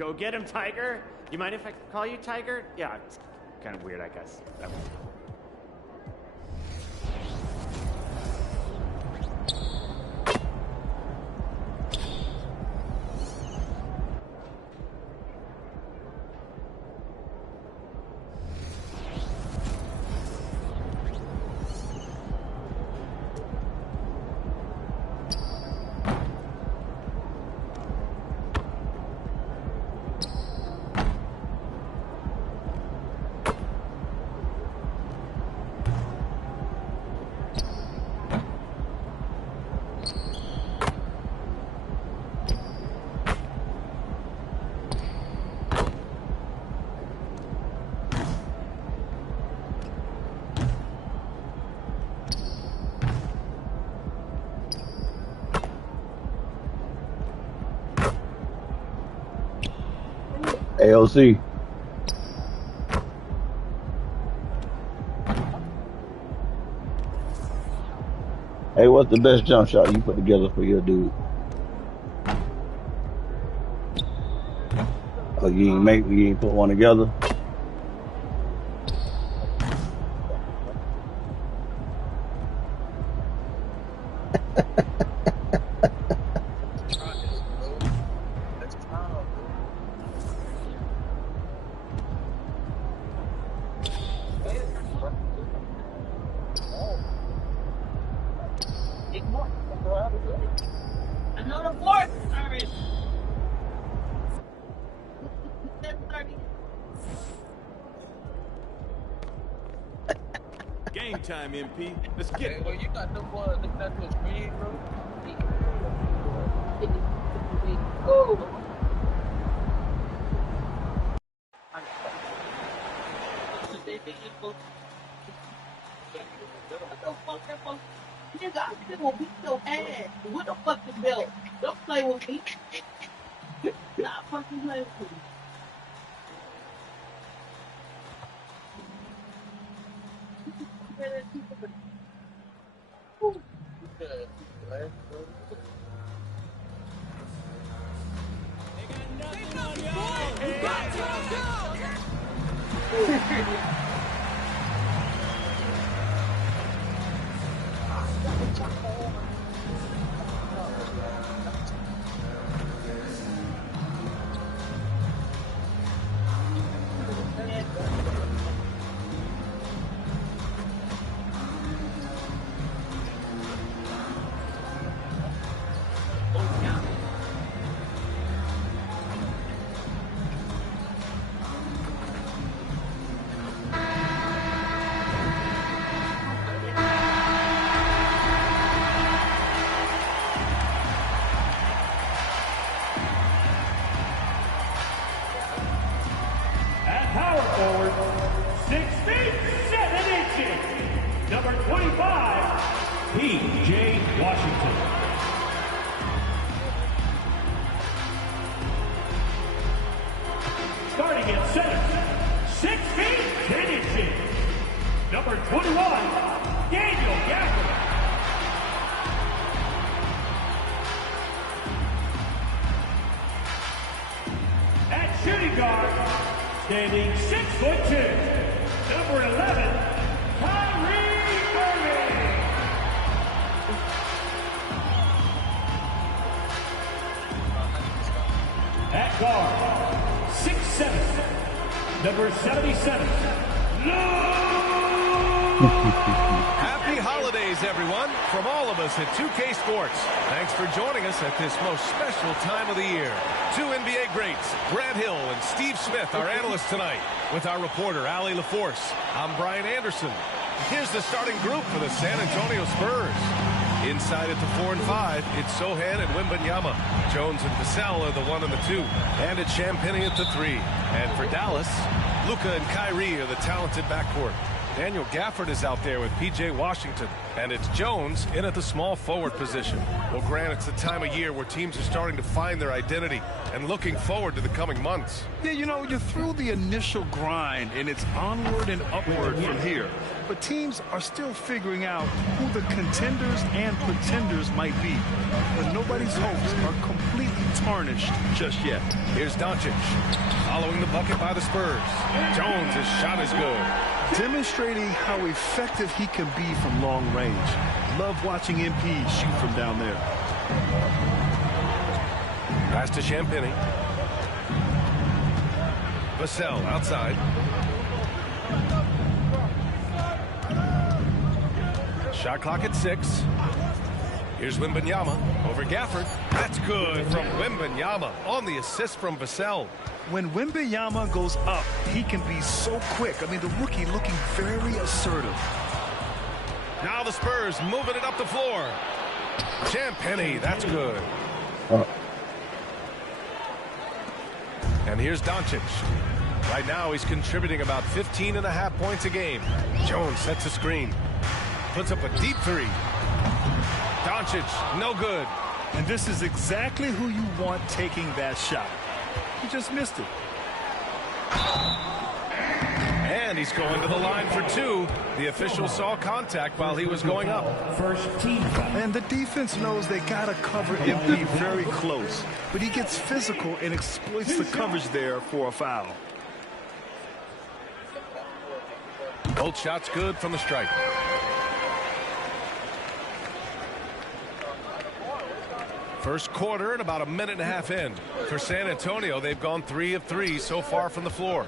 Go get him, Tiger. You mind if I call you Tiger? Yeah, it's kind of weird, I guess. AOC. Hey, what's the best jump shot you put together for your dude? Oh, you ain't put one together? Another fourth service. Game time, MP. Let's get it. Well, you got them boys looking at your screen, bro. Nigga, I'm still gonna beat your ass. What the fuck the belt? Don't play with me. Stop fucking playing with me. Power forward, 6 feet 7 inches, number 25, P.J. Washington. Starting at center, 6 feet 10 inches, number 21, Daniel Gafford. At shooting guard, standing 6'2", number 11, Kyrie Irving. At guard, 6'7", number 77, Happy holidays, everyone, from all of us at 2K Sports. Thanks for joining us at this most special time of the year. Two NBA greats, Grant Hill and Steve Smith, our analysts tonight, with our reporter, Allie LaForce. I'm Brian Anderson. Here's the starting group for the San Antonio Spurs. Inside at the 4 and 5, it's Sohan and Wembanyama. Jones and Vassell are the 1 and the 2. And it's Champagnie at the 3. And for Dallas, Luka and Kyrie are the talented backcourt. Daniel Gafford is out there with P.J. Washington, and it's Jones in at the small forward position. Well, Grant, it's the time of year where teams are starting to find their identity and looking forward to the coming months. Yeah, you know, you're through the initial grind, and it's onward and upward from here. But teams are still figuring out who the contenders and pretenders might be. But nobody's hopes are completely tarnished just yet. Here's Doncic, following the bucket by the Spurs. Jones' his shot is good. Demonstrating how effective he can be from long range. Love watching MP shoot from down there. Pass to Champagnie. Vassell outside. Shot clock at 6. Here's Wembanyama over Gafford. That's good from Wembanyama on the assist from Vassell. When Wembanyama goes up, he can be so quick. I mean, the rookie looking very assertive. Now the Spurs moving it up the floor. Champagnie, that's good. And here's Doncic. Right now he's contributing about 15.5 points a game. Jones sets a screen. Puts up a deep three. Doncic, no good. And this is exactly who you want taking that shot. He just missed it. And he's going to the line for 2. The official saw contact while he was going up. First team foul. And the defense knows they got to cover MP very close. But he gets physical and exploits the coverage there for a foul. Both shots good from the stripe. First quarter and about a minute and a half in. For San Antonio, they've gone 3 of 3 so far from the floor.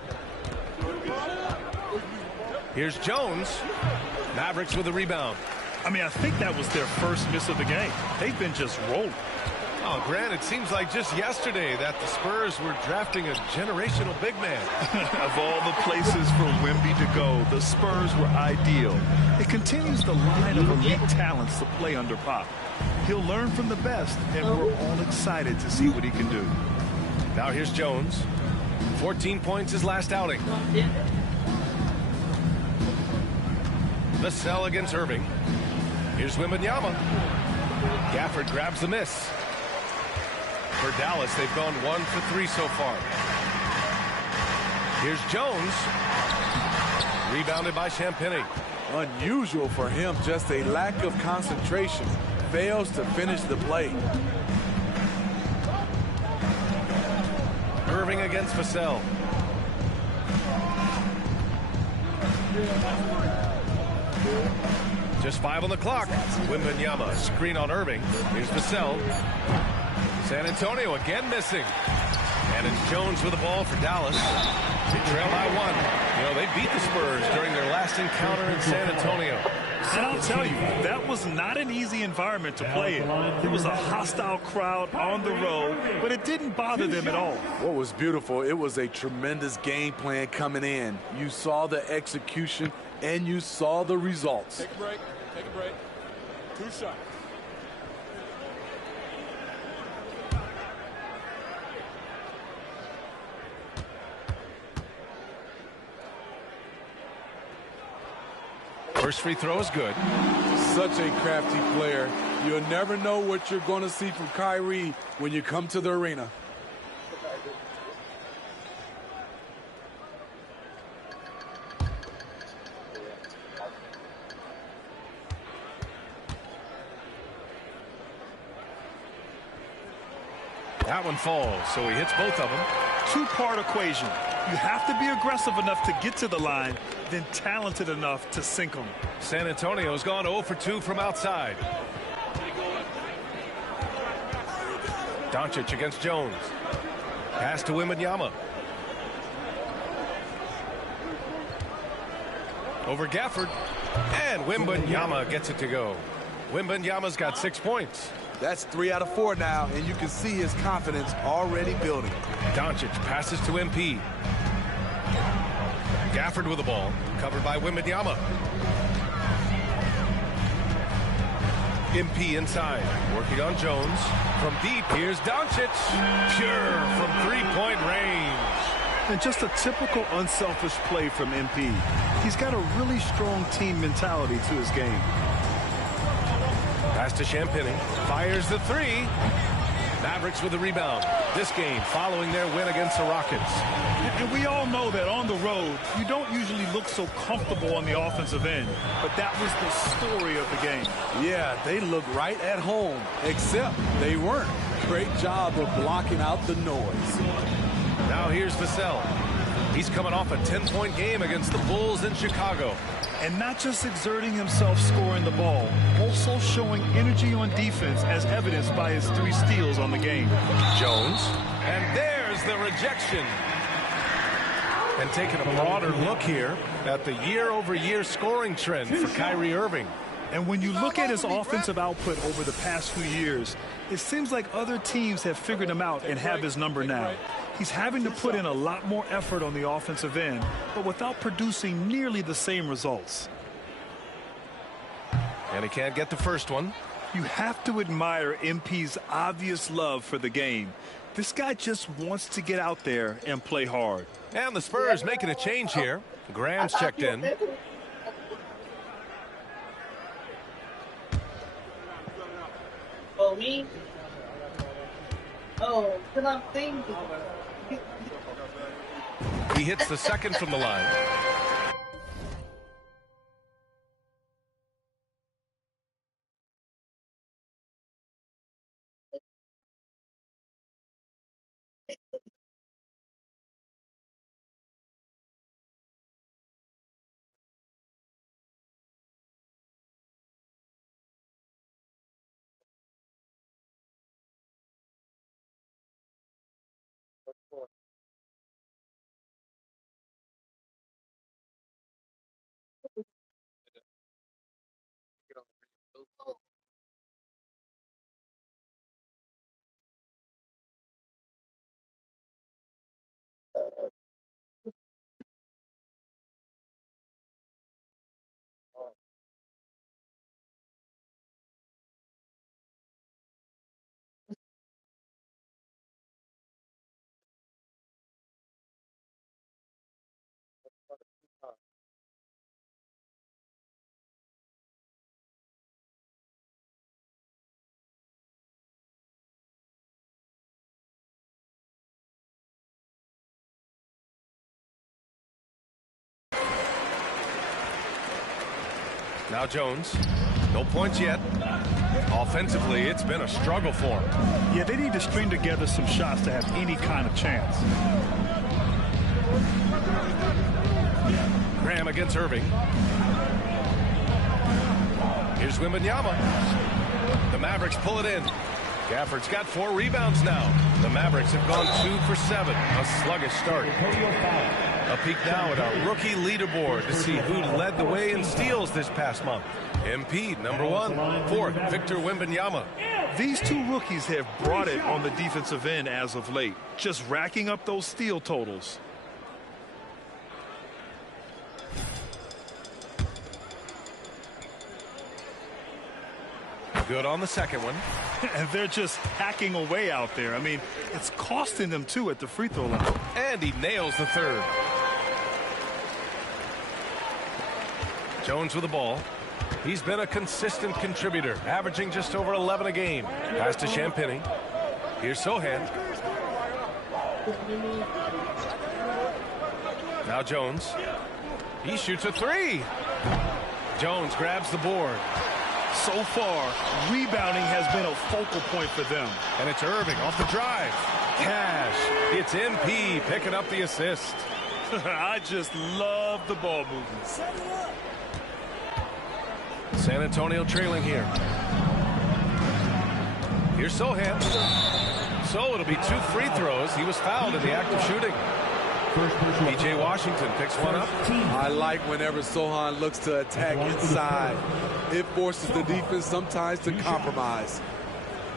Here's Jones. Mavericks with a rebound. I mean, I think that was their first miss of the game. They've been just rolling. Oh, Grant, it seems like just yesterday that the Spurs were drafting a generational big man. Of all the places for Wemby to go, the Spurs were ideal. It continues the line of elite talents to play under Pop. He'll learn from the best, and we're all excited to see what he can do. Now here's Jones. 14 points his last outing. Vassell against Irving. Here's Wembanyama. Gafford grabs the miss. For Dallas, they've gone 1 for 3 so far. Here's Jones. Rebounded by Champagnie. Unusual for him, just a lack of concentration. Fails to finish the play. Irving against Vassell. Just 5 on the clock. Wembanyama, screen on Irving. Here's Vassell. San Antonio again missing. And it's Jones with the ball for Dallas. They trail by 1. You know, they beat the Spurs during their last encounter in San Antonio. And I'll tell you, that was not an easy environment to play in. It was a hostile crowd on the road, but it didn't bother them at all. What was beautiful, it was a tremendous game plan coming in. You saw the execution, and you saw the results. Take a break. Take a break. 2 shots. First free throw is good. Such a crafty player. You'll never know what you're going to see from Kyrie when you come to the arena. That one falls, so he hits both of them. 2-part equation. You have to be aggressive enough to get to the line, then talented enough to sink them. San Antonio's gone 0 for 2 from outside. Doncic against Jones. Pass to Wembanyama. Over Gafford. And Wembanyama gets it to go. Wembanyama's got 6 points. That's 3 out of 4 now, and you can see his confidence already building. Doncic passes to MP. Gafford with the ball, covered by Wembanyama. MP inside, working on Jones. From deep, here's Doncic. Pure from 3-point range. And just a typical unselfish play from MP. He's got a really strong team mentality to his game. Pass to Champagny. Fires the three. Mavericks with the rebound. This game following their win against the Rockets. And we all know that on the road, you don't usually look so comfortable on the offensive end. But that was the story of the game. Yeah, they look right at home, except they weren't. Great job of blocking out the noise. Now here's Vassell. He's coming off a 10-point game against the Bulls in Chicago. And not just exerting himself scoring the ball, also showing energy on defense as evidenced by his 3 steals on the game. Jones. And there's the rejection. And taking a broader look here at the year-over-year scoring trend for Kyrie Irving. And when you look at his offensive output over the past few years, it seems like other teams have figured him out and have his number now. He's having to put in a lot more effort on the offensive end, but without producing nearly the same results. And he can't get the first one. You have to admire MP's obvious love for the game. This guy just wants to get out there and play hard. And the Spurs making a change here. Graham's checked in. Oh, me? Oh, because I'm thinking. He hits the second from the line. Now Jones. No points yet. Offensively, it's been a struggle for him. Yeah, they need to string together some shots to have any kind of chance. Graham against Irving. Here's Wembanyama. The Mavericks pull it in. Gafford's got 4 rebounds now. The Mavericks have gone 2 for 7. A sluggish start. A peek now at our rookie leaderboard to see who led the way in steals this past month. MP, number 1. 4th, Victor Wembanyama. These 2 rookies have brought it on the defensive end as of late, just racking up those steal totals. Good on the second one. And they're just hacking away out there. I mean, it's costing them too at the free throw line. And he nails the third. Jones with the ball. He's been a consistent contributor, averaging just over 11 a game. Pass to Champagny. Here's Sohan. Now Jones. He shoots a 3. Jones grabs the board. So far, rebounding has been a focal point for them. And it's Irving off the drive. Cash. It's MP picking up the assist. I just love the ball movement. San Antonio trailing here. Here's Sohan. So it'll be 2 free throws. He was fouled in the act of shooting. P.J. Washington picks one up. I like whenever Sohan looks to attack inside. It forces the defense sometimes to compromise.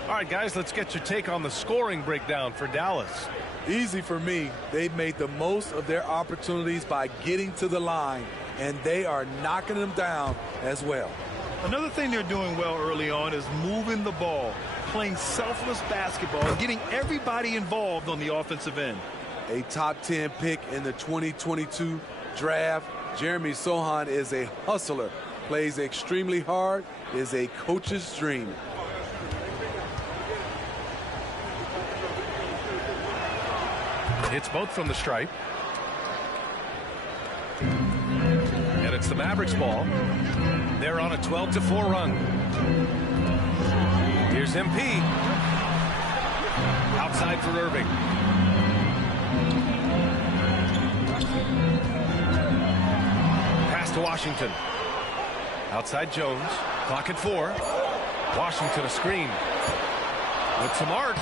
All right, guys, let's get your take on the scoring breakdown for Dallas. Easy for me. They've made the most of their opportunities by getting to the line, and they are knocking them down as well. Another thing they're doing well early on is moving the ball, playing selfless basketball, and getting everybody involved on the offensive end. A top 10 pick in the 2022 draft. Jeremy Sohan is a hustler, plays extremely hard, is a coach's dream. Hits both from the stripe. And it's the Mavericks ball. They're on a 12-4 run. Here's MP. Outside for Irving. Pass to Washington. Outside Jones. Clock at 4. Washington a screen. With some arc.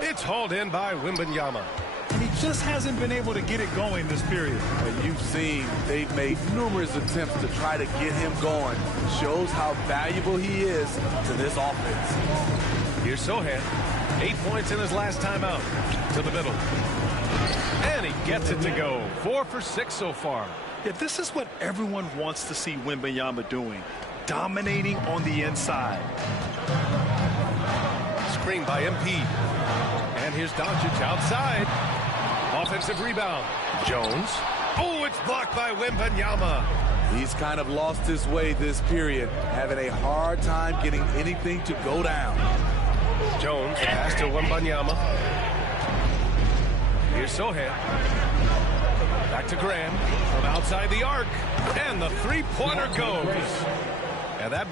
It's hauled in by Wembanyama. And he just hasn't been able to get it going this period. And you've seen they've made numerous attempts to try to get him going. Shows how valuable he is to this offense. Here's Sohan. 8 points in his last time out. To the middle. And he gets it to go. 4 for 6 so far. Yeah, this is what everyone wants to see Wembanyama doing. Dominating on the inside. Screen by MP. And here's Doncic outside. Offensive rebound. Jones. Oh, it's blocked by Wembanyama. He's kind of lost his way this period, having a hard time getting anything to go down. Jones pass to Wembanyama. Here's Sohan. Back to Graham from outside the arc. And the three-pointer goes. And that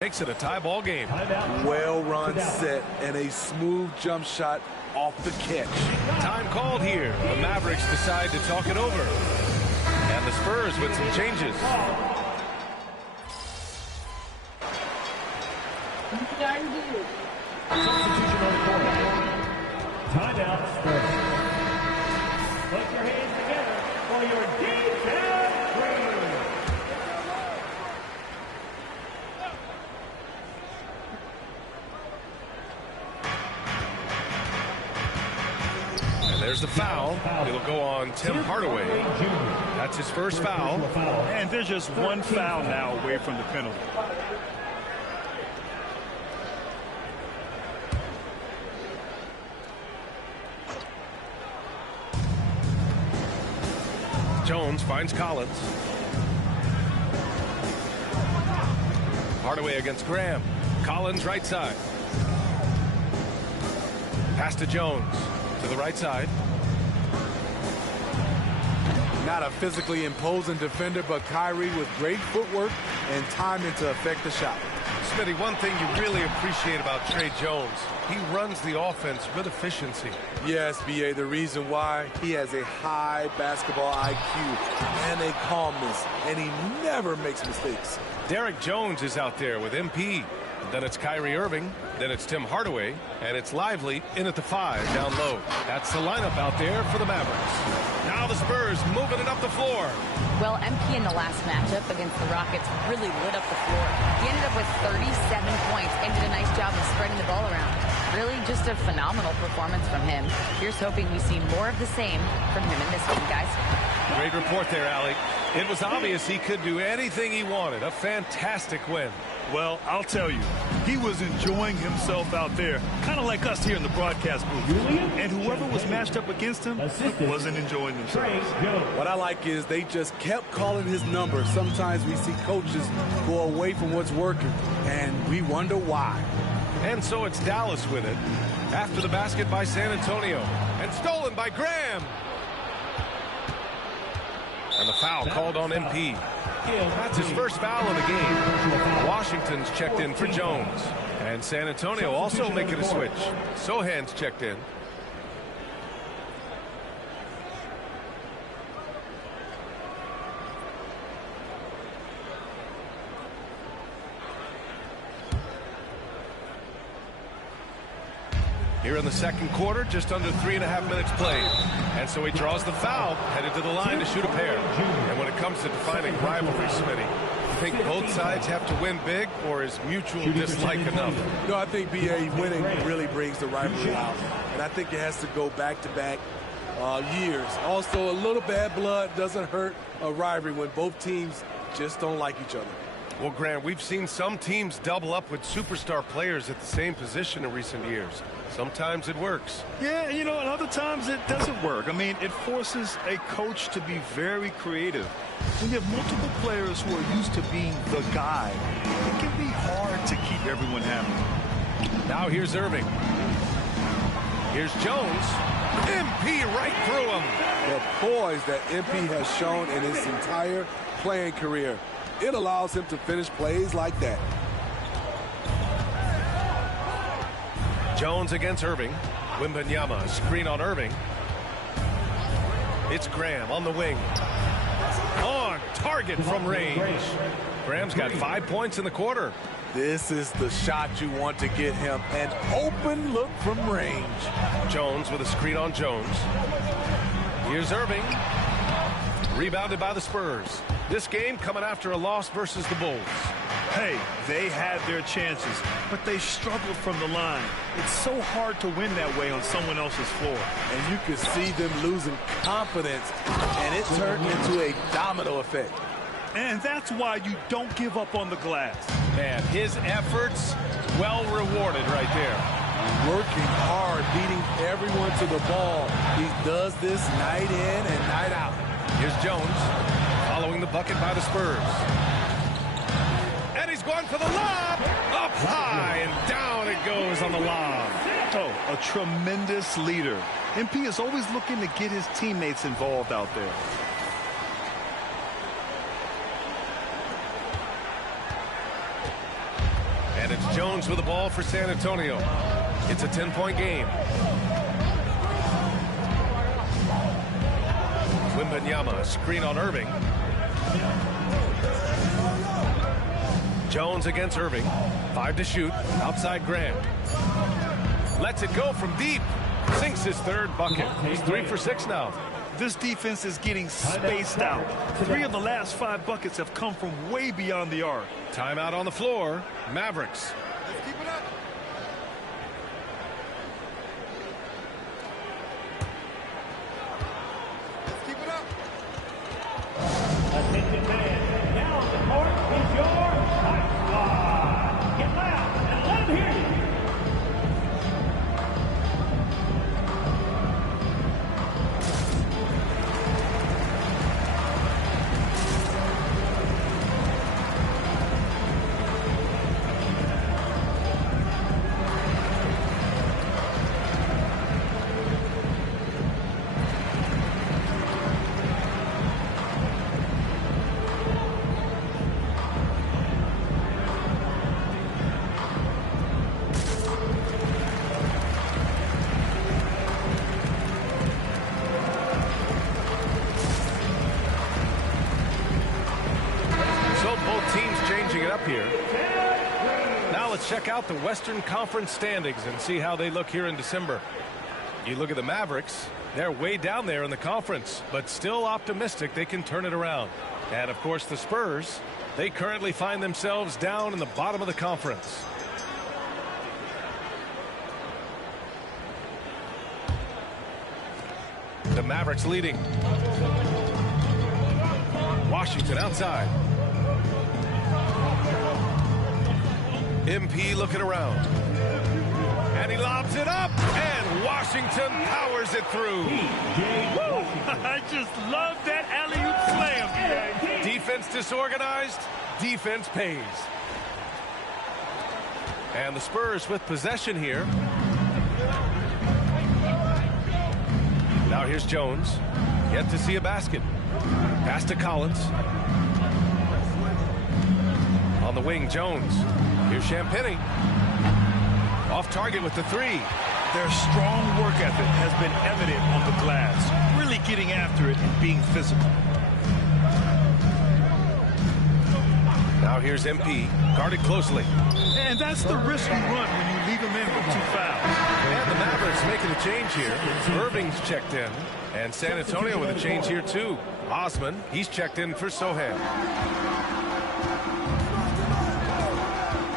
makes it a tie ball game. Well-run set and a smooth jump shot off the catch. Time called here. The Mavericks decide to talk it over. And the Spurs with some changes. Substitution on the court. Timeout, Spurs. Put your hands together for your defense crew. And there's the foul. It'll go on Tim Hardaway. That's his first foul. And there's just one foul now away from the penalty. Jones finds Collins. Hardaway against Graham. Collins right side. Pass to Jones to the right side. Not a physically imposing defender, but Kyrie with great footwork and timing to affect the shot. Smitty, one thing you really appreciate about Trey Jones, he runs the offense with efficiency. Yes, B.A., the reason why he has a high basketball IQ and a calmness, and he never makes mistakes. Derek Jones is out there with MP. Then it's Kyrie Irving. Then it's Tim Hardaway. And it's Lively in at the 5 down low. That's the lineup out there for the Mavericks. Now the Spurs moving it up the floor. Well, MP in the last matchup against the Rockets really lit up the floor. He ended up with 37 points and did a nice job of spreading the ball around. Really just a phenomenal performance from him. Here's hoping we see more of the same from him in this game, guys. Great report there, Allie. It was obvious he could do anything he wanted. A fantastic win. Well, I'll tell you, he was enjoying himself out there, kind of like us here in the broadcast booth. And whoever was matched up against him wasn't enjoying themselves. What I like is they just kept calling his number. Sometimes we see coaches go away from what's working, and we wonder why. And so it's Dallas with it. After the basket by San Antonio. And stolen by Graham. And the foul called on MP. That's his first foul of the game. Washington's checked in for Jones. And San Antonio also making a switch. Sohan's checked in. Here in the second quarter, just under 3.5 minutes played. And so he draws the foul, headed to the line to shoot a pair. And when it comes to defining rivalry, Smitty, you think both sides have to win big, or is mutual dislike enough? No, I think B.A. winning really brings the rivalry out. And I think it has to go back-to-back years. Also, a little bad blood doesn't hurt a rivalry when both teams just don't like each other. Well, Grant, we've seen some teams double up with superstar players at the same position in recent years. Sometimes it works. Yeah, you know, and other times it doesn't work. I mean, it forces a coach to be very creative. When you have multiple players who are used to being the guy, it can be hard to keep everyone happy. Now here's Irving. Here's Jones. MP right through him. The poise that MP has shown in his entire playing career, it allows him to finish plays like that. Jones against Irving. Wembanyama, screen on Irving. It's Graham on the wing. On target from range. Graham's got 5 points in the quarter. This is the shot you want to get him. An open look from range. Jones with a screen on Jones. Here's Irving. Rebounded by the Spurs. This game coming after a loss versus the Bulls. Hey, they had their chances, but they struggled from the line. It's so hard to win that way on someone else's floor. And you could see them losing confidence, and it turned into a domino effect. And that's why you don't give up on the glass. Man, his efforts well rewarded right there. Working hard, beating everyone to the ball. He does this night in and night out. Here's Jones following the bucket by the Spurs. And he's going for the lob. Up high and down it goes on the lob. Oh, a tremendous leader. MP is always looking to get his teammates involved out there. And it's Jones with the ball for San Antonio. It's a 10-point game. Wembanyama, screen on Irving. Jones against Irving. 5 to shoot. Outside Grant. Lets it go from deep. Sinks his third bucket. He's 3 for 6 now. This defense is getting spaced out. 3 of the last 5 buckets have come from way beyond the arc. Timeout on the floor. Mavericks. Let's keep it up. Let's keep it up. Attention fans, now on the court is your hot squad. Get loud and let them hear you. up here. Now let's check out the Western Conference standings and see how they look here in December. You look at the Mavericks, they're way down there in the conference, but still optimistic they can turn it around. And of course the Spurs, they currently find themselves down in the bottom of the conference. The Mavericks leading. Washington outside. MP looking around. And he lobs it up, and Washington powers it through. I just love that alley-oop slam. Defense disorganized, defense pays. And the Spurs with possession here. Now here's Jones. Yet to see a basket. Pass to Collins. On the wing, Jones. Here's Champagny. Off target with the three. Their strong work ethic has been evident on the glass. Really getting after it and being physical. Now here's MP. Guarded closely. And that's the risk you run when you leave him in with 2 fouls. And the Mavericks making a change here. Irving's checked in. And San Antonio with a change here too. Osman, he's checked in for Sohan.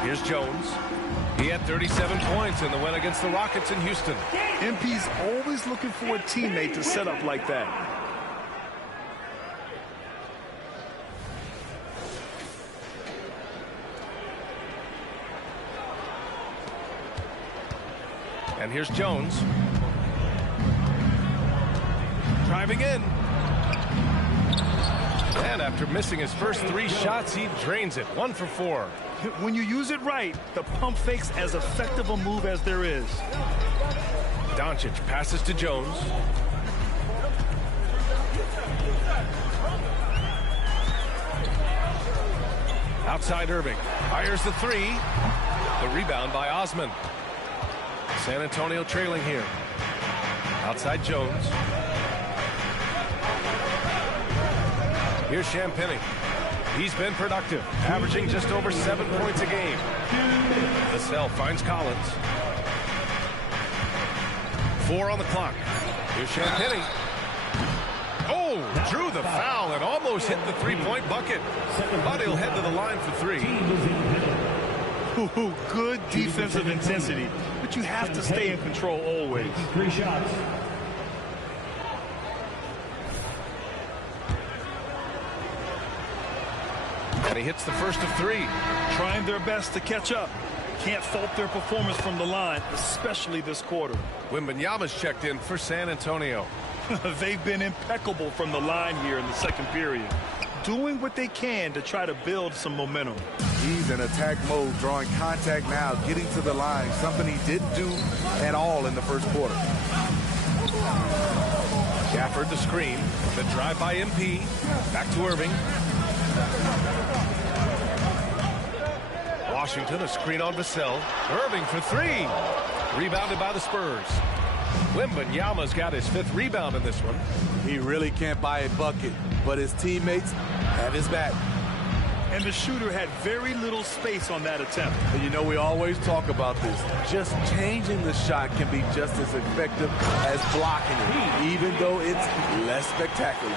Here's Jones. He had 37 points in the win against the Rockets in Houston. MP's always looking for a teammate to set up like that. And here's Jones. Driving in. And after missing his first 3 shots, he drains it. 1 for 4. When you use it right, the pump fake's as effective a move as there is. Doncic passes to Jones. Outside Irving. Fires the 3. The rebound by Osman. San Antonio trailing here. Outside Jones. Here's Champagny. He's been productive, averaging just over 7 points a game. Vassell finds Collins. 4 on the clock. Here's Champagny. Oh, drew the foul and almost hit the 3-point bucket. But he'll head to the line for 3. Ooh, good defensive intensity, but you have to stay in control always. 3 shots. And he hits the first of 3. Trying their best to catch up. Can't fault their performance from the line, especially this quarter. Wembanyama's checked in for San Antonio. They've been impeccable from the line here in the second period. Doing what they can to try to build some momentum. He's in attack mode, drawing contact now, getting to the line, something he didn't do at all in the first quarter. Gafford the screen. The drive by MP. Back to Irving. Washington, a screen on Vassell. Irving for 3. Rebounded by the Spurs. Wembanyama's got his 5th rebound in this one. He really can't buy a bucket, but his teammates have his back. And the shooter had very little space on that attempt. And you know, we always talk about this. Just changing the shot can be just as effective as blocking it, even though it's less spectacular.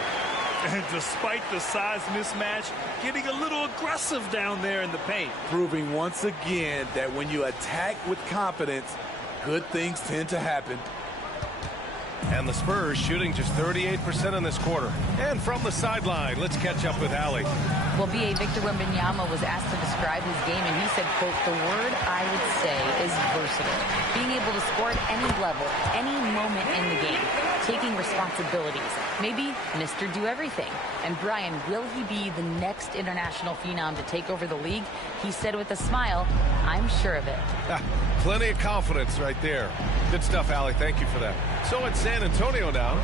And despite the size mismatch, getting a little aggressive down there in the paint. Proving once again that when you attack with confidence, good things tend to happen. And the Spurs shooting just 38% in this quarter. And from the sideline, let's catch up with Allie. Well, B.A. Victor Wembanyama was asked to describe his game, and he said, quote, "The word I would say is versatile. Being able to score at any level, any moment in the game, taking responsibilities. Maybe Mr. Do-Everything." And Brian, will he be the next international phenom to take over the league? He said with a smile, "I'm sure of it." Plenty of confidence right there. Good stuff, Allie. Thank you for that. So it's San Antonio now.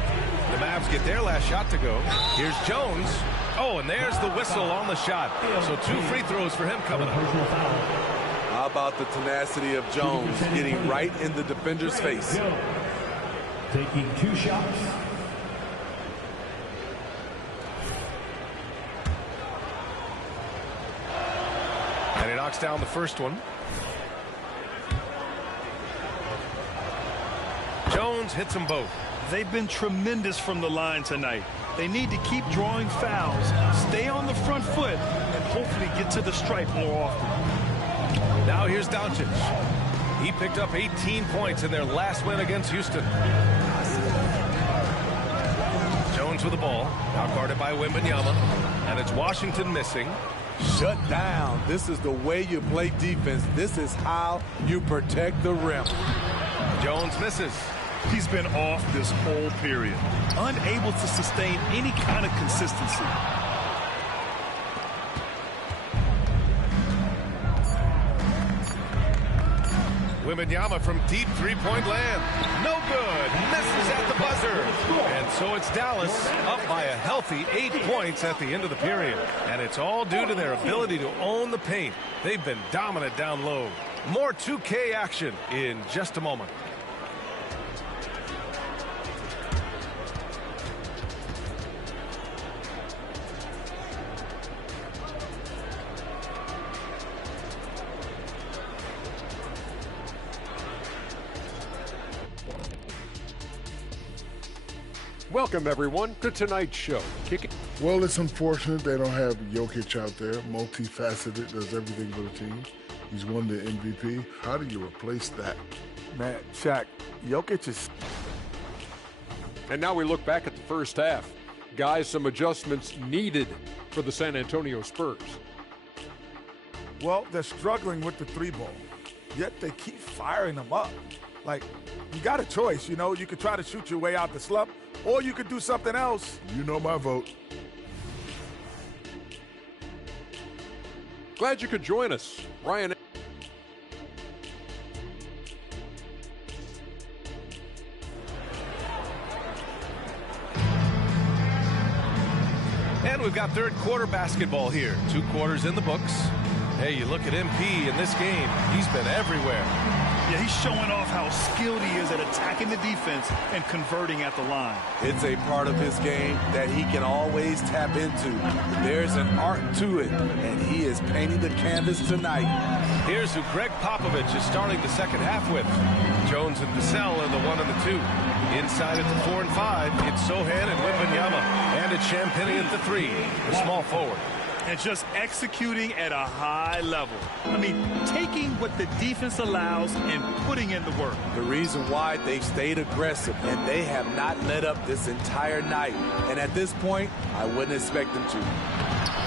The Mavs get their last shot to go. Here's Jones. Oh, and there's the whistle on the shot. So 2 free throws for him coming up. How about the tenacity of Jones getting right in the defender's face? Taking 2 shots. knocks down the first one. Jones hits them both. They've been tremendous from the line tonight. They need to keep drawing fouls, stay on the front foot, and hopefully get to the stripe more often. Now here's Doncic. He picked up 18 points in their last win against Houston. Jones with the ball, now guarded by Wembanyama, and it's Washington missing. Shut down. This is the way you play defense. This is how you protect the rim. Jones misses. He's been off this whole period, unable to sustain any kind of consistency. Wembanyama from deep three-point land. No good. Misses at the buzzer. And so it's Dallas up by a healthy 8 points at the end of the period. And it's all due to their ability to own the paint. They've been dominant down low. More 2K action in just a moment. Welcome, everyone, to tonight's show. Well, it's unfortunate they don't have Jokic out there. Multifaceted, does everything for the team. He's won the MVP. How do you replace that? Man, Shaq, Jokic is... And now we look back at the first half. Guys, some adjustments needed for the San Antonio Spurs. Well, they're struggling with the three ball, yet they keep firing them up. Like, you got a choice, you know. You could try to shoot your way out the slump, or you could do something else. You know my vote. Glad you could join us. Ryan. And we've got third quarter basketball here. 2 quarters in the books. Hey, you look at MP in this game. He's been everywhere. Yeah, he's showing off how skilled he is at attacking the defense and converting at the line. It's a part of his game that he can always tap into. There's an art to it, and he is painting the canvas tonight. Here's who Greg Popovich is starting the second half with. Jones and Vassell are the 1 and the 2. Inside at the 4 and 5, it's Sohan and Wembanyama. And it's Champagnie at the 3, the small forward. And just executing at a high level. I mean, taking what the defense allows and putting in the work. The reason why they've stayed aggressive, and they have not let up this entire night. And at this point, I wouldn't expect them to.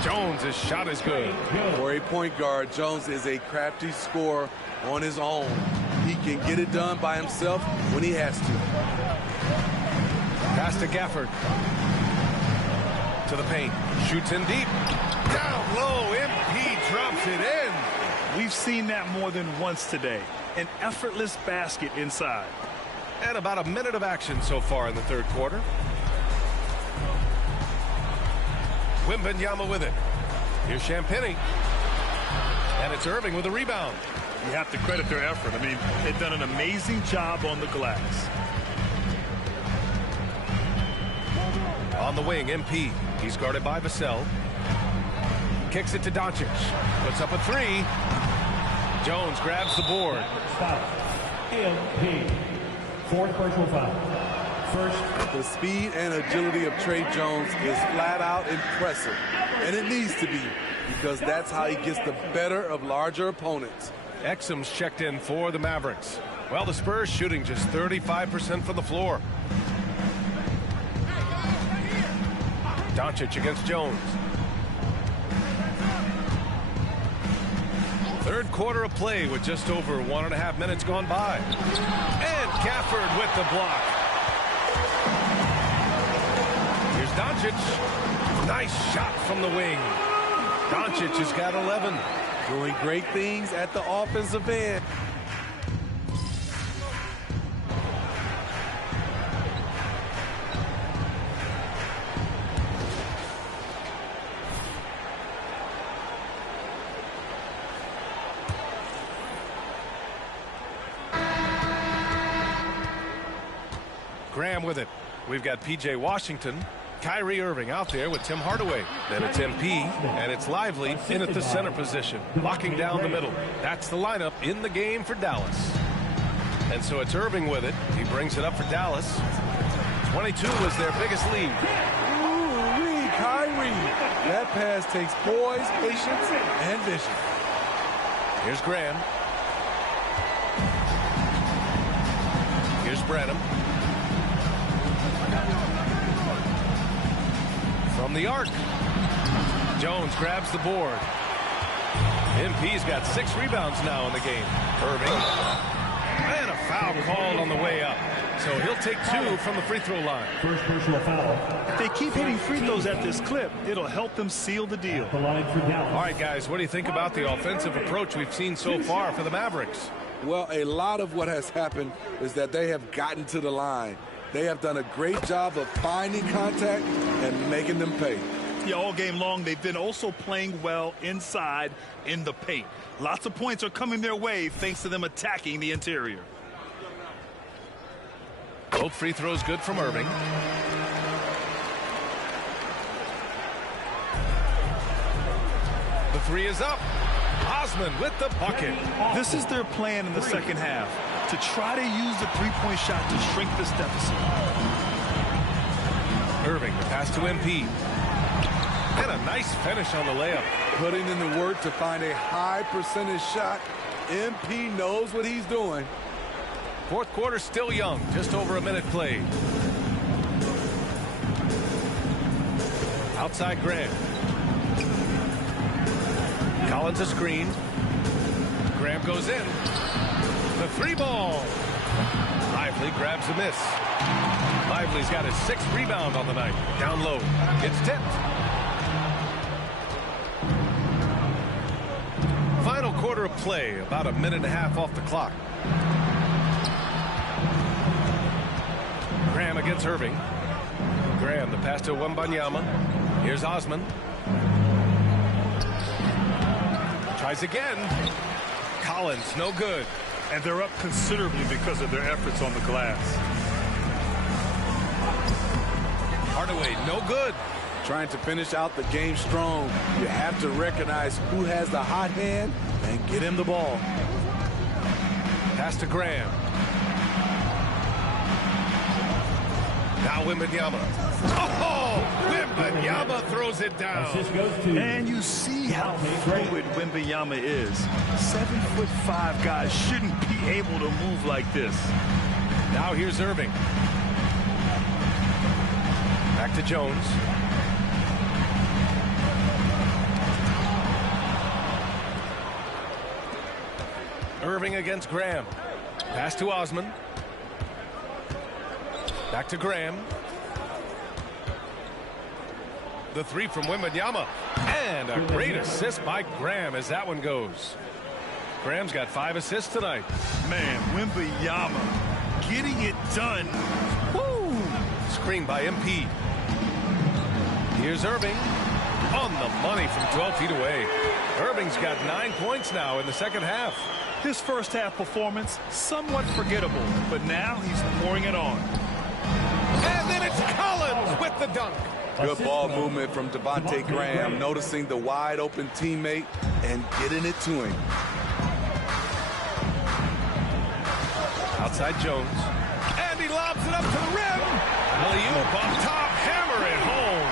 Jones' shot is good. For a point guard, Jones is a crafty scorer on his own. He can get it done by himself when he has to. Pass to Gafford. To the paint. Shoots in deep. Down low. MP drops it in. We've seen that more than once today. An effortless basket inside. And about a minute of action so far in the third quarter. Wembanyama with it. Here's Champagnie. And it's Irving with a rebound. You have to credit their effort. I mean, they've done an amazing job on the glass. On the wing, MP. He's guarded by Vassell. Kicks it to Doncic. Puts up a 3. Jones grabs the board. Foul. MP. Fourth personal foul. First. The speed and agility of Trey Jones is flat out impressive. And it needs to be, because that's how he gets the better of larger opponents. Exum's checked in for the Mavericks. Well, the Spurs shooting just 35% from the floor. Doncic against Jones. Third quarter of play with just over 1.5 minutes gone by. And Gafford with the block. Here's Doncic. Nice shot from the wing. Doncic has got 11. Doing great things at the offensive end. Graham with it. We've got P.J. Washington Kyrie Irving out there with Tim Hardaway. Then it's MP, and it's Lively in at the center position, locking down the middle. That's the lineup in the game for Dallas. And so it's Irving with it. He brings it up for Dallas. 22 was their biggest lead. Ooh-wee, Kyrie. That pass takes poise, patience, and vision. Here's Graham. Here's Branham. From the arc. Jones grabs the board. MP's got 6 rebounds now in the game. Irving. And a foul called on the way up. So he'll take 2 from the free throw line. First personal foul. If they keep hitting free throws at this clip, it'll help them seal the deal. The line for Dallas. All right, guys, what do you think about the offensive approach we've seen so far for the Mavericks? Well, a lot of what has happened is that they have gotten to the line. They have done a great job of finding contact and making them pay. Yeah, all game long, they've been also playing well inside in the paint. Lots of points are coming their way thanks to them attacking the interior. Both free throws good from Irving. The 3 is up. Osman with the bucket. This is their plan in the second half, to try to use the three-point shot to shrink this deficit. Irving, the pass to MP. And a nice finish on the layup. Putting in the work to find a high percentage shot. MP knows what he's doing. Fourth quarter still young, just over a minute played. Outside Graham. Collins a screen. Graham goes in. The 3 ball. Lively grabs a miss. Lively's got his 6th rebound on the night. Down low. It's tipped. Final quarter of play, about a minute and a half off the clock. Graham against Irving. Graham, the pass to Wembanyama. Here's Osman. Tries again. Collins, no good. And they're up considerably because of their efforts on the glass. Hardaway, no good. Trying to finish out the game strong. You have to recognize who has the hot hand and get him the ball. Pass to Graham. Now Wembanyama. Oh, Wembanyama throws it down. And you see how fluid Wembanyama is. 7'5" guys shouldn't be able to move like this. Now here's Irving. Back to Jones. Irving against Graham. Pass to Osman. Back to Graham. The 3 from Wembanyama. And a great assist by Graham as that one goes. Graham's got 5 assists tonight. Man, Wembanyama getting it done. Woo! Screen by MP. Here's Irving. On the money from 12 feet away. Irving's got 9 points now in the second half. His first half performance, somewhat forgettable, but now he's pouring it on. And then it's Collins with the dunk. Good ball movement from Devontae Graham, noticing the wide open teammate and getting it to him. Outside Jones. And he lobs it up to the rim. Alley-oop on top, hammer it home.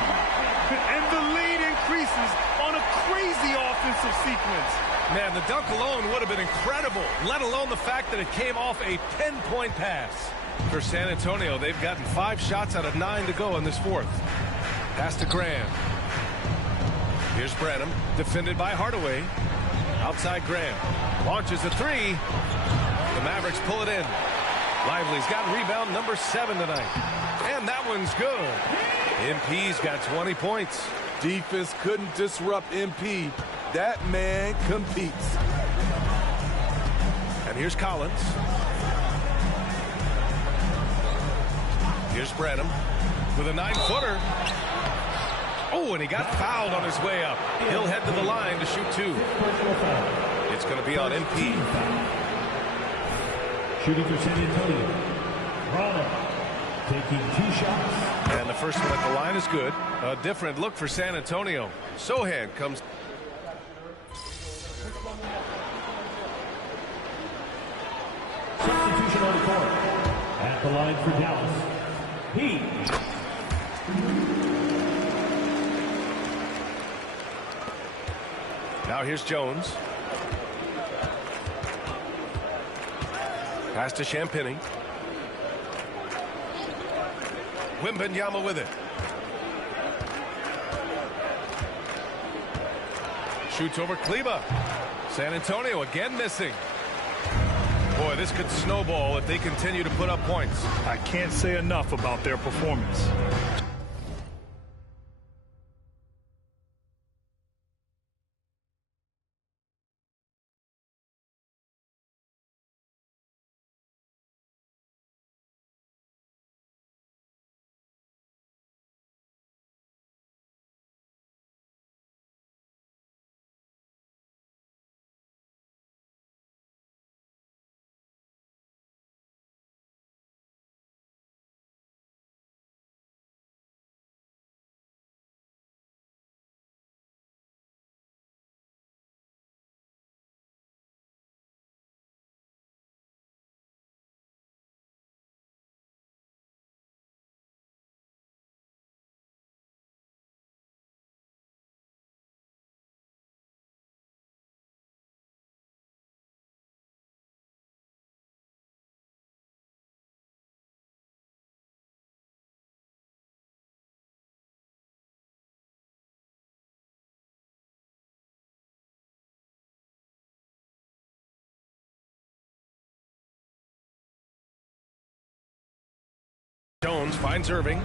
And the lead increases on a crazy offensive sequence. Man, the dunk alone would have been incredible, let alone the fact that it came off a 10-point pass. For San Antonio, they've gotten 5 shots out of 9 to go in this fourth. Pass to Graham. Here's Branham, defended by Hardaway. Outside Graham. Launches a 3. The Mavericks pull it in. Lively's got rebound number 7 tonight. And that one's good. MP's got 20 points. Defense couldn't disrupt MP. That man competes. And here's Collins. Here's Branham with a 9-footer. Oh, and he got fouled on his way up. He'll head to the line to shoot 2. It's going to be on MP. Shooting for San Antonio. Bravo. taking 2 shots. And the first one at the line is good. A different look for San Antonio. Sohan comes. Substitution on the court. At the line for Dallas, he. Now here's Jones. Pass to Champagny. Wembanyama with it. Shoots over Kleba. San Antonio again missing. Boy, this could snowball if they continue to put up points. I can't say enough about their performance. Jones finds Irving.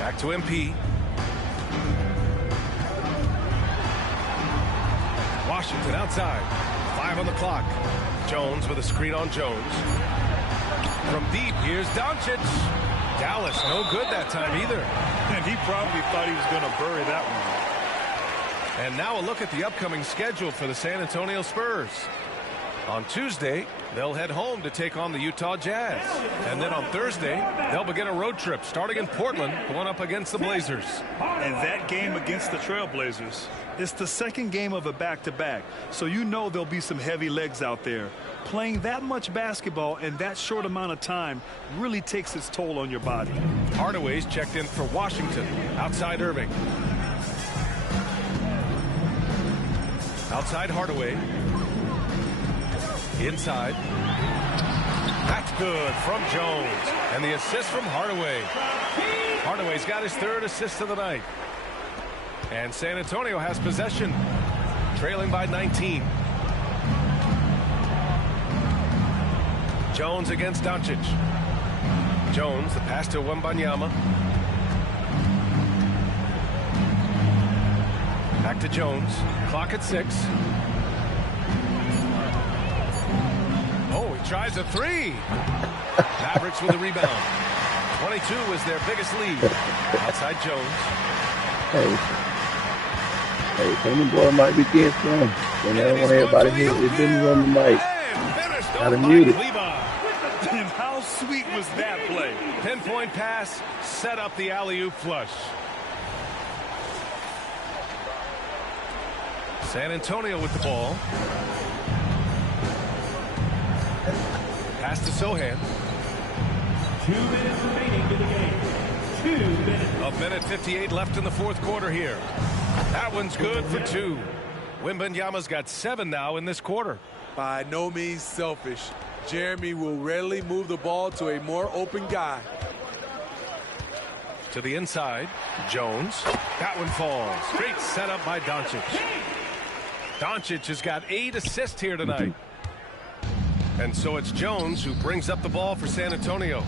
Back to MP. Washington outside. 5 on the clock. Jones with a screen on Jones. From deep, here's Doncic. Dallas, no good that time either. And he probably thought he was going to bury that one. And now a look at the upcoming schedule for the San Antonio Spurs. On Tuesday, they'll head home to take on the Utah Jazz. And then on Thursday, they'll begin a road trip starting in Portland, going up against the Blazers. And that game against the Trailblazers, it's the second game of a back-to-back. So you know there'll be some heavy legs out there. Playing that much basketball in that short amount of time really takes its toll on your body. Hardaway's checked in for Washington. Outside Irving. Outside Hardaway. Inside. That's good from Jones. And the assist from Hardaway. Hardaway's got his 3rd assist of the night. And San Antonio has possession. Trailing by 19. Jones against Doncic. Jones, the pass to Wembanyama. Back to Jones. Clock at 6. Oh, he tries a 3. Mavericks with a rebound. 22 is their biggest lead. Outside Jones. Hey, Tony Boy might be getting strong. And I don't want everybody here. It didn't run the night. Got him muted. And how sweet was that play? Pinpoint pass, set up the alley-oop flush. San Antonio with the ball. Pass to Sohan. 2 minutes remaining to the game. 2 minutes. A minute 58 left in the 4th quarter here. That one's good for 2. Wembanyama's got 7 now in this quarter. By no means selfish. Jeremy will readily move the ball to a more open guy. To the inside, Jones. That one falls. Great setup by Doncic. Doncic has got 8 assists here tonight. And so it's Jones who brings up the ball for San Antonio.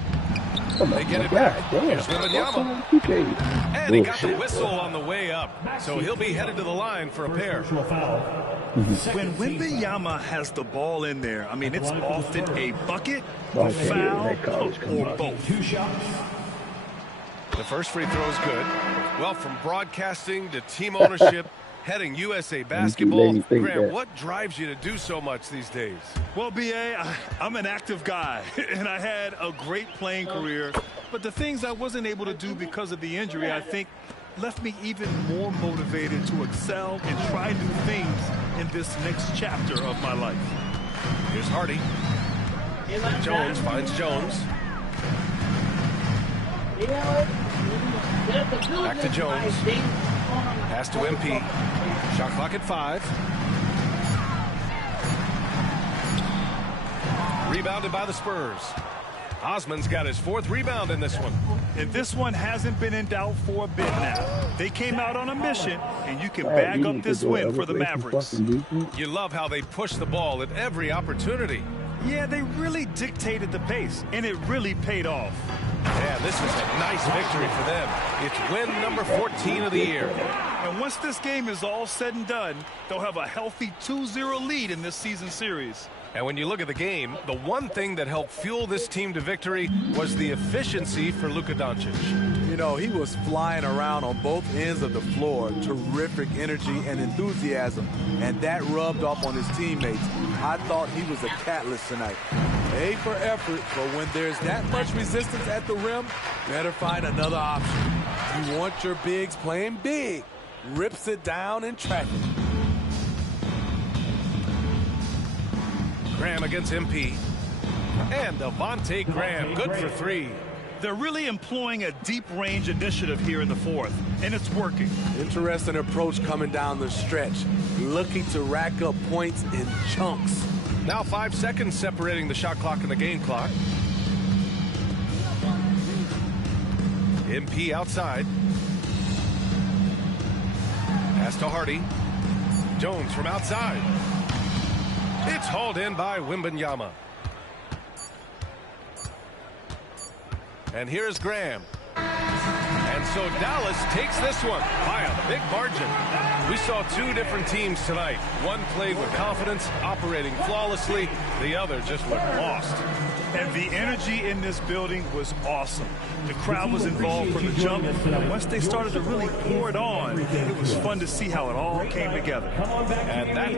They get it back. Here's Wembanyama. And he got the whistle on the way up. So he'll be headed to the line for a pair. When Wembanyama has the ball in there, I mean, it's often a bucket, a foul, or both. 2 shots. The first free throw is good. Well, from broadcasting to team ownership, Heading USA keep basketball. letting you think Graham, that. what drives you to do so much these days? Well, B.A., I'm an active guy, and I had a great playing career. But the things I wasn't able to do because of the injury, I think, left me even more motivated to excel and try new things in this next chapter of my life. Here's Hardy. Jones finds Jones. Back to Jones. Pass to MP. Shot clock at 5. Rebounded by the Spurs. Osman's got his 4th rebound in this one. And this one hasn't been in doubt for a bit now. They came out on a mission, and you can bag up this win for the Mavericks. You love how they push the ball at every opportunity. Yeah, they really dictated the pace, and it really paid off. Yeah, this was a nice victory for them. It's win number 14 of the year. And once this game is all said and done, they'll have a healthy 2-0 lead in this season series. And when you look at the game, the one thing that helped fuel this team to victory was the efficiency for Luka Doncic. You know, he was flying around on both ends of the floor. Terrific energy and enthusiasm. And that rubbed off on his teammates. I thought he was a catalyst tonight. A for effort, but when there's that much resistance at the rim, better find another option. You want your bigs playing big. Rips it down in traffic. Graham against MP. And Devontae Graham, good for 3. They're really employing a deep range initiative here in the 4th, and it's working. Interesting approach coming down the stretch. Looking to rack up points in chunks. Now 5 seconds separating the shot clock and the game clock. MP outside. Pass to Hardy. Jones from outside. It's hauled in by Wembanyama. And here's Graham. And so Dallas takes this one by a big margin. We saw 2 different teams tonight. One played with confidence, operating flawlessly. The other just looked lost. And the energy in this building was awesome. The crowd was involved from the jump, and once they started to really pour it on, it was fun to see how it all came together. And that...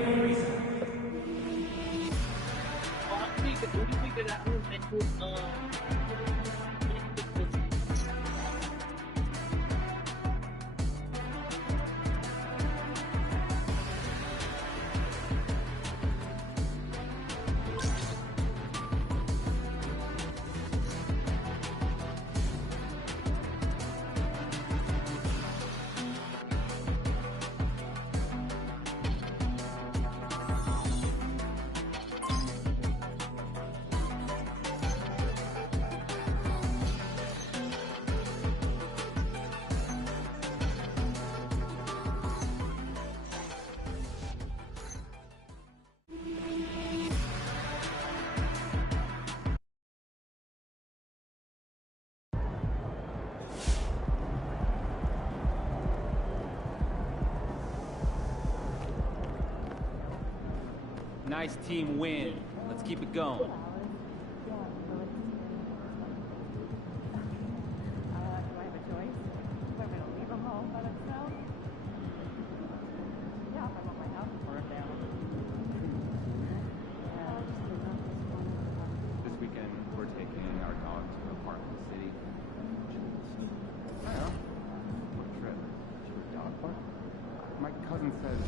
Nice team win. Let's keep it going. This weekend, we're taking our dog to a park in the city. I don't know. What trip? To a dog park? My cousin says...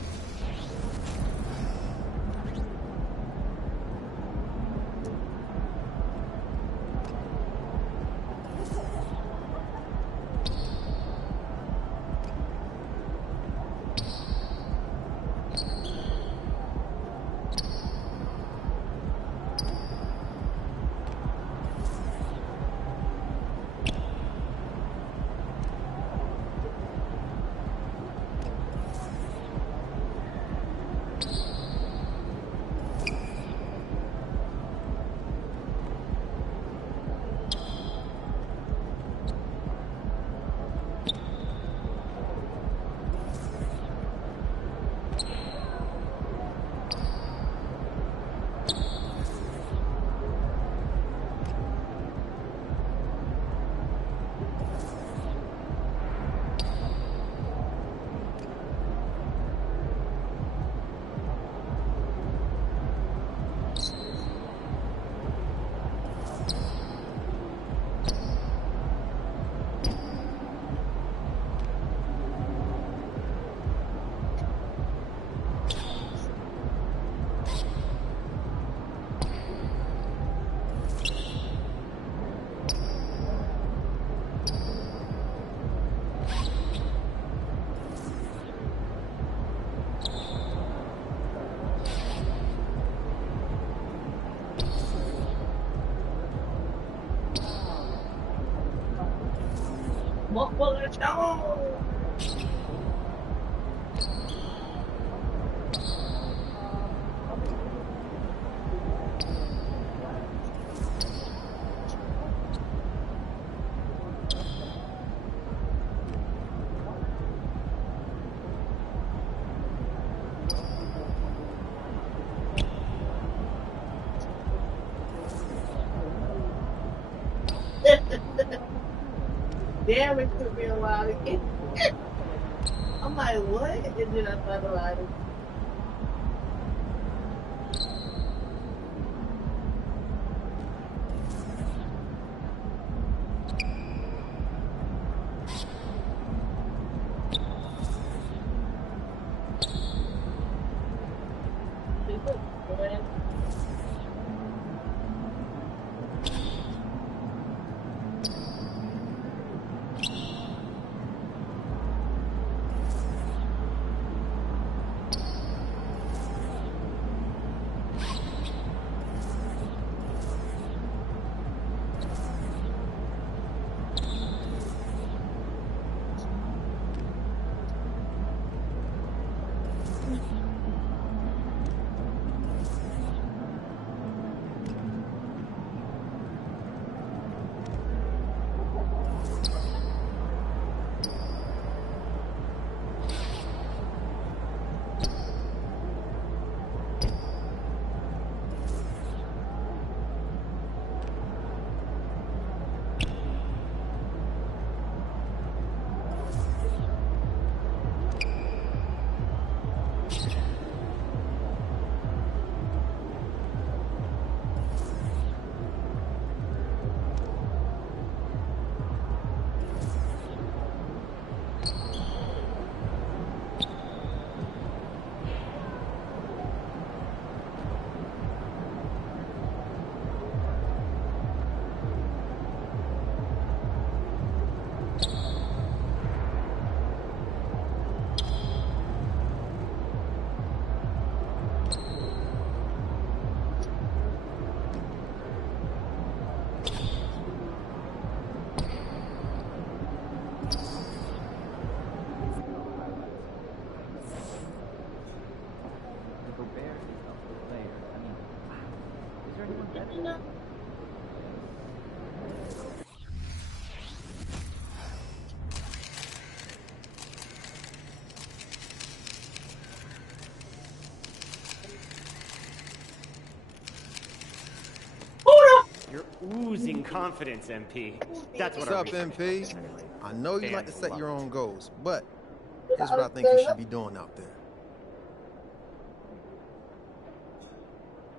about it. I'm like, what? And then I thought about it. You're oozing confidence, MP. That's what What's our up, MP? I know you like to Fans set love your it. own goals, but here's what I think you should be doing out there.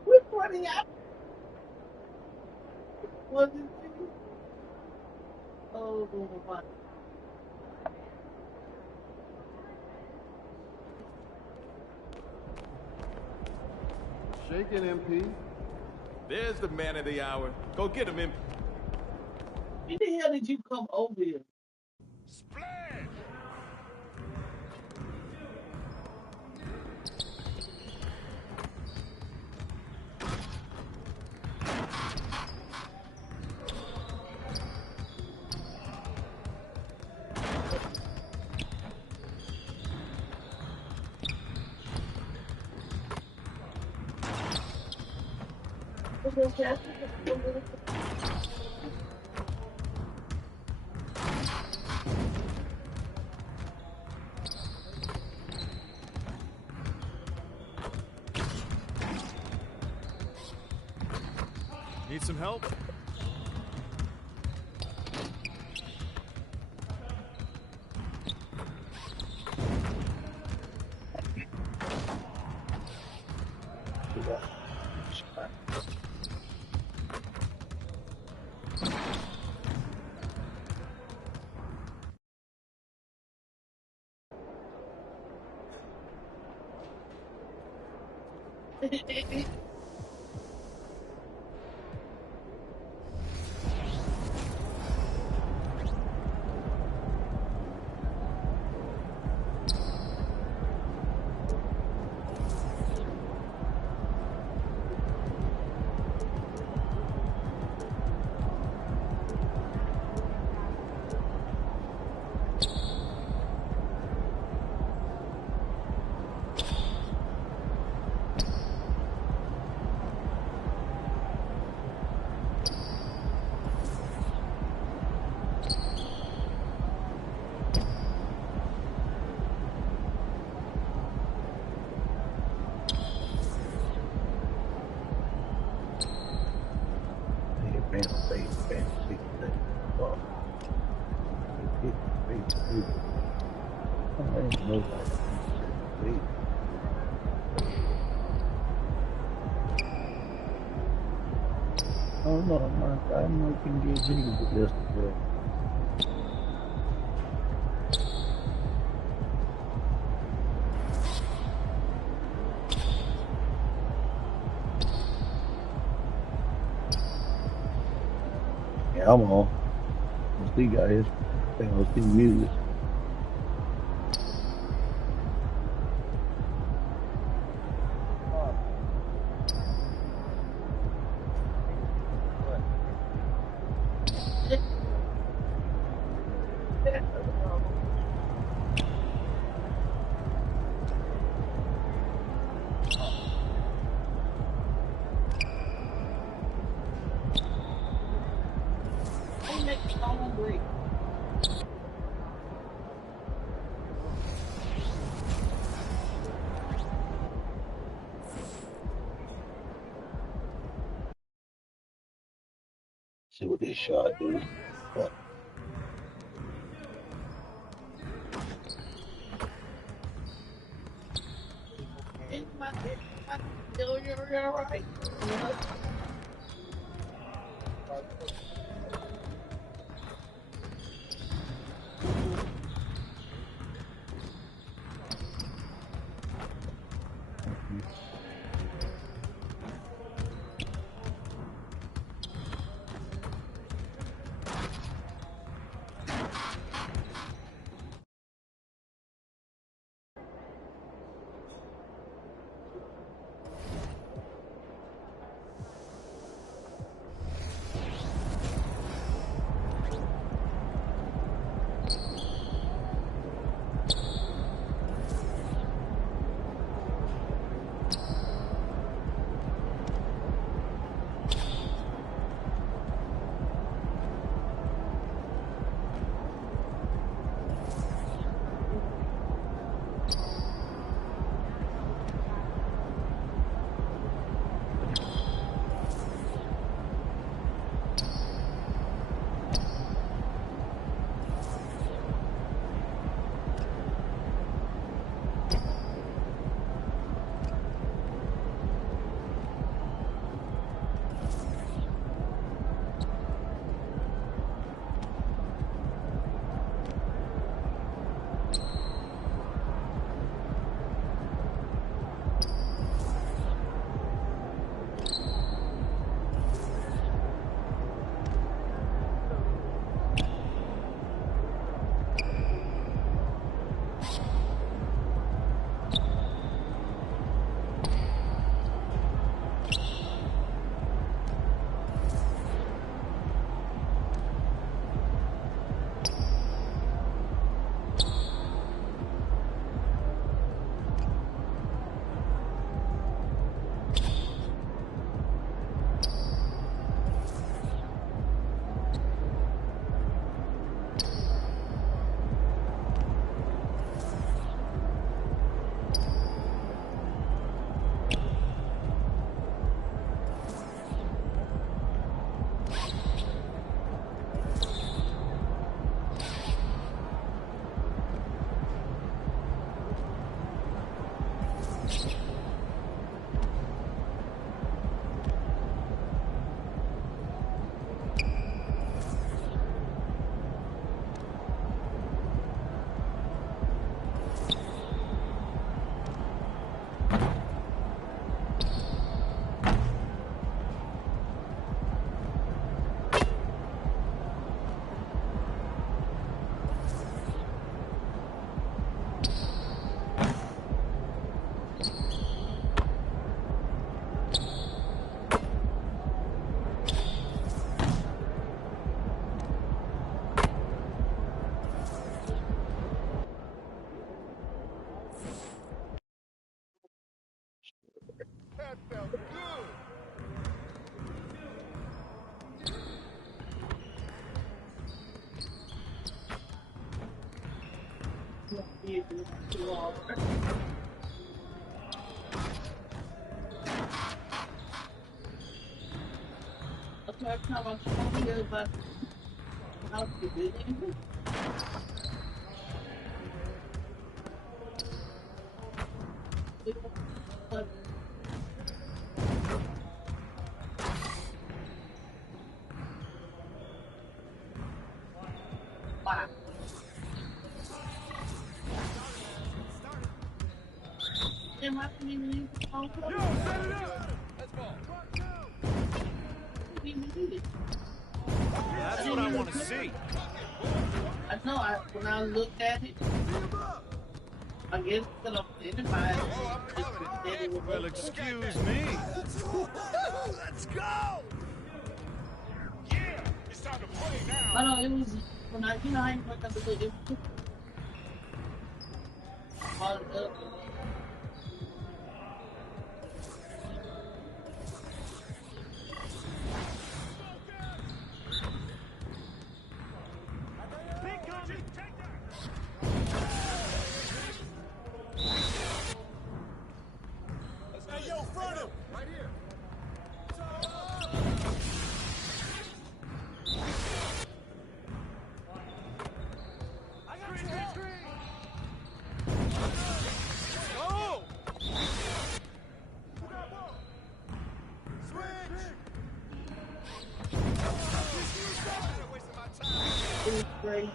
Which one of y'all was it? Oh, my. Shake it, MP. There's the man of the hour. Go get him, MP. When the hell did you come over here? Need some help? I ain't nobody. Wait. Oh no, I know can get Higgins with this today. Yeah, I'm on. Let's see, guys. Let's see music. They make me hungry. See what this shot do. Fuck. In my you're right. Okay, come on, show me over. How to do it. Wow. Damn, I couldn't even use the phone. Yo, set it up! Let's ball. Couldn't even do it. That's what I want to see. I know, when I looked at it, I guess because I'm identified. Well, excuse me. Let's go! Yeah, it's time to play now. I know, it was, when I, you know, I looked at the look, it was all the up. Hey, yo, front him! Right here. I got you. Go! Switch! It was great.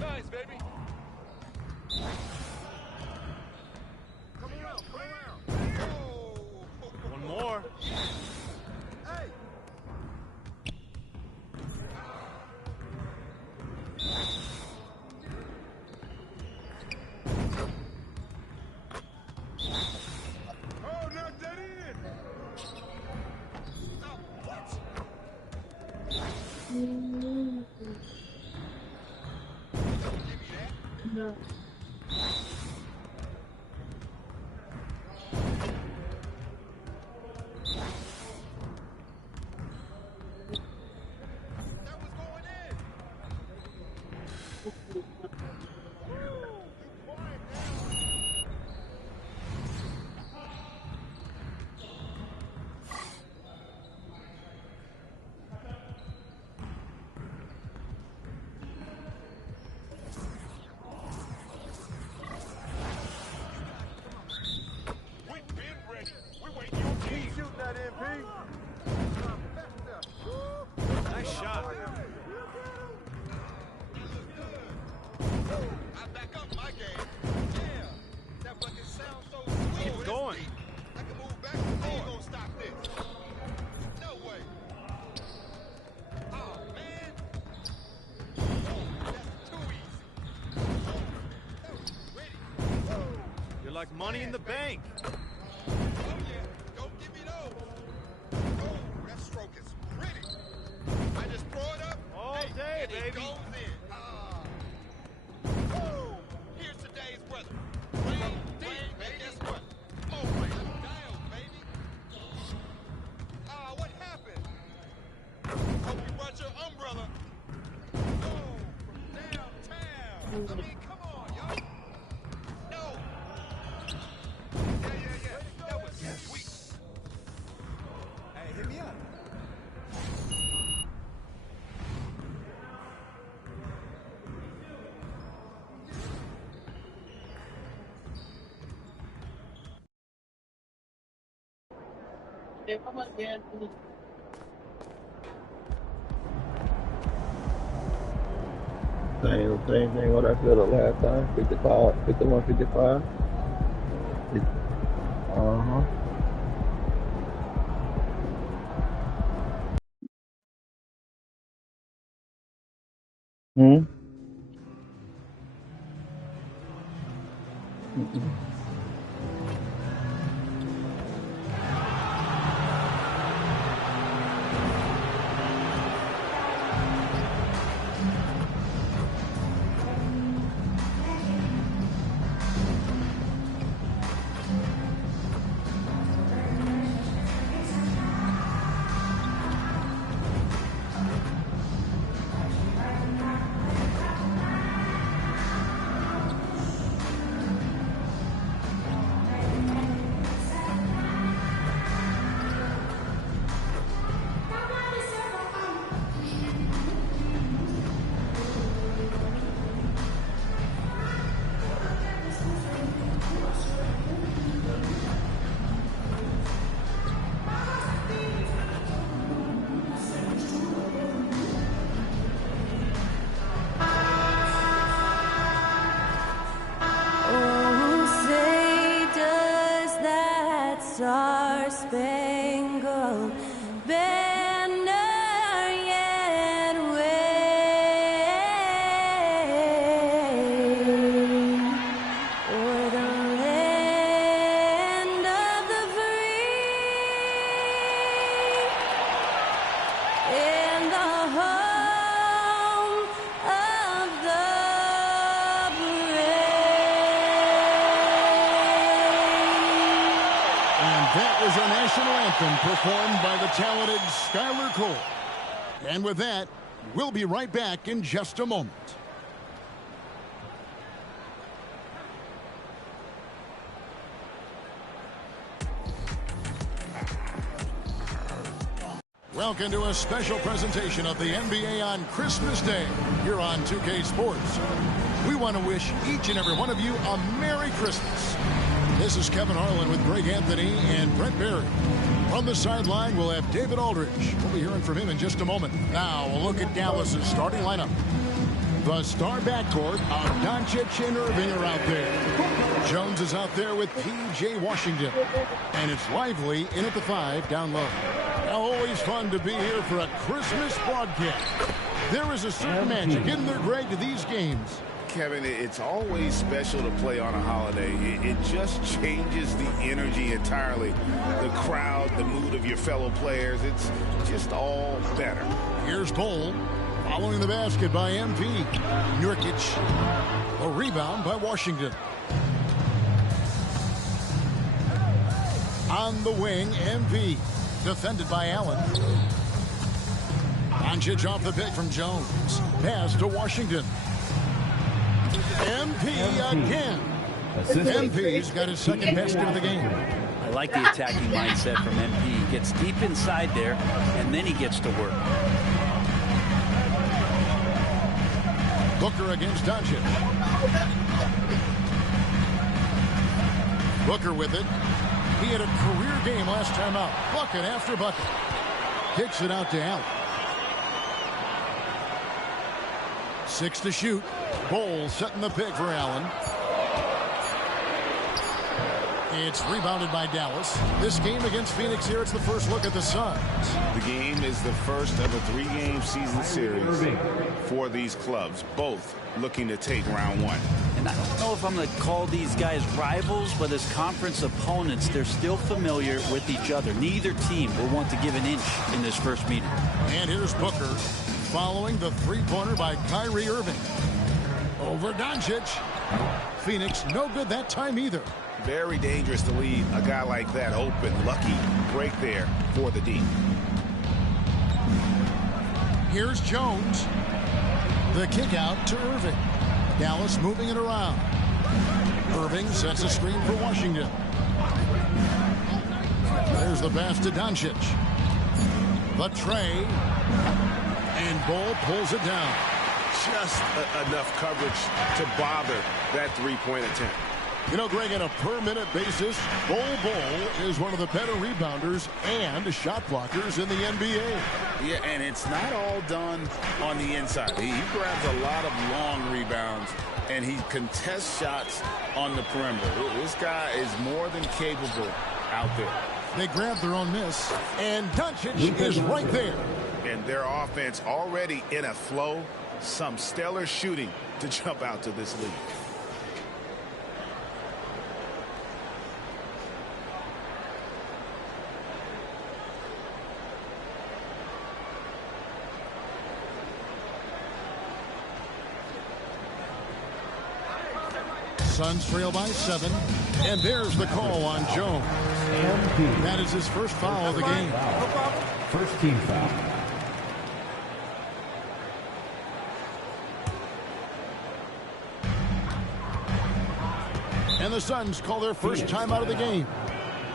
Nice, baby. Come around, come around. Oh. One more. Hey. Oh, knock that in. Oh, what? No. Nice shot. I back up my game. Yeah. That bucket sounds so sweet. Keep going. I can move back and forth. Gonna stop this. No way. Oh, man. Oh, that's too easy. Oh, that was pretty. You're like money in the bank. Oh, yeah. Don't give me those. Oh, that stroke is pretty. I just throw it up. All day, and baby. It goes in. Ah. Oh, here's today's weather. Rain, and guess what? Oh, rain down, baby. Ah, what happened? Hope you brought your umbrella. Oh, from downtown. I mean, come on, y'all. No. Yeah. That was sweet. Hey, hit me up. They come up there and Same thing what I said the last time. 55, 51, 55. Hmm? Oh, say does that star-spangled banner yet wave o'er the land of the free and the home of the That was our national anthem performed by the talented Skylar Cole. And with that, we'll be right back in just a moment. Welcome to a special presentation of the NBA on Christmas Day here on 2K Sports. We want to wish each and every one of you a Merry Christmas. This is Kevin Harlan with Greg Anthony and Brent Barry. From the sideline, we'll have David Aldridge. We'll be hearing from him in just a moment. Now, a look at Dallas's starting lineup. The star backcourt of Doncic and Irving are out there. Jones is out there with P.J. Washington. And it's Lively in at the 5 down low. Now, always fun to be here for a Christmas broadcast. There is a certain magic in there, Greg, to these games. Kevin, it's always special to play on a holiday. It just changes the energy entirely. The crowd, the mood of your fellow players, it's just all better. Here's Cole following the basket by MP. Nurkic, a rebound by Washington. On the wing, MP, defended by Allen. Doncic off the pick from Jones. Pass to Washington. MP again. MP's got his second basket of the game. I like the attacking mindset from MP. He gets deep inside there, and then he gets to work. Booker against Doncic. Booker with it. He had a career game last time out. Bucket after bucket. Kicks it out to Allen. 6 to shoot. Bowles setting the pick for Allen. It's rebounded by Dallas. This game against Phoenix here, it's the first look at the Suns. The game is the first of a 3-game season series for these clubs, both looking to take round 1. And I don't know if I'm going to call these guys rivals, but as conference opponents, they're still familiar with each other. Neither team will want to give an inch in this first meeting. And here's Booker following the three-pointer by Kyrie Irving. Over Doncic. Phoenix no good that time either. Very dangerous to leave a guy like that open. Lucky break there for the D. Here's Jones. The kick out to Irving. Dallas moving it around. Irving sets a screen for Washington. There's the pass to Doncic. The tray. And Ball pulls it down. Just enough coverage to bother that three-point attempt. You know, Greg, on a per-minute basis, Bol is one of the better rebounders and shot blockers in the NBA. Yeah, and it's not all done on the inside. He grabs a lot of long rebounds, and he contests shots on the perimeter. This guy is more than capable out there. They grab their own miss, and Doncic is right there. And their offense already in a flow. some stellar shooting to jump out to this lead. Suns trail by 7, and there's the call on Jones. That is his first foul of the game. First team foul. And the Suns call their first timeout of the game.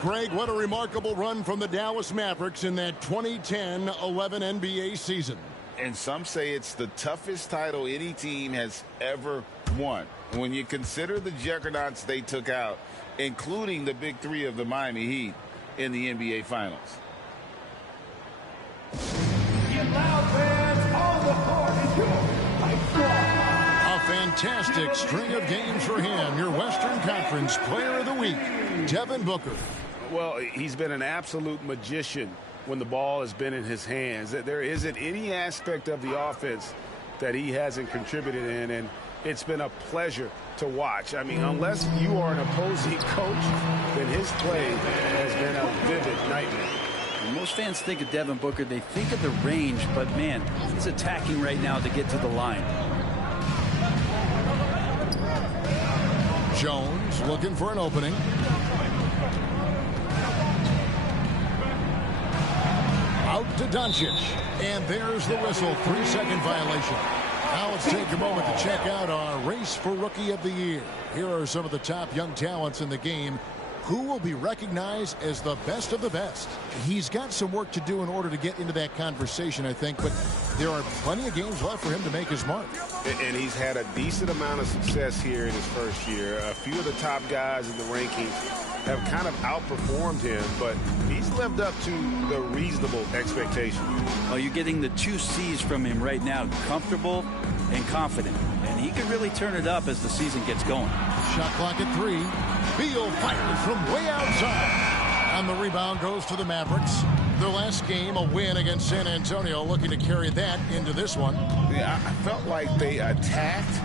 Greg, what a remarkable run from the Dallas Mavericks in that 2010-11 NBA season. And some say it's the toughest title any team has ever won. When you consider the juggernauts they took out, including the big three of the Miami Heat in the NBA Finals. Get loud, fans, on the court is yours. A fantastic string of games for him. Your Western Conference Player of the Week, Devin Booker. Well, he's been an absolute magician when the ball has been in his hands. There isn't any aspect of the offense that he hasn't contributed in, and it's been a pleasure to watch. I mean, unless you are an opposing coach, then his play has been a vivid nightmare. When most fans think of Devin Booker, they think of the range, but man, he's attacking right now to get to the line. Jones looking for an opening. Out to Doncic. And there's the whistle. 3-second violation. Now let's take a moment to check out our race for Rookie of the Year. Here are some of the top young talents in the game who will be recognized as the best of the best. He's got some work to do in order to get into that conversation, I think, but there are plenty of games left for him to make his mark. And he's had a decent amount of success here in his first year. A few of the top guys in the rankings have kind of outperformed him, but he's lived up to the reasonable expectation. Well, you're getting the 2 C's from him right now, comfortable and confident. And he could really turn it up as the season gets going. Shot clock at 3. Beal fires from way outside. And the rebound goes to the Mavericks. Their last game, a win against San Antonio, looking to carry that into this one. Yeah, I felt like they attacked,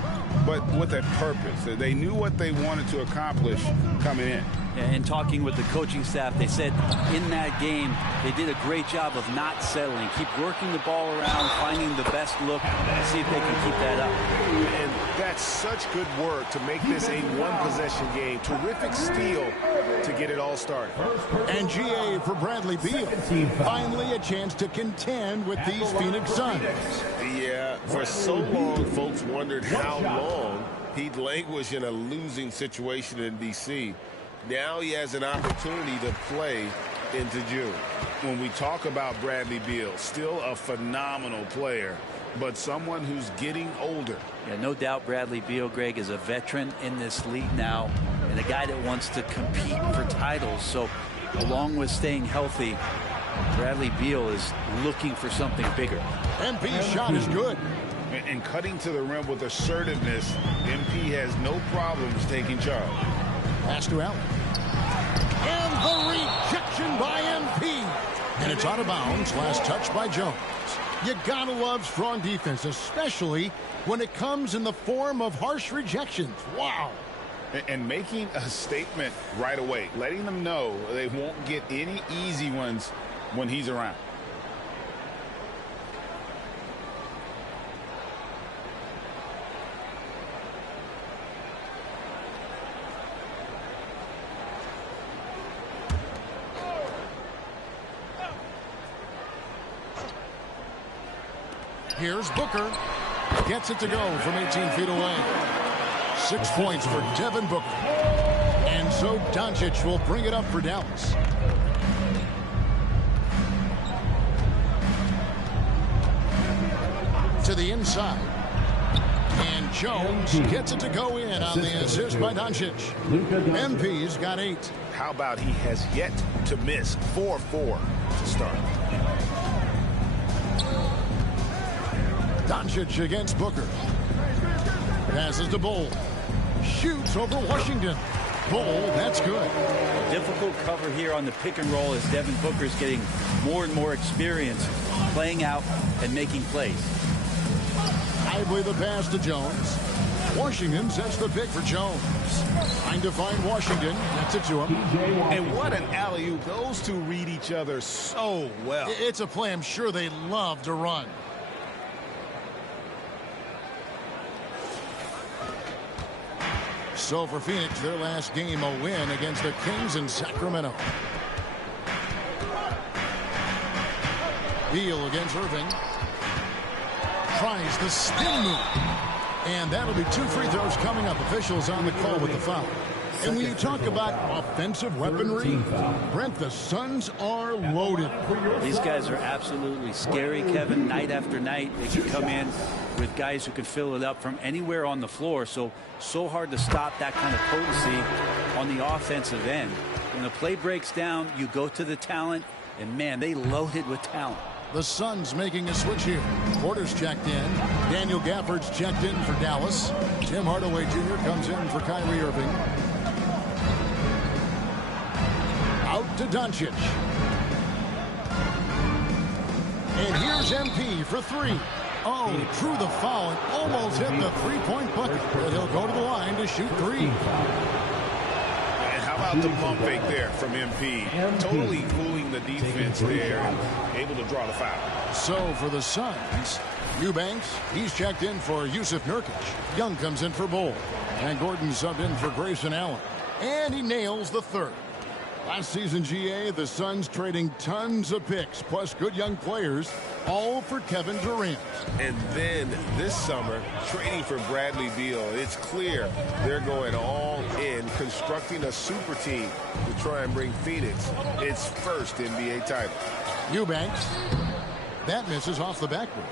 but with a purpose. They knew what they wanted to accomplish coming in. And talking with the coaching staff, they said in that game they did a great job of not settling. Keep working the ball around, finding the best look, and see if they can keep that up. And that's such good work to make this a one-possession game. Terrific steal to get it all started. And GA for Bradley Beal. Finally a chance to contend with these Phoenix Suns. Yeah, for so long, folks wondered how long he'd languish in a losing situation in D.C. Now he has an opportunity to play into June. When we talk about Bradley Beal, still a phenomenal player, but someone who's getting older. Yeah, no doubt Bradley Beal, Greg, is a veteran in this league now and a guy that wants to compete for titles. So along with staying healthy, Bradley Beal is looking for something bigger. MP's shot is good. And cutting to the rim with assertiveness, MP has no problems taking charge. Pass to Allen. And the rejection by MP. And it's out of bounds. Last touch by Jones. You gotta love strong defense, especially when it comes in the form of harsh rejections. Wow. And making a statement right away, letting them know they won't get any easy ones when he's around. Here's Booker. Gets it to go from 18 feet away. 6 points for Devin Booker. And so Doncic will bring it up for Dallas. To the inside. And Jones gets it to go in on the assist by Doncic. MP's got 8. How about he has yet to miss 4-4 to start. Doncic against Booker. Passes to Bull. Shoots over Washington. Bull, that's good. Difficult cover here on the pick and roll as Devin Booker's getting more and more experience playing out and making plays. Lively the pass to Jones. Washington sets the pick for Jones. Trying to find Washington. Gets it to him. And what an alley-oop. Those two read each other so well. It's a play I'm sure they love to run. So for Phoenix, their last game a win against the Kings in Sacramento. Beal against Irving. Tries the spin move. And that'll be 2 free throws coming up. Officials on the call with the foul. And when you talk about offensive weaponry, Brent, the Suns are loaded. These guys are absolutely scary, Kevin. Night after night, they can come in with guys who can fill it up from anywhere on the floor. So hard to stop that kind of potency on the offensive end. When the play breaks down, you go to the talent, and man, they loaded with talent. The Suns making a switch here. Porter's checked in. Daniel Gafford's checked in for Dallas. Tim Hardaway Jr. comes in for Kyrie Irving. Out to Doncic. And here's MP for 3. Oh, drew the foul and almost hit the three-point bucket. But he'll go to the line to shoot 3. And how about the pump fake there from MP? Totally fooling the defense there and able to draw the foul. So for the Suns, Eubanks, he's checked in for Yusuf Nurkic. Young comes in for Bull. And Gordon subbed in for Grayson Allen. And he nails the 3rd. Last season, GA, the Suns trading tons of picks, plus good young players, all for Kevin Durant. And then this summer, trading for Bradley Beal. It's clear they're going all in, constructing a super team to try and bring Phoenix its first NBA title. Eubanks, that misses off the backboard.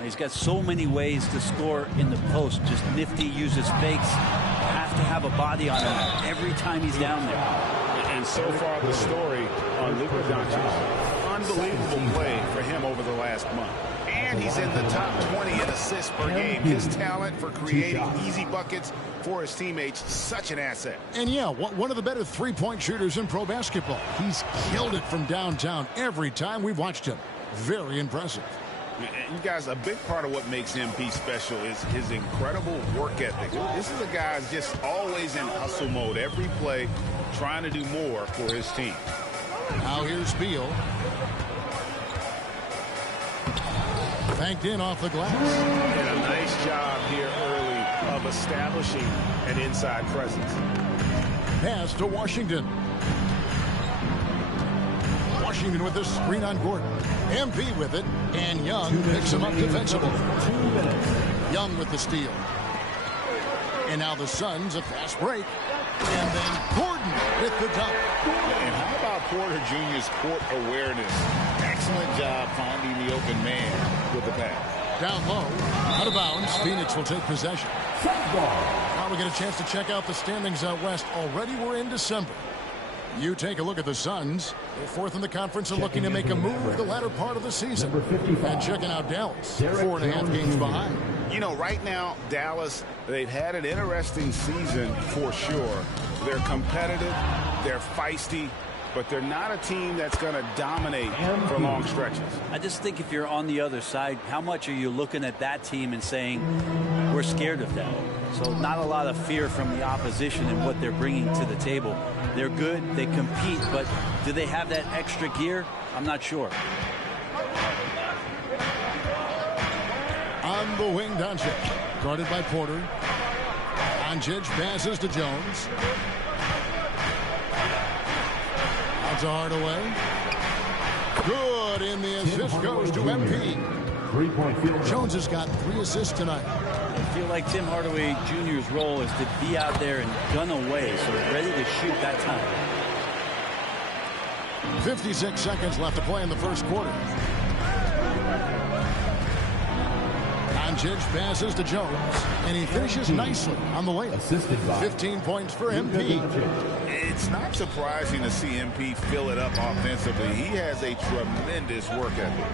He's got so many ways to score in the post. Just nifty, uses fakes. Have to have a body on him every time he's down there. And so far the story on Luka Doncic, unbelievable play for him over the last month. And he's in the top 20 in assists per game. His talent for creating easy buckets for his teammates, such an asset. And yeah, one of the better three-point shooters in pro basketball. He's killed it from downtown every time we've watched him. Very impressive. And you guys, a big part of what makes MP special is his incredible work ethic. This is a guy who's just always in hustle mode. Every play, trying to do more for his team. Now here's Beal. Banked in off the glass. And a nice job here early of establishing an inside presence. Pass to Washington. Washington with the screen on Gordon. MP with it, and Young picks him up defensively. Young with the steal. And now the Suns, a fast break. And then Gordon with the dunk. And how about Porter Jr.'s court awareness? Excellent job finding the open man with the pass. Down low, out of bounds. Phoenix will take possession. Now we get a chance to check out the standings out west. Already we're in December. You take a look at the Suns. They're 4th in the conference and looking to make a move the latter part of the season. And checking out Dallas, 4.5 games behind. You know, right now, Dallas, they've had an interesting season for sure. They're competitive, they're feisty, but they're not a team that's going to dominate for long stretches. I just think if you're on the other side, how much are you looking at that team and saying, we're scared of them? So not a lot of fear from the opposition and what they're bringing to the table. They're good, they compete, but do they have that extra gear? I'm not sure. On the wing, Doncic. Guarded by Porter. Doncic passes to Jones. Out to Hardaway. Good, and the assist goes to MP. Jones has got 3 assists tonight. I feel like Tim Hardaway Jr.'s role is to be out there and gun away, so ready to shoot that time. 56 seconds left to play in the first quarter. Doncic passes to Jones, and he finishes nicely on the layup. 15 points for MP. It's not surprising to see MP fill it up offensively. He has a tremendous work ethic.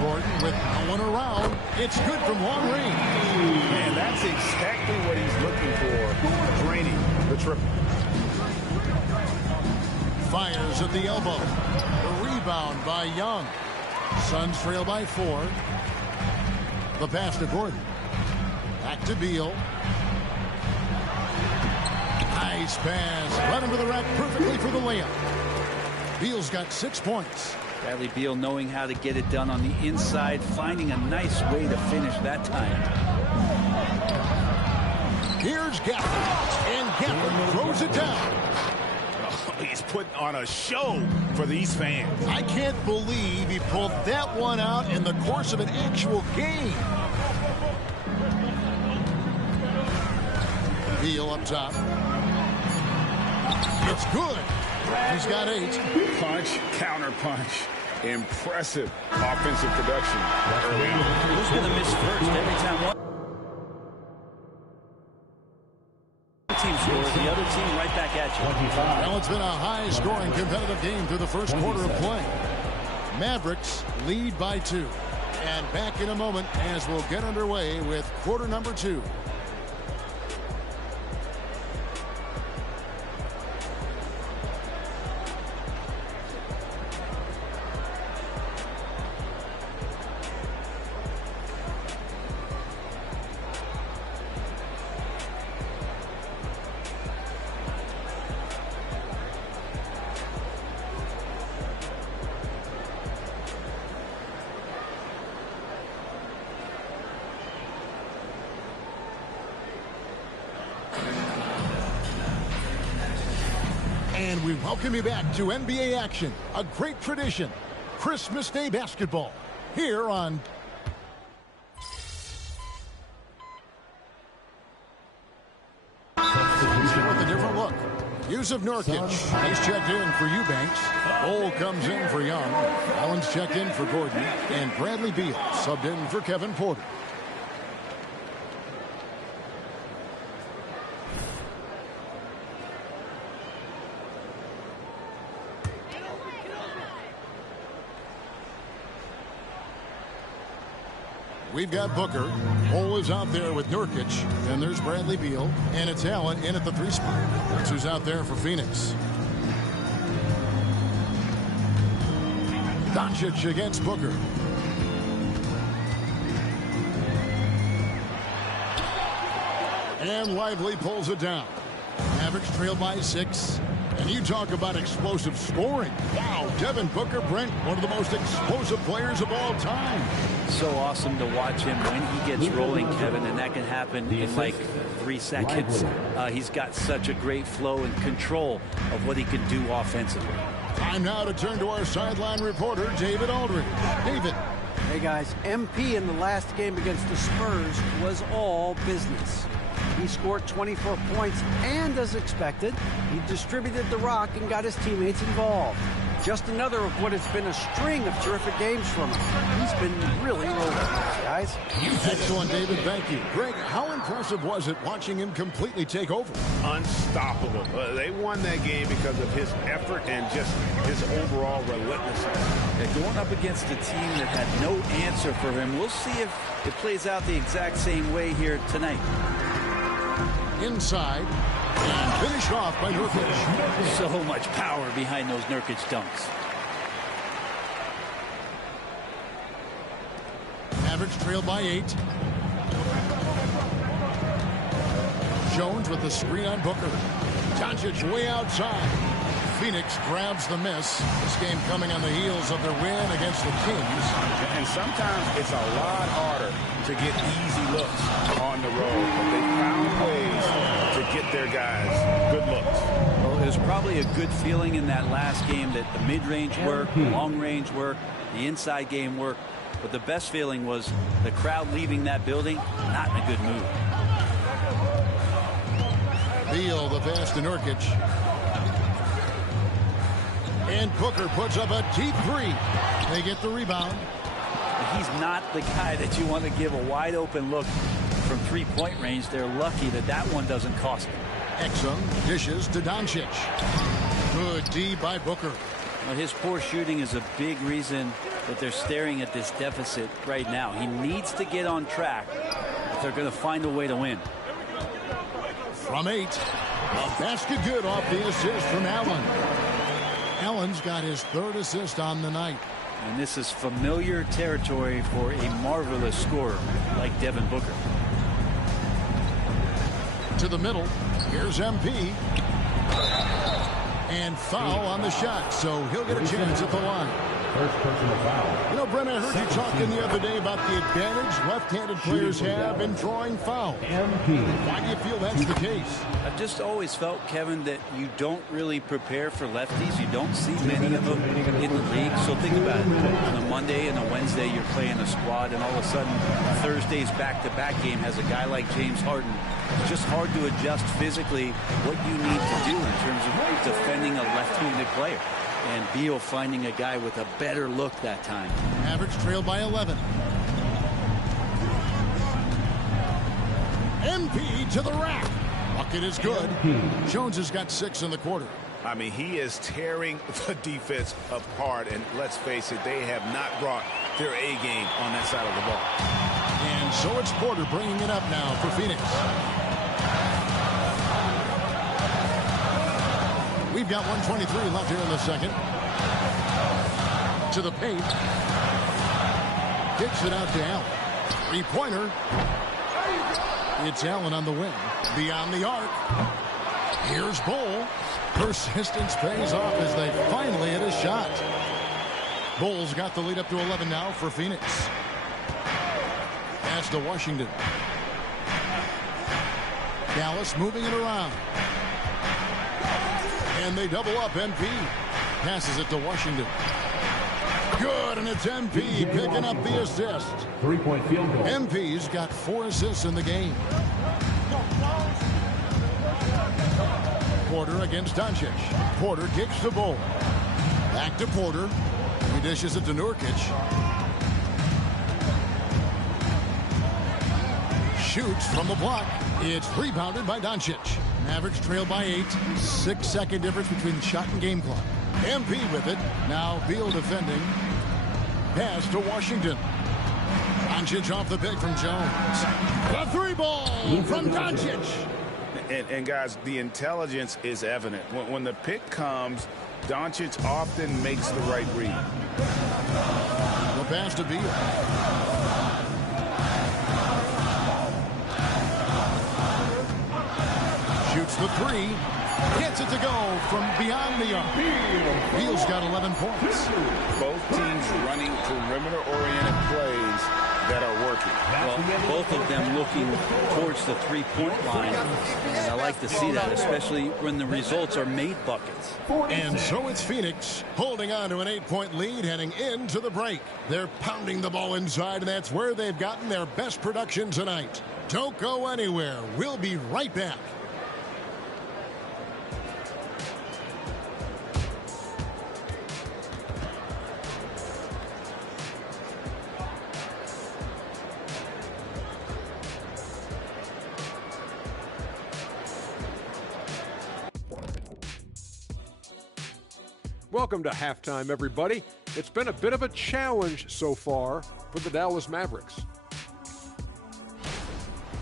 Gordon with no one around. It's good from long range. And that's exactly what he's looking for, draining the triple. Fires at the elbow. The rebound by Young. Suns trail by 4. The pass to Gordon. Back to Beal. Nice pass. Right into the rack perfectly for the layup. Beal's got 6 points. Bradley Beal knowing how to get it done on the inside, finding a nice way to finish that time. Here's Gafford, and Gafford throws it down. Oh, he's putting on a show for these fans. I can't believe he pulled that one out in the course of an actual game. Beal up top. It's good. He's got 8. Punch, counter punch. Impressive offensive production early on. Who's going to miss first every time one team scores, the other team right back at you. Well, it's been a high-scoring competitive game through the first quarter of play. Mavericks lead by 2. And back in a moment as we'll get underway with quarter number 2. And we welcome you back to NBA action, a great tradition, Christmas Day basketball, here on with a different look. Use of Nurkic. He's checked in for Eubanks. Cole comes in for Young. Allen's checked in for Gordon. And Bradley Beal subbed in for Kevin Porter. We've got Booker. Cole is out there with Nurkic. And there's Bradley Beal. And it's Allen in at the 3 spot. That's who's out there for Phoenix. Doncic against Booker. And Lively pulls it down. Mavericks trail by 6. And you talk about explosive scoring. Wow, Devin Booker, Brent, one of the most explosive players of all time. So awesome to watch him when he gets rolling, Kevin, and that can happen in like 3 seconds. He's got such a great flow and control of what he can do offensively. Time now to turn to our sideline reporter, David Aldridge. David. Hey, guys. MP in the last game against the Spurs was all business. He scored 24 points, and as expected, he distributed the rock and got his teammates involved. Just another of what has been a string of terrific games from him. He's been really rolling, guys. Excellent, David. Thank you. Greg, how impressive was it watching him completely take over? Unstoppable. They won that game because of his effort and just his overall relentlessness. Going up against a team that had no answer for him, we'll see if it plays out the exact same way here tonight. Inside, and finished off by Nurkic. So much power behind those Nurkic dunks. Mavericks trail by 8. Jones with the screen on Booker. Doncic way outside. Phoenix grabs the miss. This game coming on the heels of their win against the Kings. And sometimes it's a lot harder to get easy looks on the road, but they found ways to get their guys good looks. Well, it was probably a good feeling in that last game that the mid-range worked, long-range worked, the inside game worked, but the best feeling was the crowd leaving that building not in a good mood. Beal the pass to Nurkic. And Booker puts up a deep 3. They get the rebound. He's not the guy that you want to give a wide open look from 3-point range. They're lucky that that one doesn't cost them. Exum dishes to Doncic. Good D by Booker. Well, his poor shooting is a big reason that they're staring at this deficit right now. He needs to get on track if they're going to find a way to win. From 8, a basket good off the assist from Allen. Allen's got his 3rd assist on the night. And this is familiar territory for a marvelous scorer like Devin Booker. To the middle. Here's MP. And foul on the shot, so he'll get a chance at the line. First personal foul. You know, Brent, I heard you talking the other day about the advantage left-handed players have in drawing fouls. Why do you feel that's the case? I've just always felt, Kevin, that you don't really prepare for lefties. You don't see many of them in the league. So think about it. On a Monday and a Wednesday, you're playing a squad, and all of a sudden, Thursday's back-to-back game has a guy like James Harden. It's just hard to adjust physically what you need to do in terms of defending a left-handed player. And Beal finding a guy with a better look that time. Mavericks trail by 11. MP to the rack. Bucket is good. Jones has got 6 in the quarter. I mean, he is tearing the defense apart. And let's face it, they have not brought their A game on that side of the ball. And so it's Porter bringing it up now for Phoenix. We've got 1:23 left here in the second. To the paint. Kicks it out to Allen. Three-pointer. It's Allen on the wing. Beyond the arc. Here's Bull. Persistence pays off as they finally hit a shot. Bull's got the lead up to 11 now for Phoenix. Pass to Washington. Dallas moving it around. And they double up. MP passes it to Washington. Good, and it's MP picking up the assist. 3-point field goal. MP's got 4 assists in the game. Porter against Doncic. Porter kicks the ball. Back to Porter. He dishes it to Nurkic. Shoots from the block. It's rebounded by Doncic. Mavericks trail by 8. 6-second difference between the shot and game clock. MP with it. Now Beal defending. Pass to Washington. Doncic off the pick from Jones. The 3-ball from Doncic. And guys, the intelligence is evident. When the pick comes, Doncic often makes the right read. The pass to Beal. Shoots the 3. Gets it to go from beyond the arc. Beal's got 11 points. Both teams running perimeter-oriented plays that are working. Well, both of them looking towards the three-point line. And I like to see that, especially when the results are made buckets. And so it's Phoenix holding on to an 8-point lead heading into the break. They're pounding the ball inside, and that's where they've gotten their best production tonight. Don't go anywhere. We'll be right back. Welcome to halftime, everybody. It's been a bit of a challenge so far for the Dallas Mavericks.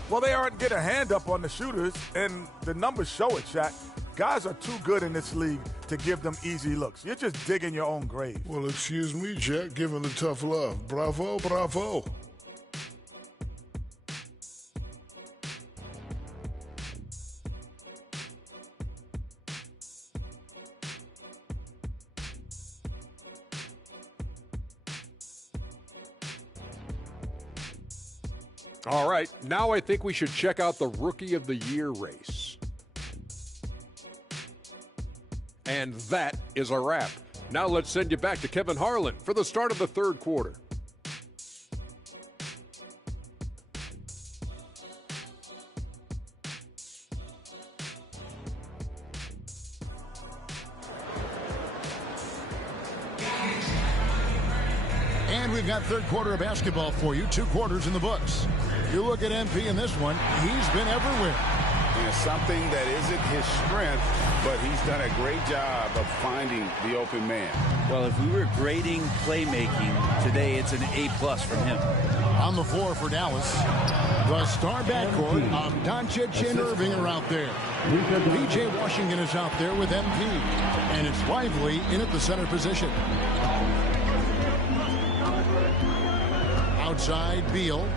Well, they aren't getting a hand up on the shooters, and the numbers show it, Shaq. Guys are too good in this league to give them easy looks. You're just digging your own grave. Well, excuse me, Jack, giving the tough love. Bravo, bravo. All right, now I think we should check out the Rookie of the Year race. And that is a wrap. Now let's send you back to Kevin Harlan for the start of the third quarter. And we've got third quarter of basketball for you. 2 quarters in the books. You look at MP in this one, he's been everywhere. And something that isn't his strength, but he's done a great job of finding the open man. Well, if we were grading playmaking today, it's an A+ from him. On the floor for Dallas, the star backcourt of Doncic and Irving are out there. P.J. Washington is out there with MP, and it's Lively in at the center position. Outside, Beal.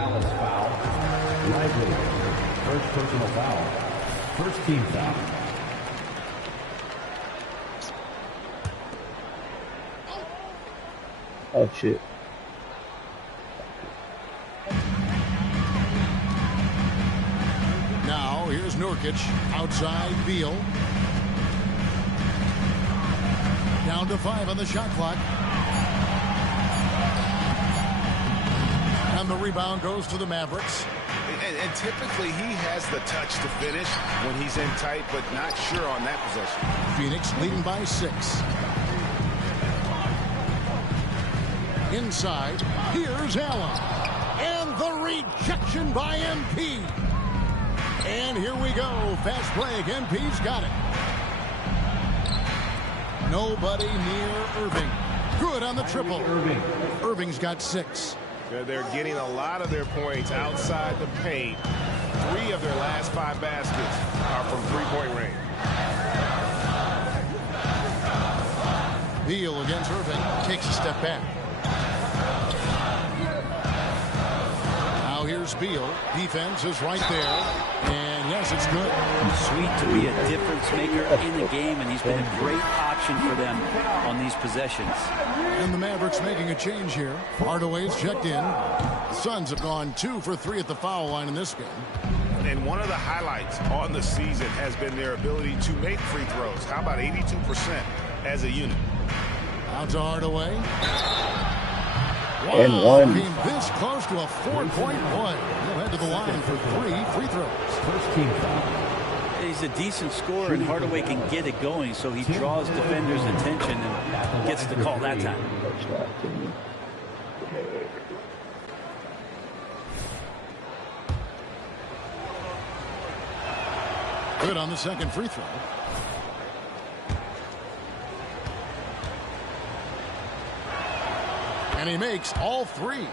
Dallas foul. Lively, first personal foul. First team foul. Oh, shit. Now, here's Nurkic. Outside, Beal. Down to 5 on the shot clock. And the rebound goes to the Mavericks. And typically he has the touch to finish when he's in tight, but not sure on that possession. Phoenix leading by 6. Inside, here's Allen. And the rejection by MP. And here we go. Fast break. MP's got it. Nobody near Irving. Good on the triple. Irving's got 6. They're getting a lot of their points outside the paint. 3 of their last 5 baskets are from three-point range. Beal against Irving. Takes a step back. Now here's Beal. Defense is right there. And yes, it's good. Sweet to be a difference maker in the game, and he's been a great option for them on these possessions. And the Mavericks making a change here. Hardaway's checked in. The Suns have gone 2 for 3 at the foul line in this game. And one of the highlights on the season has been their ability to make free throws. How about 82% as a unit? Out to Hardaway. And one. Came this close to a 4-point play. He'll head to the line for 3 free throws. First team foul. He's a decent scorer, and Hardaway can get it going, so he draws defenders' attention and gets the call that time. Good on the second free throw. And he makes all 3.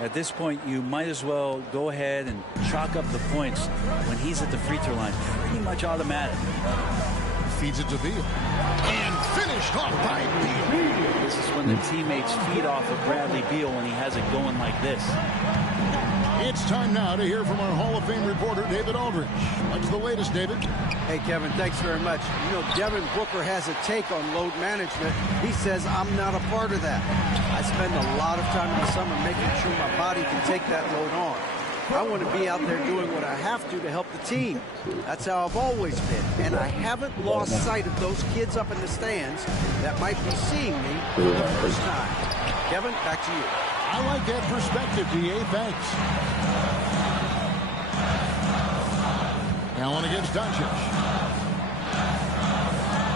At this point, you might as well go ahead and chalk up the points when he's at the free throw line. Pretty much automatic. Feeds it to Beal. And finished off by Beal. This is when the teammates feed off of Bradley Beal when he has it going like this. It's time now to hear from our Hall of Fame reporter, David Aldridge. What's the latest, David? Hey, Kevin, thanks very much. You know, Devin Booker has a take on load management. He says, I'm not a part of that. I spend a lot of time in the summer making sure my body can take that load on. I want to be out there doing what I have to help the team. That's how I've always been. And I haven't lost sight of those kids up in the stands that might be seeing me for the first time. Kevin, back to you. I like that perspective, D.A. Thanks. Allen against Doncic.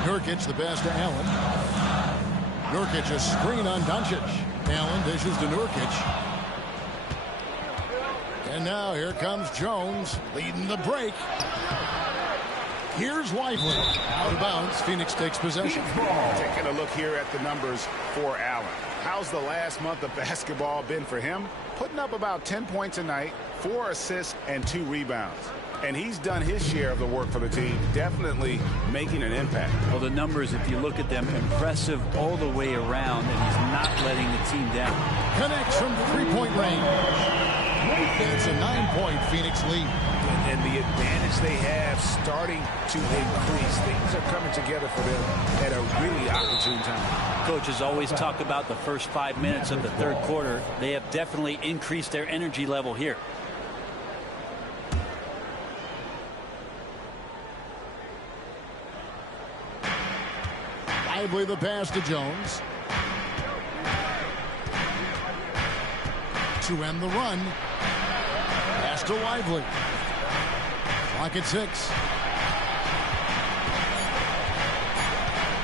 Nurkic the pass to Allen. Nurkic a screen on Doncic. Allen dishes to Nurkic. And now here comes Jones leading the break. Here's Lively. Out of bounds. Phoenix takes possession. Taking a look here at the numbers for Allen. How's the last month of basketball been for him? Putting up about 10 points a night, 4 assists, and 2 rebounds. And he's done his share of the work for the team, definitely making an impact. Well, the numbers, if you look at them, impressive all the way around, and he's not letting the team down. Connects from 3-point range. It's a 9-point Phoenix lead. And the advantage they have starting to increase. Things are coming together for them at a really opportune time. Coaches always talk about the first 5 minutes of the third quarter. They have definitely increased their energy level here. Lively the pass to Jones. To end the run. Pass to Lively. Clock at 6.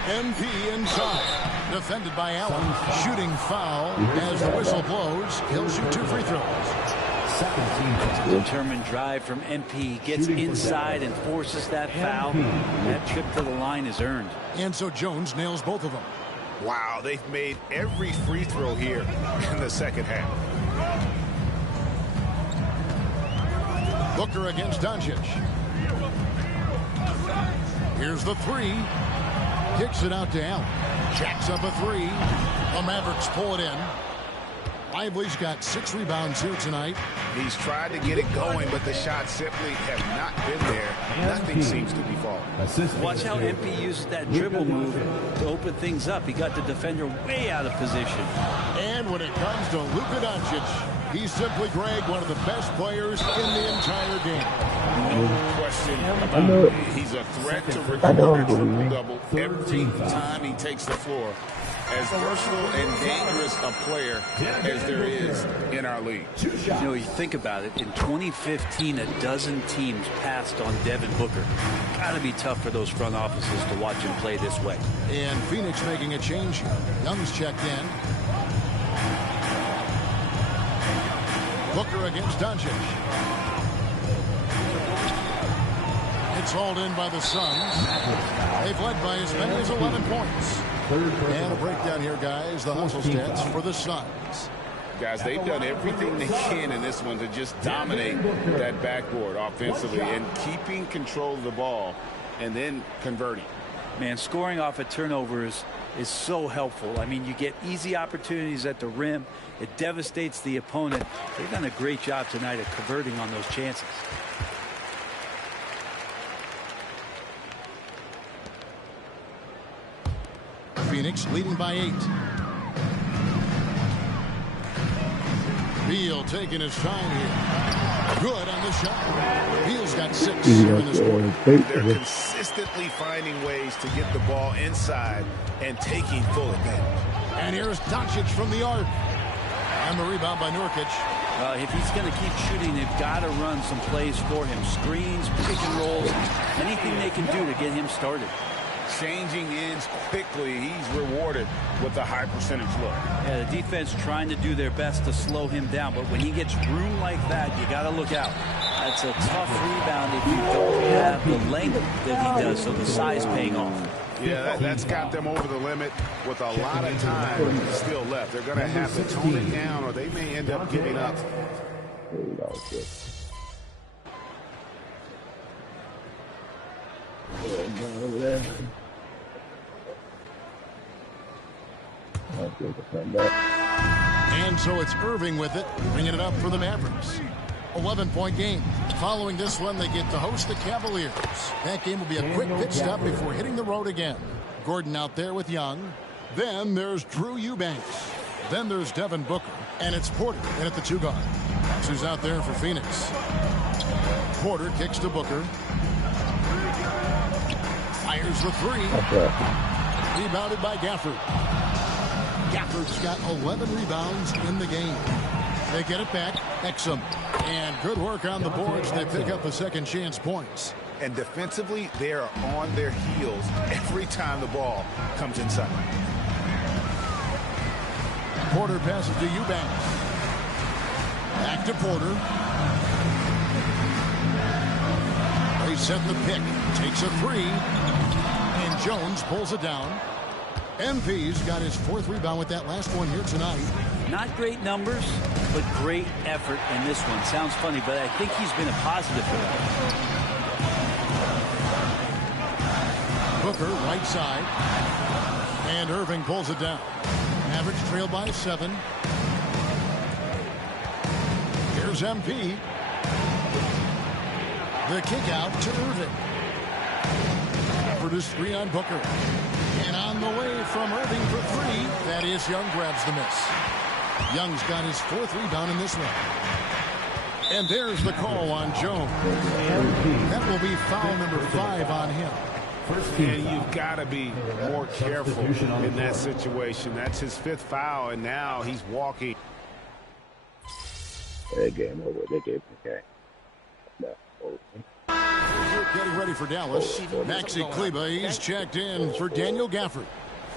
MP inside. Defended by Allen. Shooting foul as the whistle blows. He'll shoot 2 free throws. Second team foul. Determined drive from MP. Gets inside and forces that foul. That trip to the line is earned. And so Jones nails both of them. Wow, they've made every free throw here in the second half. Booker against Doncic. Here's the 3. Kicks it out to Allen. Jacks up a 3. The Mavericks pull it in. Lively's got 6 rebounds here tonight. He's tried to get it going, but the shots simply have not been there. Nothing seems to be falling. Watch how MP uses that dribble move to open things up. He got the defender way out of position. And when it comes to Luka Doncic, he's simply, Greg, one of the best players in the entire game. No question about it. He's a threat to record a triple-double every time he takes the floor. As versatile and dangerous a player as there is in our league. You know, you think about it, in 2015, a dozen teams passed on Devin Booker. Got to be tough for those front offices to watch him play this way. And Phoenix making a change here. Young's checked in. Booker against Doncic. It's hauled in by the Suns. They've led by as many as 11 points. And a breakdown here, guys. The hustle stats for the Suns. Guys, they've done everything they can in this one to just dominate that backboard offensively and keeping control of the ball and then converting. Man, scoring off of turnovers is so helpful. I mean, you get easy opportunities at the rim. It devastates the opponent. They've done a great job tonight of converting on those chances. Phoenix leading by 8. Beal taking his time here. Good on the shot. Beal's got 6 here in this quarter. They're consistently finding ways to get the ball inside and taking full advantage. And here's Doncic from the arc. And the rebound by Nurkic. If he's going to keep shooting, they've got to run some plays for him. Screens, pick and rolls, anything they can do to get him started. Changing ends quickly. He's rewarded with a high percentage look. Yeah, the defense trying to do their best to slow him down, but when he gets room like that, you got to look out. That's a tough rebound if you don't have the length that he does, so the size paying off. Yeah, that's got them over the limit with a lot of time still left. They're going to have to tone it down or they may end up giving up. And so it's Irving with it, bringing it up for the Mavericks. 11-point game. Following this one, they get to host the Cavaliers. That game will be a quick pit stop before hitting the road again. Gordon out there with Young. Then there's Drew Eubanks. Then there's Devin Booker. And it's Porter in at the 2 guard. That's who's out there for Phoenix. Porter kicks to Booker. Fires the 3. Rebounded by Gafford. Gafford's got 11 rebounds in the game. They get it back. Exum. And good work on the boards. They pick up the second chance points. And defensively, they are on their heels every time the ball comes inside. Porter passes to Eubanks. Back to Porter. They set the pick. Takes a 3. And Jones pulls it down. MP's got his 4th rebound with that last one here tonight. Not great numbers, but great effort in this one. Sounds funny, but I think he's been a positive for them. Booker, right side. And Irving pulls it down. Mavericks trail by 7. Here's MP. The kick out to Irving. Gafford 3 on Booker. And on the way from Irving for 3. Thaddeus Young grabs the miss. Young's got his 4th rebound in this one. And there's the call on Jones. That will be foul number 5 on him. And you've got to be more careful in that situation. That's his 5th foul, and now he's walking. That game over. That game okay. Getting ready for Dallas. Maxi Kleba, he's checked in for Daniel Gafford.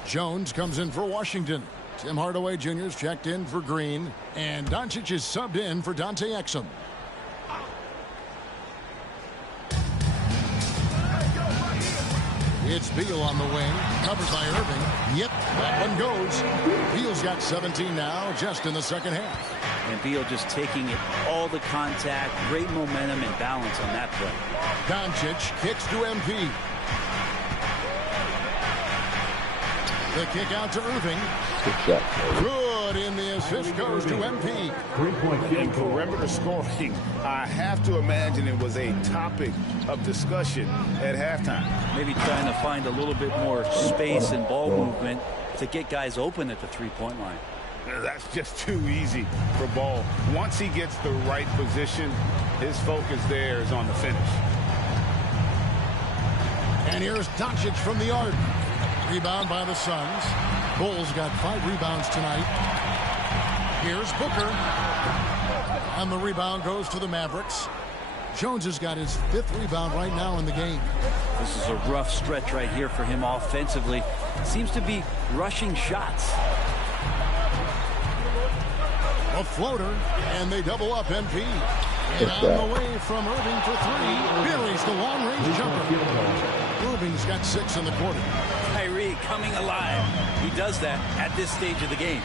Jones comes in for Washington. Tim Hardaway Jr. is checked in for Green. And Doncic is subbed in for Dante Exum. It's Beal on the wing, covered by Irving. Yep, that one goes. Beal's got 17 now, just in the second half. And Beal just taking it, all the contact, great momentum and balance on that play. Doncic kicks to MP. The kick out to Irving. Good, and the assist goes to MP. In perimeter scoring, I have to imagine it was a topic of discussion at halftime. Maybe trying to find a little bit more space and ball movement to get guys open at the three-point line. That's just too easy for Ball. Once he gets the right position, his focus there is on the finish. And here's Doncic from the arc. Rebound by the Suns. Bulls got 5 rebounds tonight. Here's Booker. And the rebound goes to the Mavericks. Jones has got his 5th rebound right now in the game. This is a rough stretch right here for him offensively. Seems to be rushing shots. A floater, and they double up MP. And on the way from Irving for 3. Buries the long-range jumper. Irving's got 6 in the quarter. Kyrie coming alive. He does that at this stage of the game.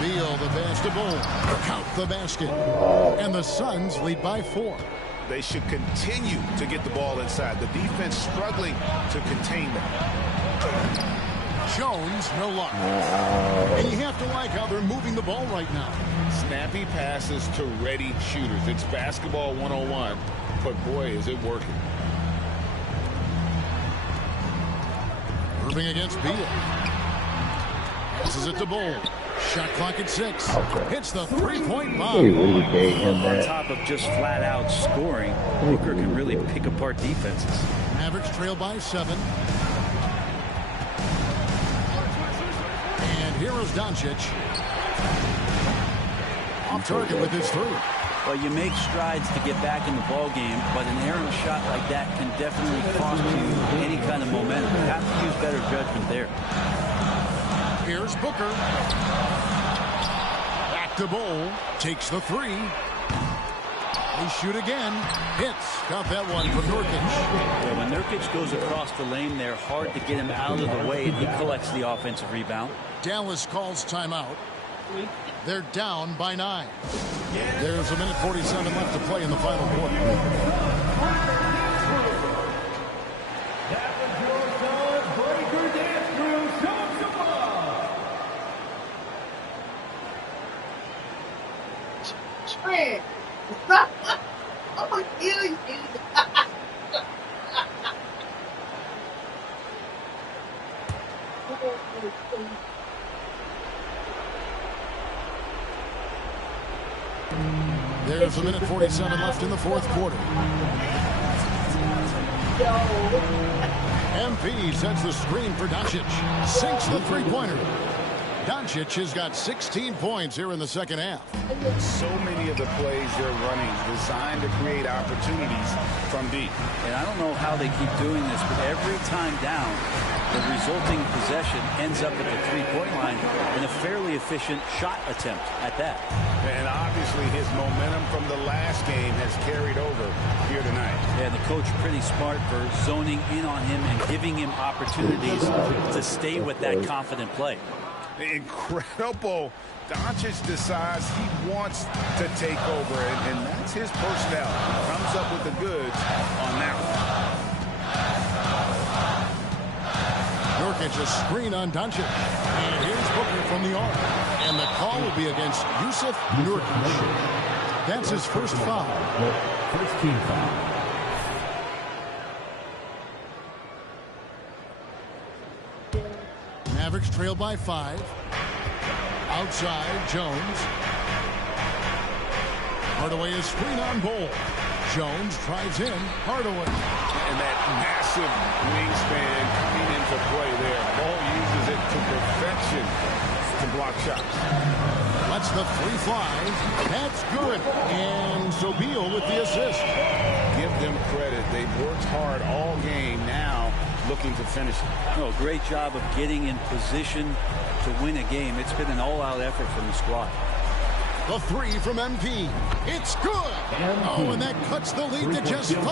Beal, the basketball. Count the basket. And the Suns lead by 4. They should continue to get the ball inside. The defense struggling to contain them. Jones, no luck. And you have to like how they're moving the ball right now. Snappy passes to ready shooters. It's basketball 101, but boy, is it working. Irving against Beal. Passes it to Bull. Shot clock at 6. Hits the three-point bomb. On top of just flat-out scoring, Booker can really pick apart defenses. Mavericks trail by 7. And here is Doncic. Off target with his 3. Well, you make strides to get back in the ball game, but an errant shot like that can definitely cost you any kind of momentum. You have to use better judgment there. Here's Booker. Back to Bull. Takes the 3. They shoot again. Hits. Got that one from Nurkic. Yeah, when Nurkic goes across the lane, they're hard to get him out of the way, and he collects the offensive rebound. Dallas calls timeout. They're down by 9. There's a minute 47 left to play in the final quarter. That was your son, Breaker Dance Crew. Show him some love. Trent. I'm gonna kill you. There's a minute 47 left in the fourth quarter. MP sets the screen for Doncic. Sinks the three-pointer. Doncic has got 16 points here in the second half. So many of the plays they're running designed to create opportunities from deep. And I don't know how they keep doing this, but every time down, the resulting possession ends up at the three-point line in a fairly efficient shot attempt at that. And obviously his momentum from the last game has carried over here tonight. Yeah, the coach pretty smart for zoning in on him and giving him opportunities to stay with that confident play. Incredible. Doncic decides he wants to take over, and that's his personnel. Comes up with the goods on that one. Nurkic a screen on Doncic. And here's Booker from the arc. And the call will be against Yusuf Nurkic. That's his first foul. First team foul. Mavericks trail by 5. Outside, Jones. Hardaway is screen on Bull. Jones drives in. Hardaway. And that massive wingspan coming into play there. Ball uses it to perfection to block shots. Lets the 3 fly. That's good. And so Beal with the assist. Give them credit. They've worked hard all game. Now looking to finish it. No, great job of getting in position to win a game. It's been an all-out effort from the squad. The 3 from MP. It's good. Oh, and that cuts the lead to just 5.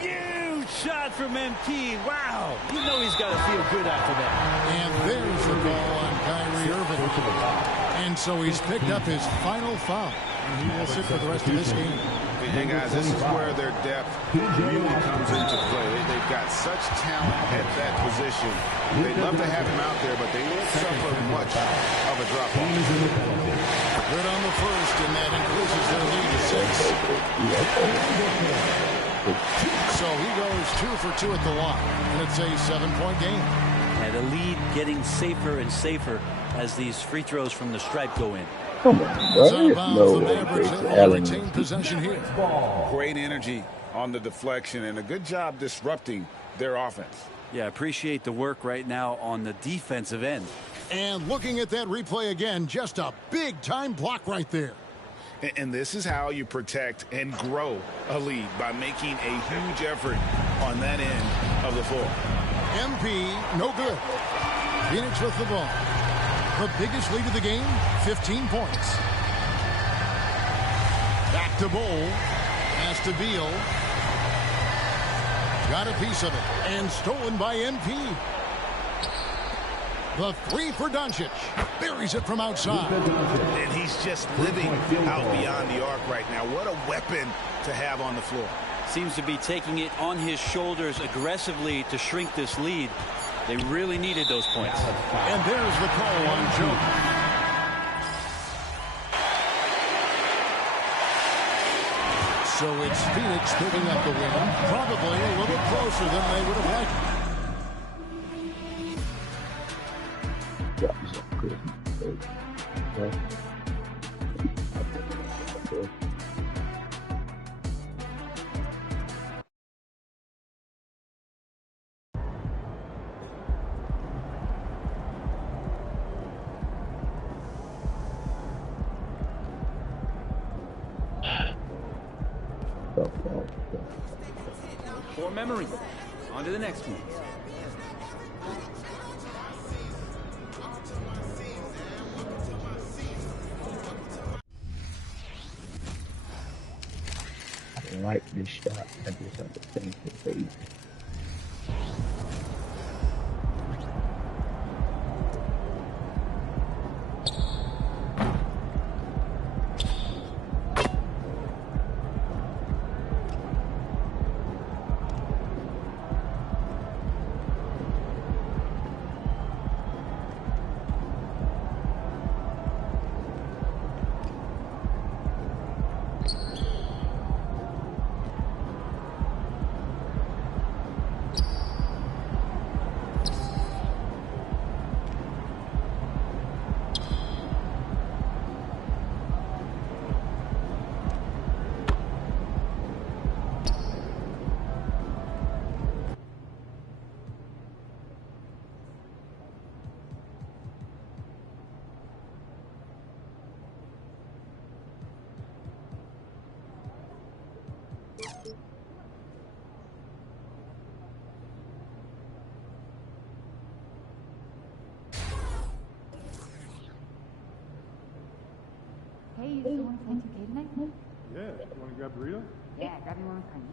Huge shot from MP. Wow. You know he's got to feel good after that. And there's the ball on Kyrie Irving. And so he's picked up his final foul. And he will sit for the rest of this game. Hey guys, this is where their depth really comes into play. They've got such talent at that position. They'd love to have him out there, but they won't suffer much of a drop-off. Good on the first, and that increases their lead to 6. So he goes 2 for 2 at the line, and it's a 7-point game. And the lead getting safer and safer as these free throws from the stripe go in. Come on, bro. There's no way Grayson Allen. Retain possession here. Great energy on the deflection, and a good job disrupting their offense. Yeah, appreciate the work right now on the defensive end. And looking at that replay again, just a big-time block right there. And this is how you protect and grow a lead, by making a huge effort on that end of the floor. MP, no good. Phoenix with the ball. The biggest lead of the game, 15 points. Back to Bowl. Pass to Beal. Got a piece of it. And stolen by MP. The three for Doncic. Buries it from outside. And he's just living out beyond the arc right now. What a weapon to have on the floor. Seems to be taking it on his shoulders aggressively to shrink this lead. They really needed those points. And there's the call on Joe. So it's Phoenix picking up the win. Probably a little closer than they would have liked. For memory. On to the next one. I like this shot. I just have to think the face. Hey, you still want to play 2K tonight? Yeah, you want to grab burrito? Yeah, grab me one with cream.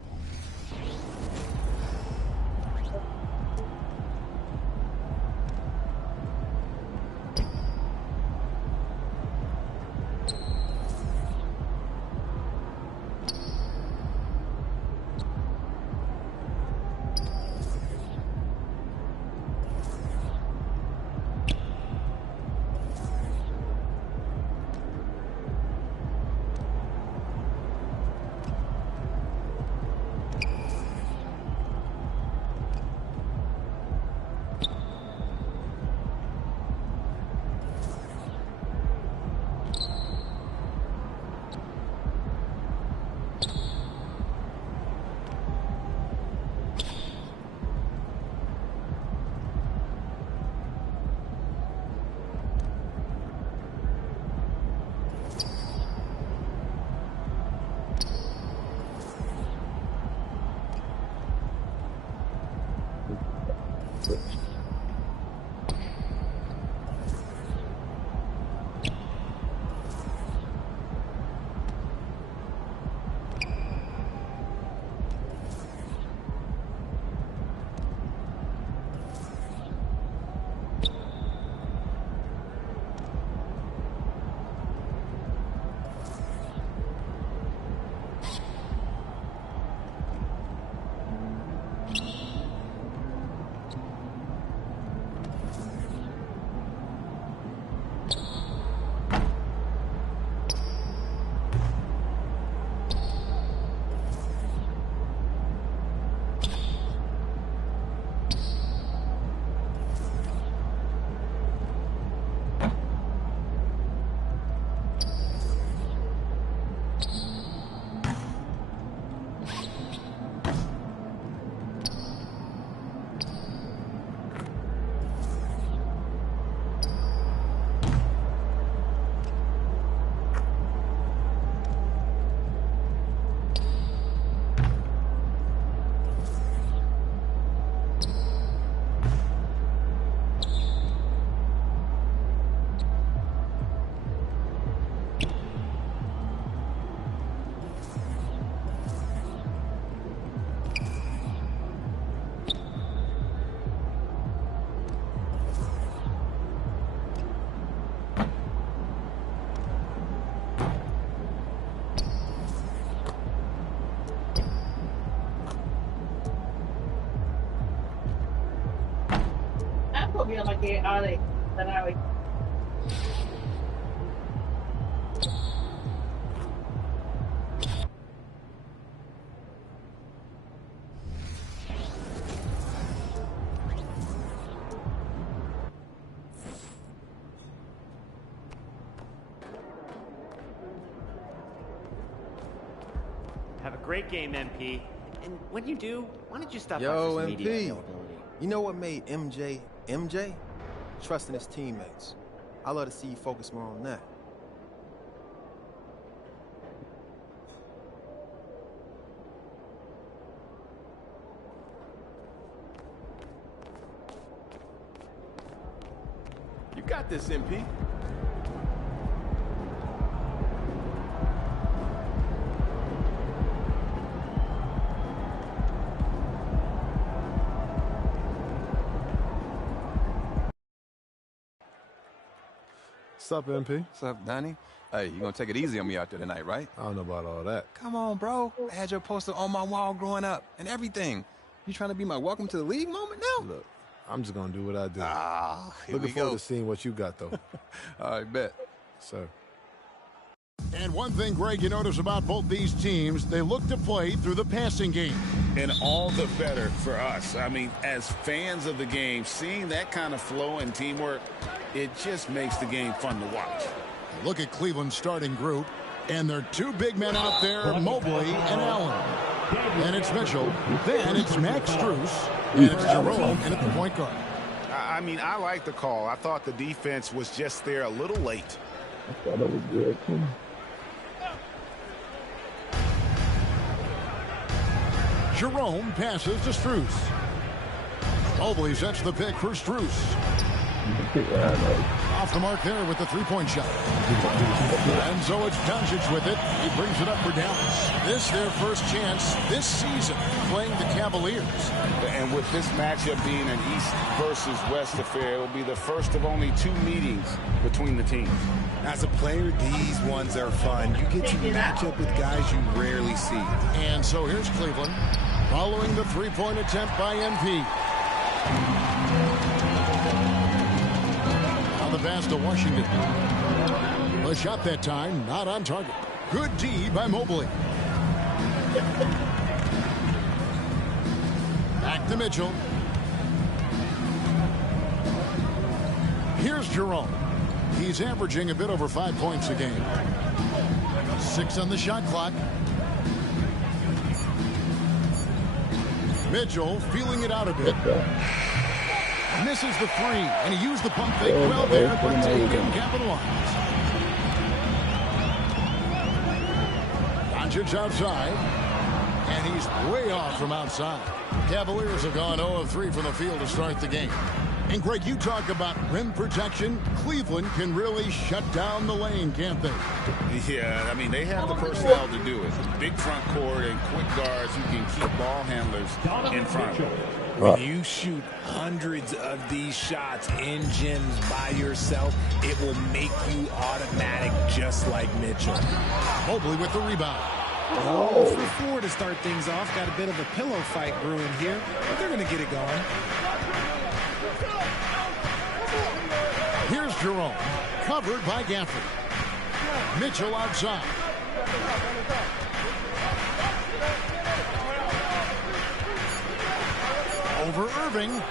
Put me on like a Ale. Then I would. Have a great game, MP. And when you do, why don't you stop by Yo, for some media MP, availability? you know what made MJ MJ? Trusting his teammates. I love to see you focus more on that. You got this, MP. What's up, MP? What's up, Donnie? Hey, you gonna take it easy on me out there tonight, right? I don't know about all that. Come on, bro. I had your poster on my wall growing up and everything. You trying to be my welcome to the league moment now? Look, I'm just gonna do what I do. Here Looking we forward go. to seeing what you got, though. All right, bet. Sir. And one thing, Greg, you notice about both these teams, they look to play through the passing game. And all the better for us. I mean, as fans of the game, seeing that kind of flow and teamwork, it just makes the game fun to watch. Look at Cleveland's starting group, and their two big men out there, Mobley and Allen. And it's Mitchell, then it's Max Strus, and it's Jerome in at the point guard. I mean, I like the call. I thought the defense was just there a little late. I thought it was good, too. Jerome passes to Strus. Mobley sets the pick for Strus. Off the mark there with the three-point shot. And so it's Doncic with it. He brings it up for Dallas. This their first chance this season playing the Cavaliers. And with this matchup being an East versus West affair, it will be the first of only two meetings between the teams. As a player, these ones are fun. You get to match up with guys you rarely see. And so here's Cleveland following the three-point attempt by MP. On the pass to Washington. The shot that time not on target. Good D by Mobley. Back to Mitchell. Here's Jerome. He's averaging a bit over 5 points a game. 6 on the shot clock. Mitchell feeling it out a bit. Misses the three, and he used the pump fake well there, but didn't capitalize. Doncic outside, and he's way off from outside. Cavaliers have gone 0 of 3 from the field to start the game. And Greg, you talk about rim protection. Cleveland can really shut down the lane, can't they? Yeah, I mean, they have the personnel to do it. Big front court and quick guards who can keep ball handlers in front of them. When you shoot hundreds of these shots in gyms by yourself, it will make you automatic just like Mitchell. Mobley with the rebound. Oh, for 4 to start things off. Got a bit of a pillow fight brewing here, but they're going to get it going. Here's Jerome, covered by Gafford. Mitchell outside. Over Irving.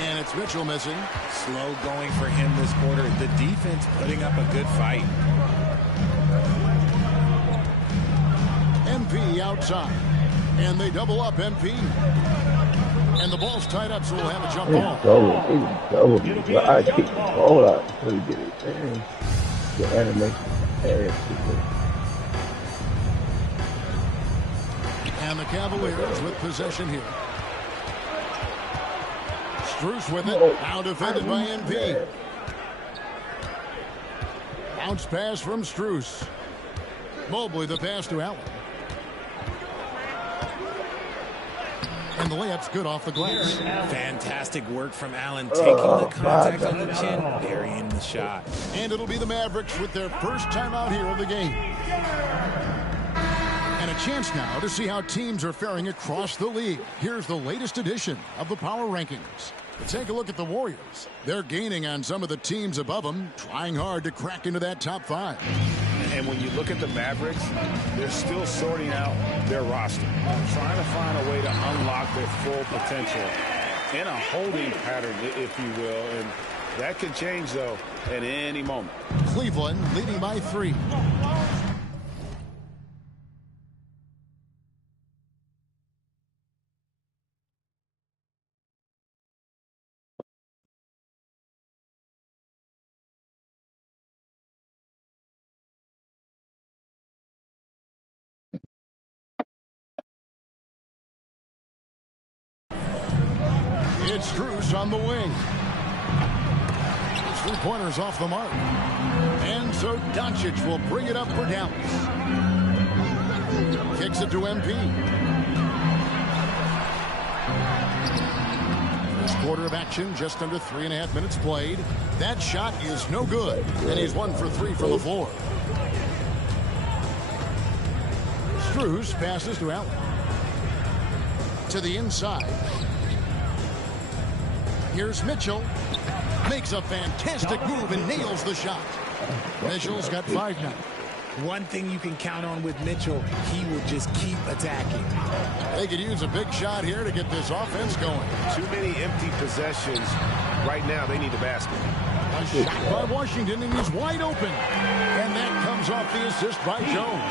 And it's Mitchell missing. Slow going for him this quarter. The defense putting up a good fight. MP outside. And they double up MP. And the ball's tied up, so we'll have a jump ball. I kicked the ball out until he did it. Damn. The animation. And the Cavaliers with possession here. Strus with it. Now defended by MP. Bounce pass from Strus. Mobley the pass to Allen. And the layup's good off the glass. Fantastic work from Allen, taking the contact on the chin, burying the shot. And it'll be the Mavericks with their first time out here of the game. And a chance now to see how teams are faring across the league. Here's the latest edition of the Power Rankings. Take a look at the Warriors. They're gaining on some of the teams above them, trying hard to crack into that top 5. And when you look at the Mavericks, they're still sorting out their roster, trying to find a way to unlock their full potential in a holding pattern, if you will. And that can change, though, at any moment. Cleveland leading by 3. It's Strus on the wing. 3-pointers off the mark. And so Doncic will bring it up for Dallas. Kicks it to MP. First quarter of action, just under 3.5 minutes played. That shot is no good. And he's 1 for 3 from the floor. Strus passes to Allen. To the inside. Here's Mitchell. Makes a fantastic move and nails the shot. Mitchell's got 5 now. One thing you can count on with Mitchell, he will just keep attacking. They could use a big shot here to get this offense going. Too many empty possessions. Right now, they need a basket. A shot by Washington, and he's wide open. And that comes off the assist by Jones.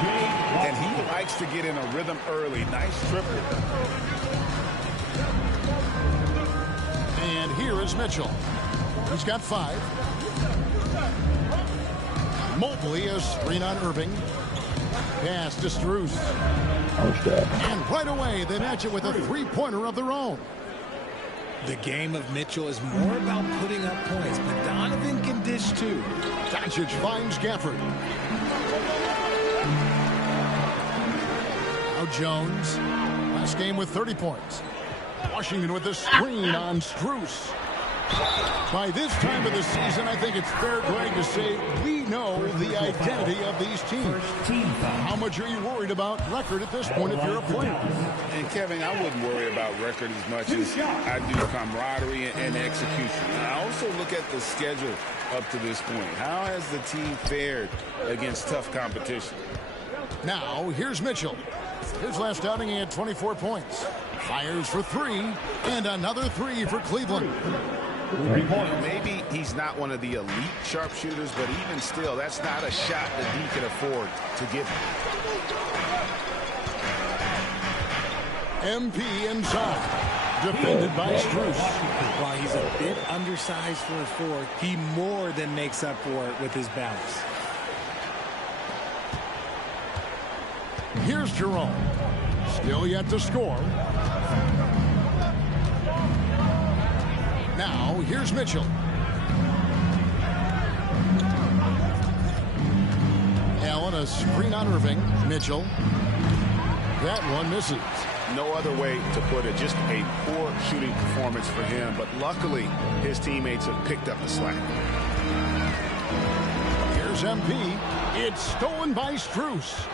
And he likes to get in a rhythm early. Nice triple. And here is Mitchell. He's got 5. Mobley, a screen on Irving. Pass to Strus. And right away, they match it with a 3-pointer of their own. The game of Mitchell is more about putting up points, but Donovan can dish too. Doncic finds Gafford. Now Jones. Last game with 30 points. Washington with a screen on Strus. By this time of the season, I think it's fair, Greg, to say we know the identity of these teams. How much are you worried about record at this point if you're a player? And, Kevin, I wouldn't worry about record as much as I do camaraderie and execution. I also look at the schedule up to this point. How has the team fared against tough competition? Now, here's Mitchell. His last outing, he had 24 points. Fires for 3, and another 3 for Cleveland. Maybe he's not one of the elite sharpshooters, but even still, that's not a shot that he can afford to give him. MP inside. Defended by Strus. While he's a bit undersized for a 4, he more than makes up for it with his bounce. Here's Jerome. Still yet to score. Now, here's Mitchell. Allen, a screen on Irving. Mitchell. That one misses. No other way to put it. Just a poor shooting performance for him. But luckily, his teammates have picked up the slack. Here's MP. It's stolen by Strus.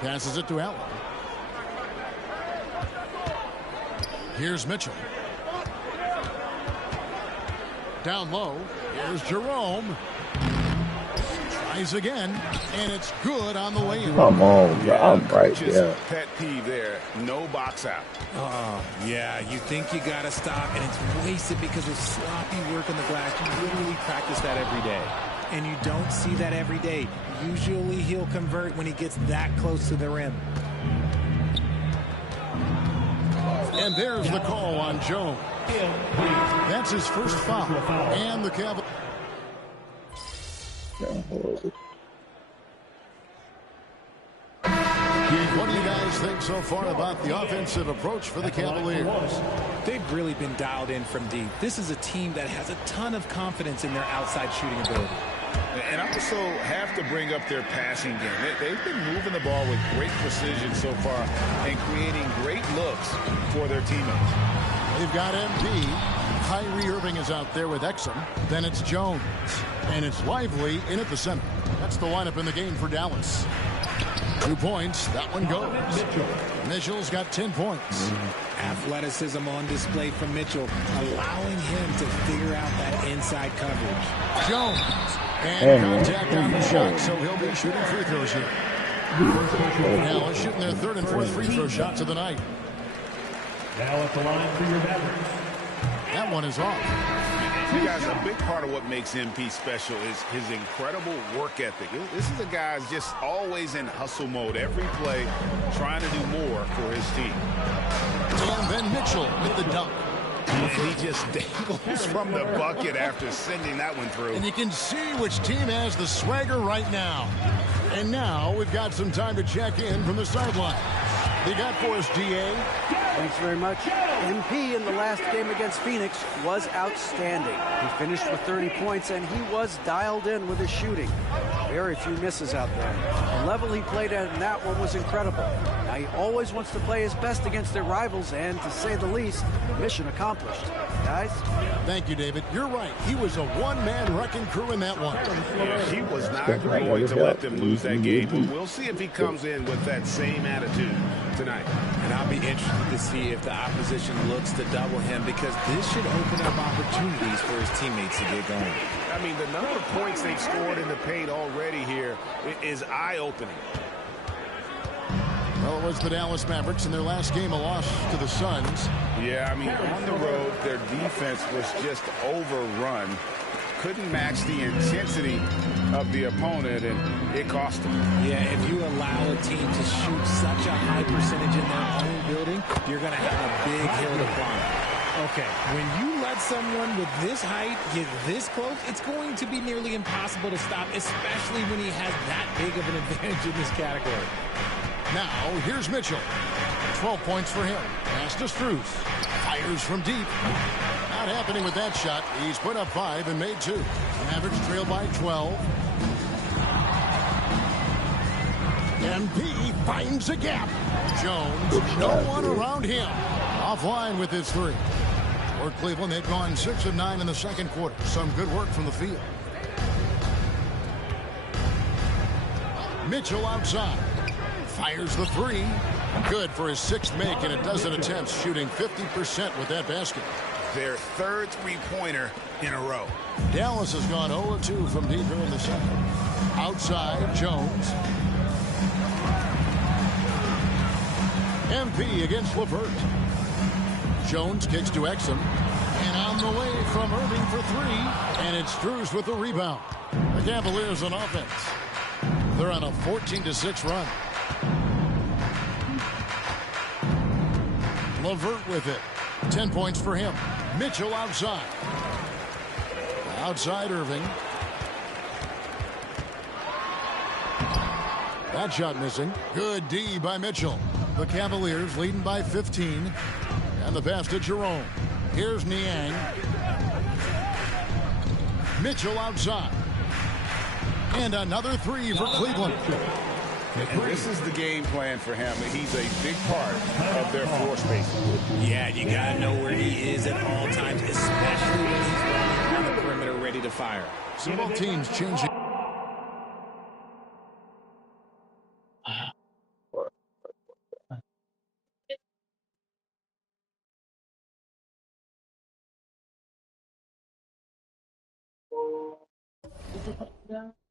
Passes it to Allen. Here's Mitchell. Down low. Here's Jerome. Tries again, and it's good on the way in. Come on, bro. I'm right there. Pet peeve there. No box out. Oh, yeah. You think you got to stop, and it's wasted because of sloppy work on the glass. You literally practice that every day. And you don't see that every day. Usually he'll convert when he gets that close to the rim. And there's the call on Jones. That's his first foul. And the Cavaliers. What do you guys think so far about the offensive approach for the Cavaliers? They've really been dialed in from deep. This is a team that has a ton of confidence in their outside shooting ability. And I also have to bring up their passing game. They've been moving the ball with great precision so far and creating great looks for their teammates. They've got MP. Kyrie Irving is out there with Exum. Then it's Jones. And it's Lively in at the center. That's the lineup in the game for Dallas. 2 points. That one goes. Mitchell's got 10 points. Athleticism on display from Mitchell, allowing him to figure out that inside coverage. Jones. And contact on the shot, so he'll be shooting free throws here. Dallas shooting their third and fourth free throw shots of the night. Now at the line for your Mavericks. That one is off. You guys, a big part of what makes MP special is his incredible work ethic. This is a guy who's just always in hustle mode every play, trying to do more for his team. And then Mitchell with the dunk. And he just dangles from the bucket after sending that one through. And you can see which team has the swagger right now. And now we've got some time to check in from the sideline. You got for us, G.A.? Thanks very much. MP in the last game against Phoenix was outstanding. He finished with 30 points, and he was dialed in with his shooting. Very few misses out there. The level he played at in that one was incredible. Now, he always wants to play his best against their rivals, and to say the least, mission accomplished. Guys? Thank you, David. You're right. He was a one-man wrecking crew in that one. Yeah, he was not going to let them lose that game. But we'll see if he comes in with that same attitude tonight. And I'll be interested to see if the opposition looks to double him, because this should open up opportunities for his teammates to get going. I mean, the number of points they've scored in the paint already here is eye-opening. Well, it was the Dallas Mavericks in their last game, a loss to the Suns. Yeah, I mean, on the road, their defense was just overrun. Couldn't match the intensity of the opponent, and it cost them. Yeah, if you allow a team to shoot such a high percentage in their own building, you're going to have a big hill to climb. Okay, when you let someone with this height get this close, it's going to be nearly impossible to stop, especially when he has that big of an advantage in this category. Now, here's Mitchell. 12 points for him. Pass to Strus. Fires from deep. Not happening with that shot. He's put up 5 and made 2. The Mavericks trail by 12. MP finds a gap. Jones, no one around him. Offline with his 3. For Cleveland, they've gone 6 of 9 in the second quarter. Some good work from the field. Mitchell outside. Fires the 3. Good for his 6th make in a dozen attempts, shooting 50% with that basket. Their third three-pointer in a row. Dallas has gone 0-2 from deep here in the second. Outside, Jones. MP against LeVert. Jones kicks to Exum. And on the way from Irving for 3. And it's Strus with the rebound. The Cavaliers on offense. They're on a 14-6 run. LeVert with it. 10 points for him. Mitchell outside. Outside Irving. That shot missing. Good D by Mitchell. The Cavaliers leading by 15. And the pass to Jerome. Here's Niang. Mitchell outside. And another 3 for Cleveland. And this is the game plan for him. He's a big part of their floor space. Yeah, you got to know where he is at all times, especially when he's running around the perimeter ready to fire. So both teams changing.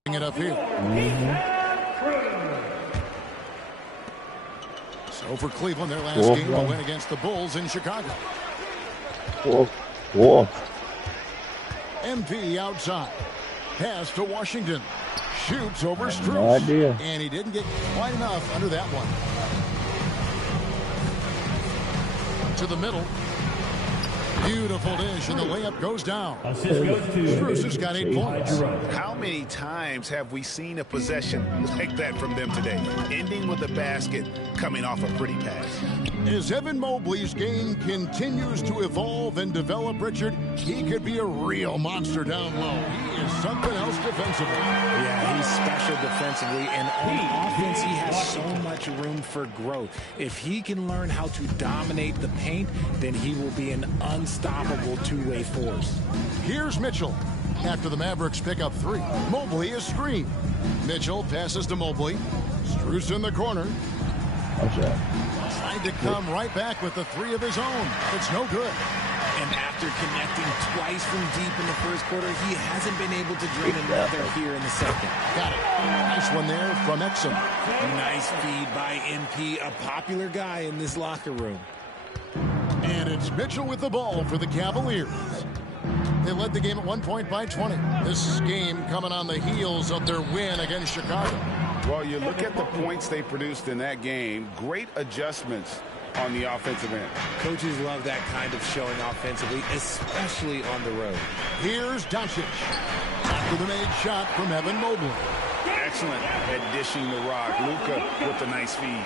Bring it up here. So for Cleveland, their last game, a win against the Bulls in Chicago. MP outside. Pass to Washington. Shoots over Strus. No idea. And he didn't get quite enough under that one. To the middle. Beautiful dish, and the layup goes down. Strus has got 8 points. How many times have we seen a possession like that from them today? Ending with a basket, coming off a pretty pass. As Evan Mobley's game continues to evolve and develop, Richard, he could be a real monster down low. He is something else defensively. Yeah, he's special defensively, and on offense, he has so much room for growth. If he can learn how to dominate the paint, then he will be an unstoppable two-way force. Here's Mitchell. After the Mavericks pick up 3, Mobley is screened. Mitchell passes to Mobley. Strus in the corner. Tried to come right back with the 3 of his own. It's no good. And after connecting twice from deep in the first quarter, he hasn't been able to drain another here in the second. Got it. Nice one there from Exum. Nice feed by MP, a popular guy in this locker room. And it's Mitchell with the ball for the Cavaliers. They led the game at 1 point by 20. This game coming on the heels of their win against Chicago. Well, you look at the points they produced in that game. Great adjustments on the offensive end. Coaches love that kind of showing offensively, especially on the road. Here's Doncic. After the made shot from Evan Mobley. Excellent at dishing the rock. Luka with the nice feed.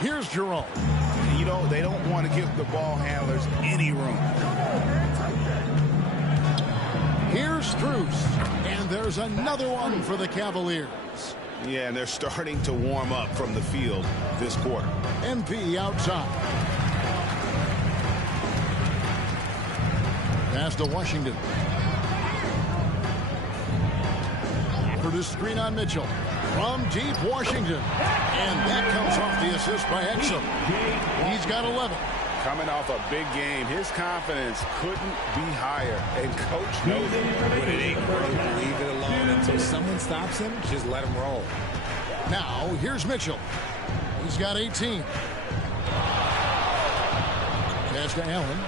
Here's Jerome. You know, they don't want to give the ball handlers any room. Here's Strus. And there's another one for the Cavaliers. Yeah, and they're starting to warm up from the field this quarter. MP outside. Pass to Washington. For the screen on Mitchell. From deep Washington. And that comes off the assist by Exum. He's got 11. Coming off a big game, his confidence couldn't be higher. And Coach knows it. When it ain't broke, leave it alone until someone stops him. Just let him roll. Now, here's Mitchell. He's got 18. Pass to Allen.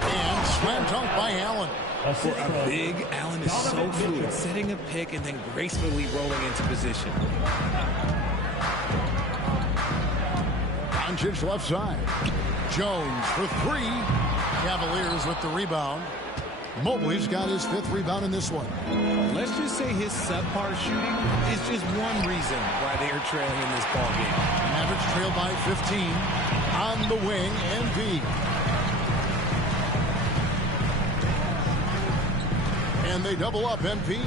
And slam dunk by Allen. For a big, Allen is so fluid, setting a pick and then gracefully rolling into position. Doncic left side. Jones for 3. Cavaliers with the rebound. Mobley's got his 5th rebound in this one. Let's just say his subpar shooting is just one reason why they are trailing in this ball game. Mavericks trail by 15. On the wing, MP. And they double up MP.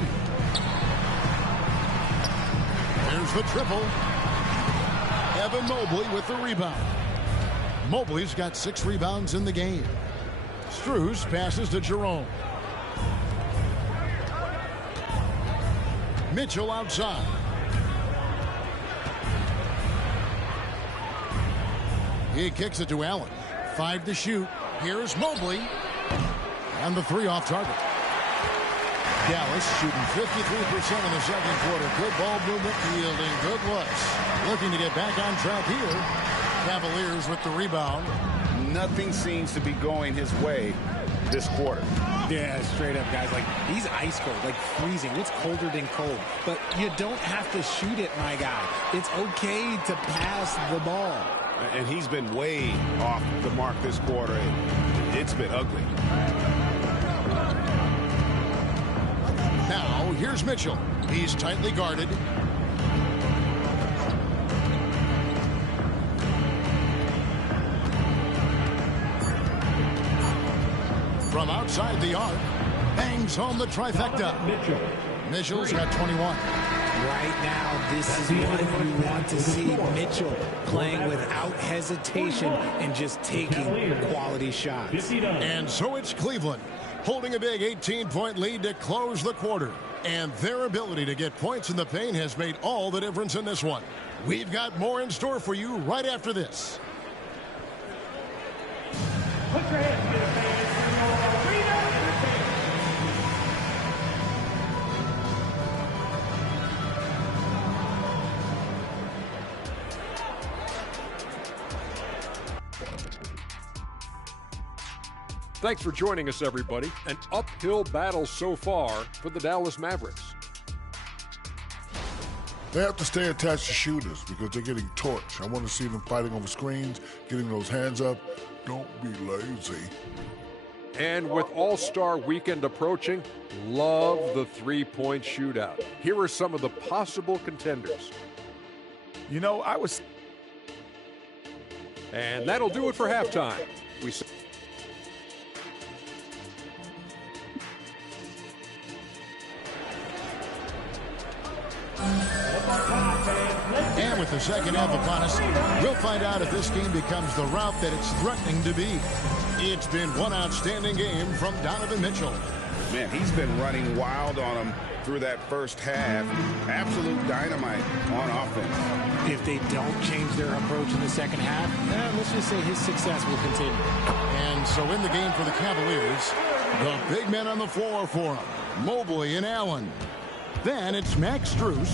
There's the triple. Evan Mobley with the rebound. Mobley's got 6 rebounds in the game. Strus passes to Jerome. Mitchell outside. He kicks it to Allen. 5 to shoot. Here's Mobley. And the 3 off target. Dallas shooting 53% in the second quarter. Good ball movement, yielding good looks. Looking to get back on track here. Cavaliers with the rebound. Nothing seems to be going his way this quarter. Yeah, straight up, guys. Like, he's ice cold, like freezing. What's colder than cold? But you don't have to shoot it, my guy. It's okay to pass the ball. And he's been way off the mark this quarter. It's been ugly. Now, here's Mitchell. He's tightly guarded. From outside the arc, bangs home the trifecta. Mitchell's got 21. Right now, this is what you want to see. Mitchell playing without hesitation and just taking quality shots. And so it's Cleveland holding a big 18-point lead to close the quarter. And their ability to get points in the paint has made all the difference in this one. We've got more in store for you right after this. Put your hands together, fans. Thanks for joining us, everybody. An uphill battle so far for the Dallas Mavericks. They have to stay attached to shooters because they're getting torched. I want to see them fighting over screens, getting those hands up. Don't be lazy. And with All-Star Weekend approaching, love the three-point shootout. Here are some of the possible contenders. You know, And that'll do it for halftime. One more time, fans. Let's And with the second half upon us, we'll find out if this game becomes the route that it's threatening to be. It's been one outstanding game from Donovan Mitchell. Man, he's been running wild on him through that first half. Absolute dynamite on offense. If they don't change their approach in the second half, let's just say his success will continue. And so in the game for the Cavaliers, the big men on the floor for them, Mobley and Allen. Then it's Max Strus.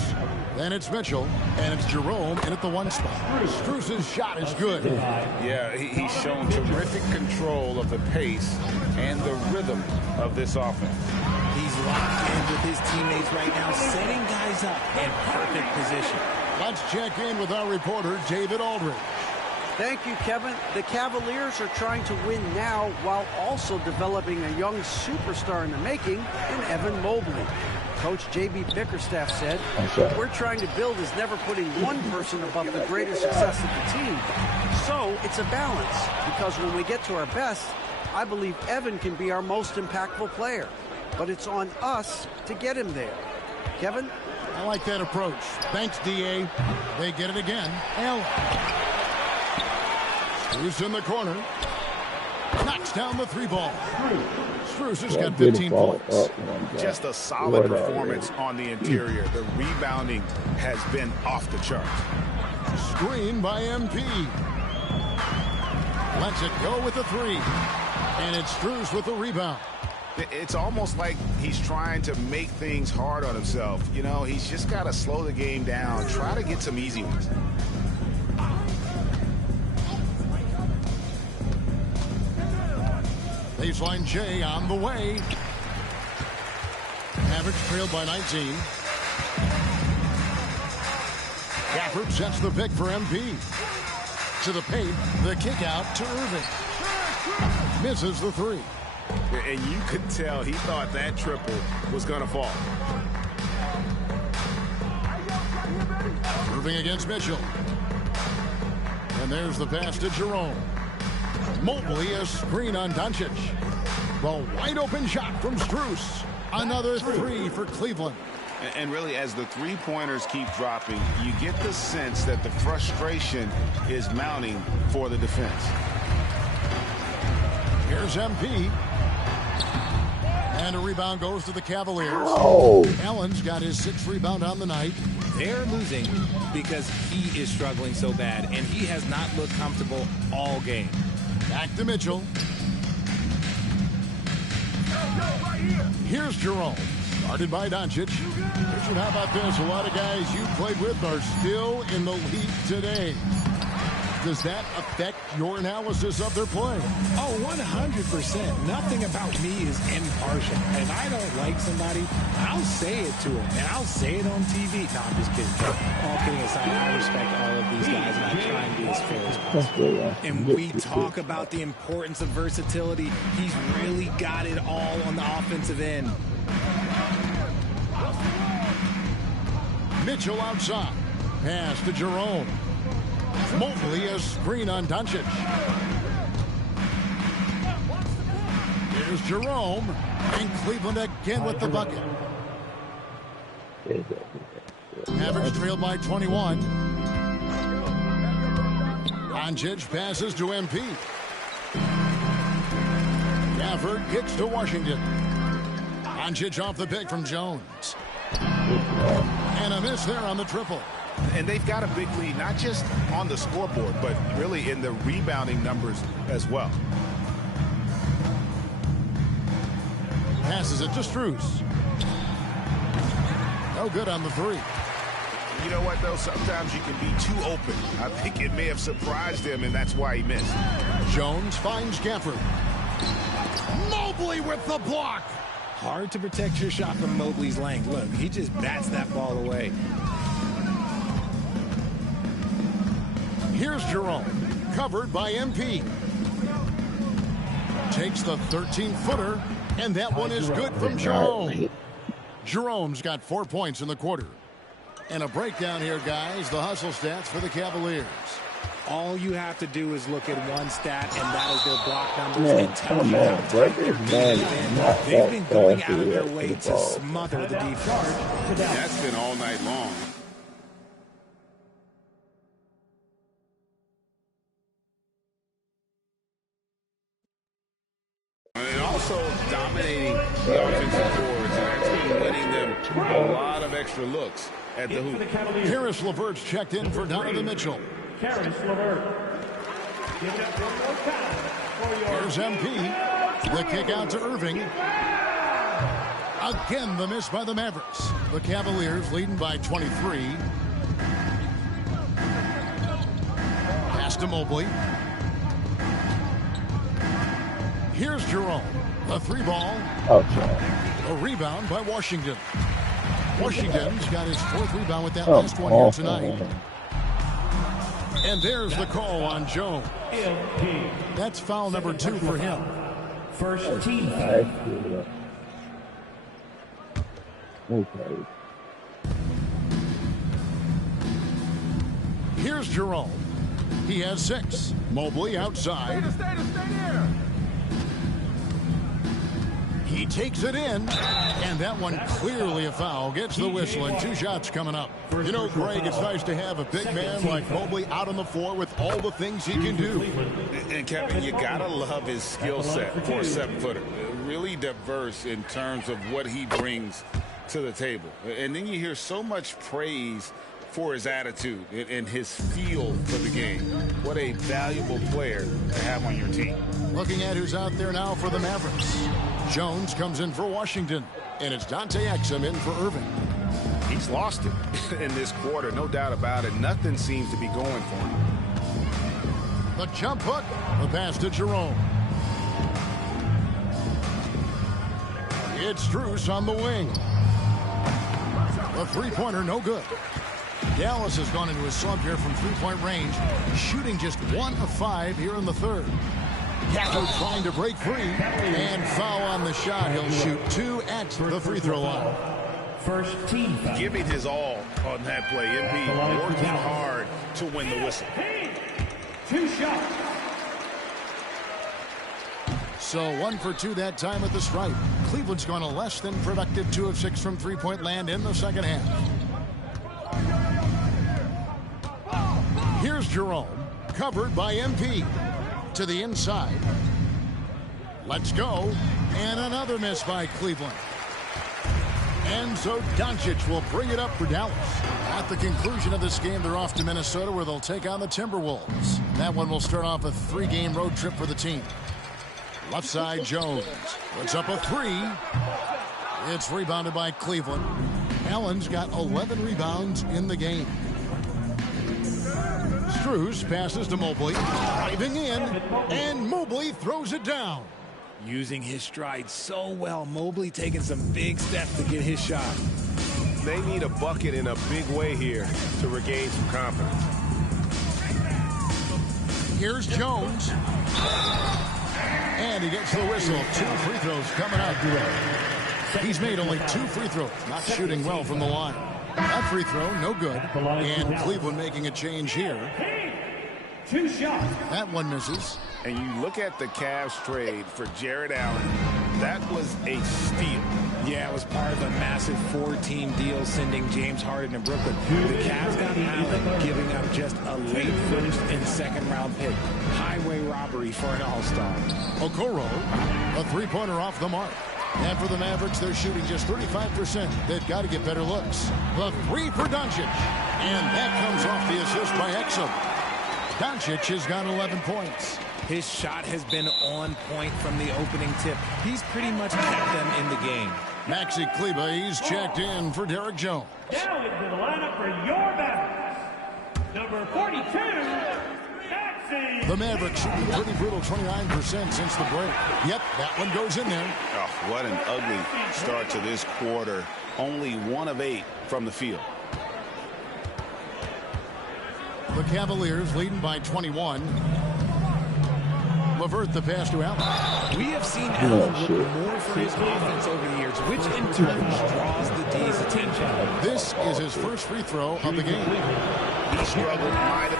Then it's Mitchell. And it's Jerome in at the one spot. Strus's shot is good. Yeah, he's shown terrific control of the pace and the rhythm of this offense. He's locked in with his teammates right now, setting guys up in perfect position. Let's check in with our reporter, David Aldridge. Thank you, Kevin. The Cavaliers are trying to win now while also developing a young superstar in the making in Evan Mobley. Coach J.B. Bickerstaff said, "What we're trying to build is never putting one person above the greater success of the team. So it's a balance, because when we get to our best, I believe Evan can be our most impactful player. But it's on us to get him there." Kevin? I like that approach. Thanks, D.A. They get it again. Allen. Strus in the corner. Knocks down the three ball. Strus has got 15 points. Just a solid performance on the interior. The rebounding has been off the charts. Screen by MP. Lets it go with the three. And it's Strus with the rebound. It's almost like he's trying to make things hard on himself. You know, he's just got to slow the game down. Try to get some easy ones. Baseline J on the way. Average trailed by 19. Gafford sets the pick for MP. To the paint, the kick out to Irving. Misses the three. And you could tell he thought that triple was going to fall. Irving against Mitchell. And there's the pass to Jerome. Mobley, a screen on Doncic. The wide open shot from Strus. Another three for Cleveland. And really, as the three-pointers keep dropping, you get the sense that the frustration is mounting for the defense. Here's MP. And a rebound goes to the Cavaliers. Oh. Allen's got his sixth rebound on the night. They're losing because he is struggling so bad, and he has not looked comfortable all game. Back to Mitchell. Here's Jerome. Guarded by Doncic. Richard, how about this? A lot of guys you played with are still in the league today. Does that affect your analysis of their play? Oh, 100%. Nothing about me is impartial. If I don't like somebody, I'll say it to them, and I'll say it on TV. No, I'm just kidding. All kidding aside, I respect all of these guys, and I try and be as fair as possible. And we talk about the importance of versatility. He's really got it all on the offensive end. Mitchell outside. Pass to Jerome. Mobley, a screen on Doncic. Here's Jerome. And Cleveland again with the bucket. Average trailed by 21. Doncic passes to MP. Gafford kicks to Washington. Doncic off the pick from Jones. And a miss there on the triple. And they've got a big lead, not just on the scoreboard, but really in the rebounding numbers as well. Passes it to Strus. No good on the three. You know what, though? Sometimes you can be too open. I think it may have surprised him, and that's why he missed. Jones finds Gafford. Mobley with the block. Hard to protect your shot from Mobley's length. Look, he just bats that ball away. Here's Jerome, covered by MP. Takes the 13-footer, and that one is good from Jerome. Jerome's got 4 points in the quarter. And a breakdown here, guys, the hustle stats for the Cavaliers. All you have to do is look at one stat, and that is their block numbers. It tells you how tough their defense is. They've been going out of their way to smother the defense. That's been all night long. dominating the offensive boards, and that's been winning them a lot of extra looks at the hoop. Karis LeVert's checked in for Donovan Mitchell. Karis LeVert. Give it up one more time for your... Here's MP. The kick out to Irving. Again, the miss by the Mavericks. The Cavaliers leading by 23. Pass to Mobley. Here's Jerome. The three ball. A rebound by Washington. Washington's got his fourth rebound with that last one here tonight. And there's the call on Jones. That's foul number 2 for him. First team. Okay. Here's Jerome. He has 6. Mobley outside. He takes it in, and that one clearly a foul. Gets the whistle, and 2 shots coming up. You know, Greg, it's nice to have a big man like Mobley out on the floor with all the things he can do. And Kevin, you gotta love his skill set for a 7-footer. Really diverse in terms of what he brings to the table. And then you hear so much praise for his attitude and his feel for the game. What a valuable player to have on your team. Looking at who's out there now for the Mavericks. Jones comes in for Washington, and it's Dante Exum in for Irving. He's lost it in this quarter, no doubt about it. Nothing seems to be going for him. The jump hook, the pass to Jerome. It's Strus on the wing. The three-pointer, no good. Dallas has gone into a slump here from three-point range, shooting just 1 of 5 here in the third. Gatto trying to break free, and foul on the shot. He'll shoot 2 at the free throw line. First team. Giving his all on that play. MP working hard to win the whistle. 2 shots. So 1 for 2 that time at the stripe. Cleveland's gone a less than productive 2 of 6 from three-point land in the second half. Here's Jerome, covered by MP. To the inside. Let's go. And another miss by Cleveland. And so Doncic will bring it up for Dallas. At the conclusion of this game, they're off to Minnesota, where they'll take on the Timberwolves. That one will start off a 3-game road trip for the team. Left side, Jones. Puts up a 3. It's rebounded by Cleveland. Allen's got 11 rebounds in the game. Strus passes to Mobley, driving in, and Mobley throws it down. Using his stride so well. Mobley taking some big steps to get his shot. They need a bucket in a big way here to regain some confidence. Here's Jones. And he gets the whistle. 2 free throws coming up. He's made only 2 free throws, not shooting well from the line. That free throw, no good. And Cleveland making a change here. 2 shots. That one misses. And you look at the Cavs trade for Jared Allen. That was a steal. Yeah, it was part of a massive 4-team deal sending James Harden to Brooklyn. The Cavs got Allen, giving up just a late first and second round pick. Highway robbery for an all-star. Okoro, a 3-pointer off the mark. And for the Mavericks, they're shooting just 35%. They've got to get better looks. The 3 for Doncic. And that comes off the assist by Exum. Doncic has got 11 points. His shot has been on point from the opening tip. He's pretty much kept them in the game. Maxi Kleber, he's checked in for Derek Jones. Now into the lineup for your Mavericks. Number 42, Maxi. The Mavericks shooting pretty brutal, 29% since the break. Yep, that one goes in there. Oh, what an ugly start to this quarter. Only 1 of 8 from the field. The Cavaliers leading by 21. LeVert the pass to Allen. We have seen Allen look more for his offense over the years, which in turn draws the D's attention. This is his first free throw of the game. He struggled mightily.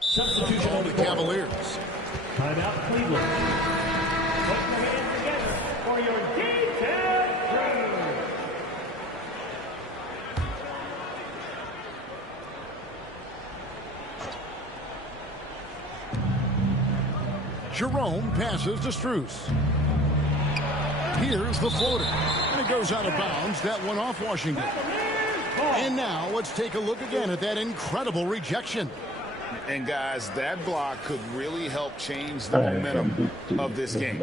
Substitution on the Cavaliers. Timeout, Cleveland. Put your hands together for your detailed crew. Jerome passes to Strus. Here's the floater. And it goes out of bounds. That one off Washington. And now let's take a look again at that incredible rejection. And guys, that block could really help change the momentum of this game.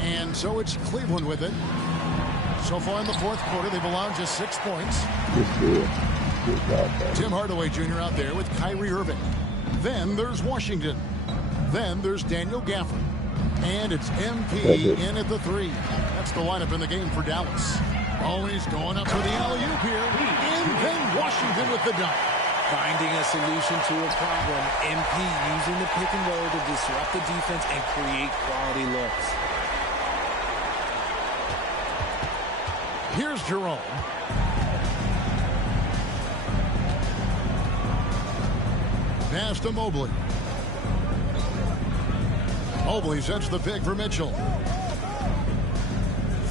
And so it's Cleveland with it. So far in the fourth quarter, they've allowed just 6 points. Tim Hardaway Jr. out there with Kyrie Irving. Then there's Washington. Then there's Daniel Gafford. And it's MP in at the 3. That's the lineup in the game for Dallas. Always going up for the alley-oop here. And then Washington with the dunk. Finding a solution to a problem. MP using the pick and roll to disrupt the defense and create quality looks. Here's Jerome. Pass to Mobley. Mobley sets the pick for Mitchell.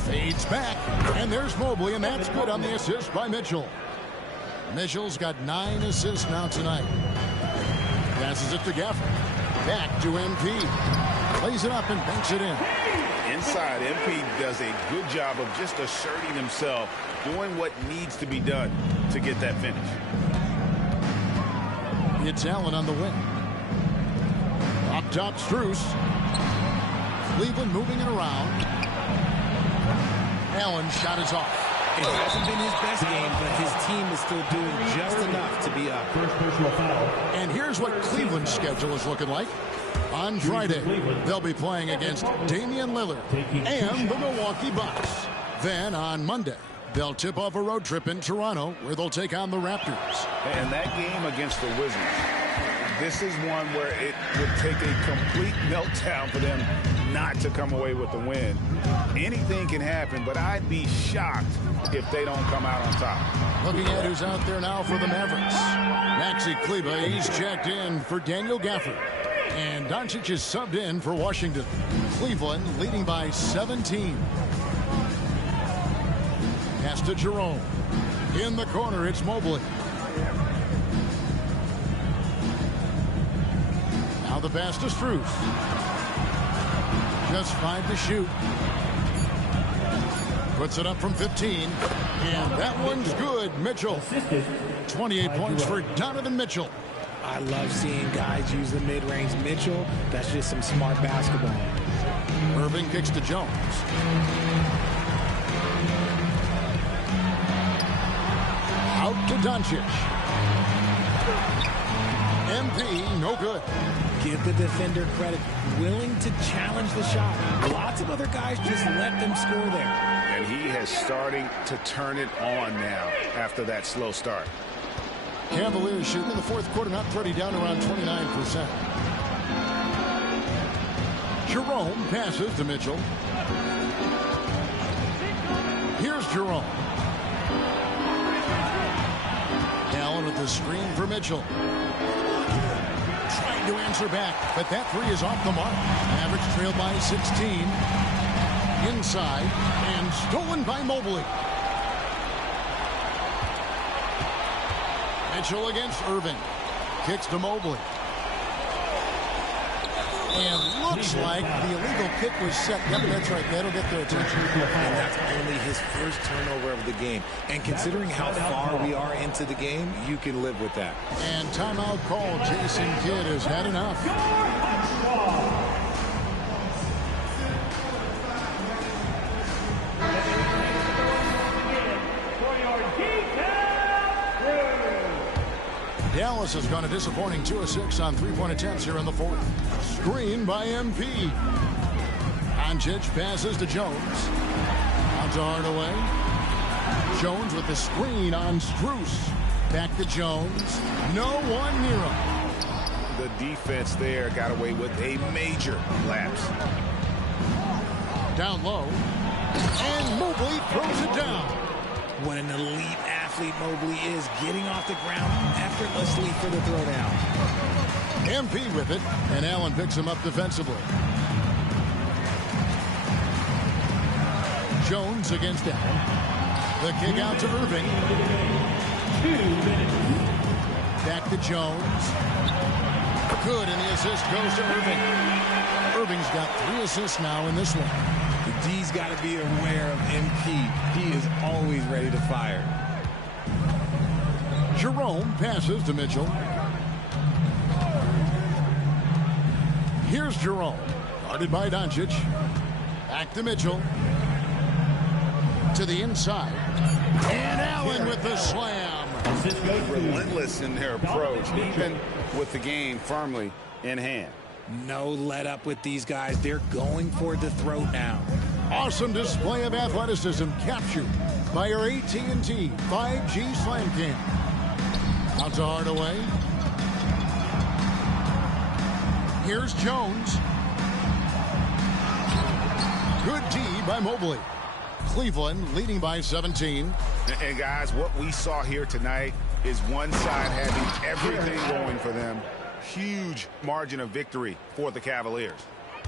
Fades back, and there's Mobley, and that's good on the assist by Mitchell. Mitchell's got 9 assists now tonight. Passes it to Gafford. Back to MP. Plays it up and banks it in. Inside, MP does a good job of just asserting himself, doing what needs to be done to get that finish. It's Allen on the wing. Up top, Strus. Cleveland moving it around. Allen shot is off. It hasn't been his best game, but his team is still doing just enough to be up. First personal foul. And here's what Cleveland's schedule is looking like. On Friday, they'll be playing against Damian Lillard and the Milwaukee Bucks. Then on Monday, they'll tip off a road trip in Toronto where they'll take on the Raptors. And that game against the Wizards, this is one where it would take a complete meltdown for them not to come away with the win. Anything can happen, but I'd be shocked if they don't come out on top. Looking at who's out there now for the Mavericks. Maxi Kleber, he's checked in for Daniel Gafford. And Doncic is subbed in for Washington. Cleveland leading by 17. Pass to Jerome. In the corner, it's Mobley. Now the pass to Strus. Just 5 to shoot. Puts it up from 15. And that one's good. Mitchell. 28 points for Donovan Mitchell. I love seeing guys use the mid-range. Mitchell, that's just some smart basketball. Irving kicks to Jones. Out to Doncic. MP, no good. Give the defender credit. Willing to challenge the shot. Lots of other guys just let them score there. And he has starting to turn it on now after that slow start. Cavaliers shooting in the fourth quarter, not pretty, down around 29%. Jerome passes to Mitchell. Here's Jerome. Allen with the screen for Mitchell. Trying to answer back, but that 3 is off the mark. Mavericks trailed by 16. Inside, and stolen by Mobley. Mitchell against Irving. Kicks to Mobley. And looks like the illegal kick was set. Yep, that's right. That'll get their attention. And that's only his first turnover of the game. And considering how far we are into the game, you can live with that. And timeout call. Jason Kidd has had enough. Dallas has gone a disappointing 2 of 6 on 3-point attempts here in the fourth. Screen by MP. Doncic passes to Jones. Out to Hardaway. Jones with the screen on Strus. Back to Jones. No one near him. The defense there got away with a major lapse. Down low. And Mobley throws it down. What an elite athlete Mobley is, getting off the ground effortlessly for the throwdown. MP with it, and Allen picks him up defensively. Jones against Allen. The kick out to Irving. Back to Jones. Good, and the assist goes to Irving. Irving's got 3 assists now in this one. The D's got to be aware of MP. He is always ready to fire. Jerome passes to Mitchell. Here's Jerome. Guarded by Doncic. Back to Mitchell. To the inside. And Allen with the slam. Relentless in their approach, even with the game firmly in hand. No let up with these guys. They're going for the throat now. Awesome display of athleticism captured by our AT&T 5G Slam Cam. Out to Hardaway. Here's Jones. Good D by Mobley. Cleveland leading by 17. And guys, what we saw here tonight is one side having everything going for them. Huge margin of victory for the Cavaliers.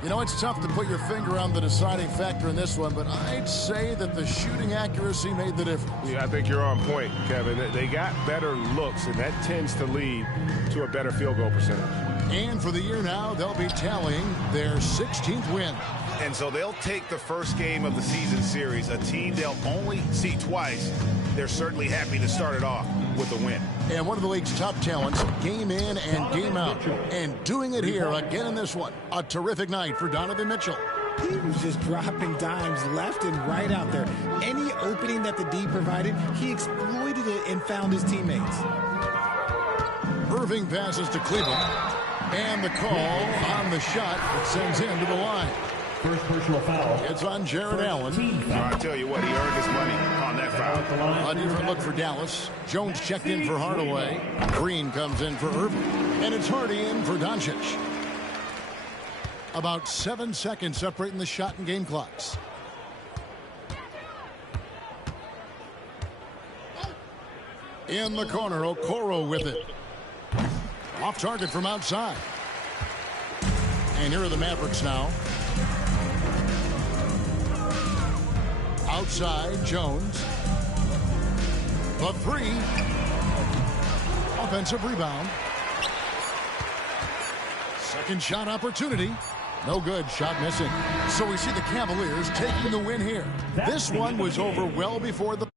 You know, it's tough to put your finger on the deciding factor in this one, but I'd say that the shooting accuracy made the difference. Yeah, I think you're on point, Kevin. They got better looks, and that tends to lead to a better field goal percentage. And for the year now, they'll be tallying their 16th win. And so they'll take the first game of the season series, a team they'll only see twice. They're certainly happy to start it off with a win. And one of the league's top talents, game in and game out. And doing it here again in this one. A terrific night for Donovan Mitchell. He was just dropping dimes left and right out there. Any opening that the D provided, he exploited it and found his teammates. Irving passes to Cleveland. And the call on the shot that sends him to the line. First personal foul. It's on Jared Allen. I tell you what, he earned his money on that foul. A different look for Dallas. Jones checked in for Hardaway. Green comes in for Irving. And it's Hardy in for Doncic. About 7 seconds separating the shot and game clocks. In the corner, Okoro with it. Off target from outside. And here are the Mavericks now. Outside, Jones. The 3. Offensive rebound. Second shot opportunity. No good. Shot missing. So we see the Cavaliers taking the win here. This one was over well before the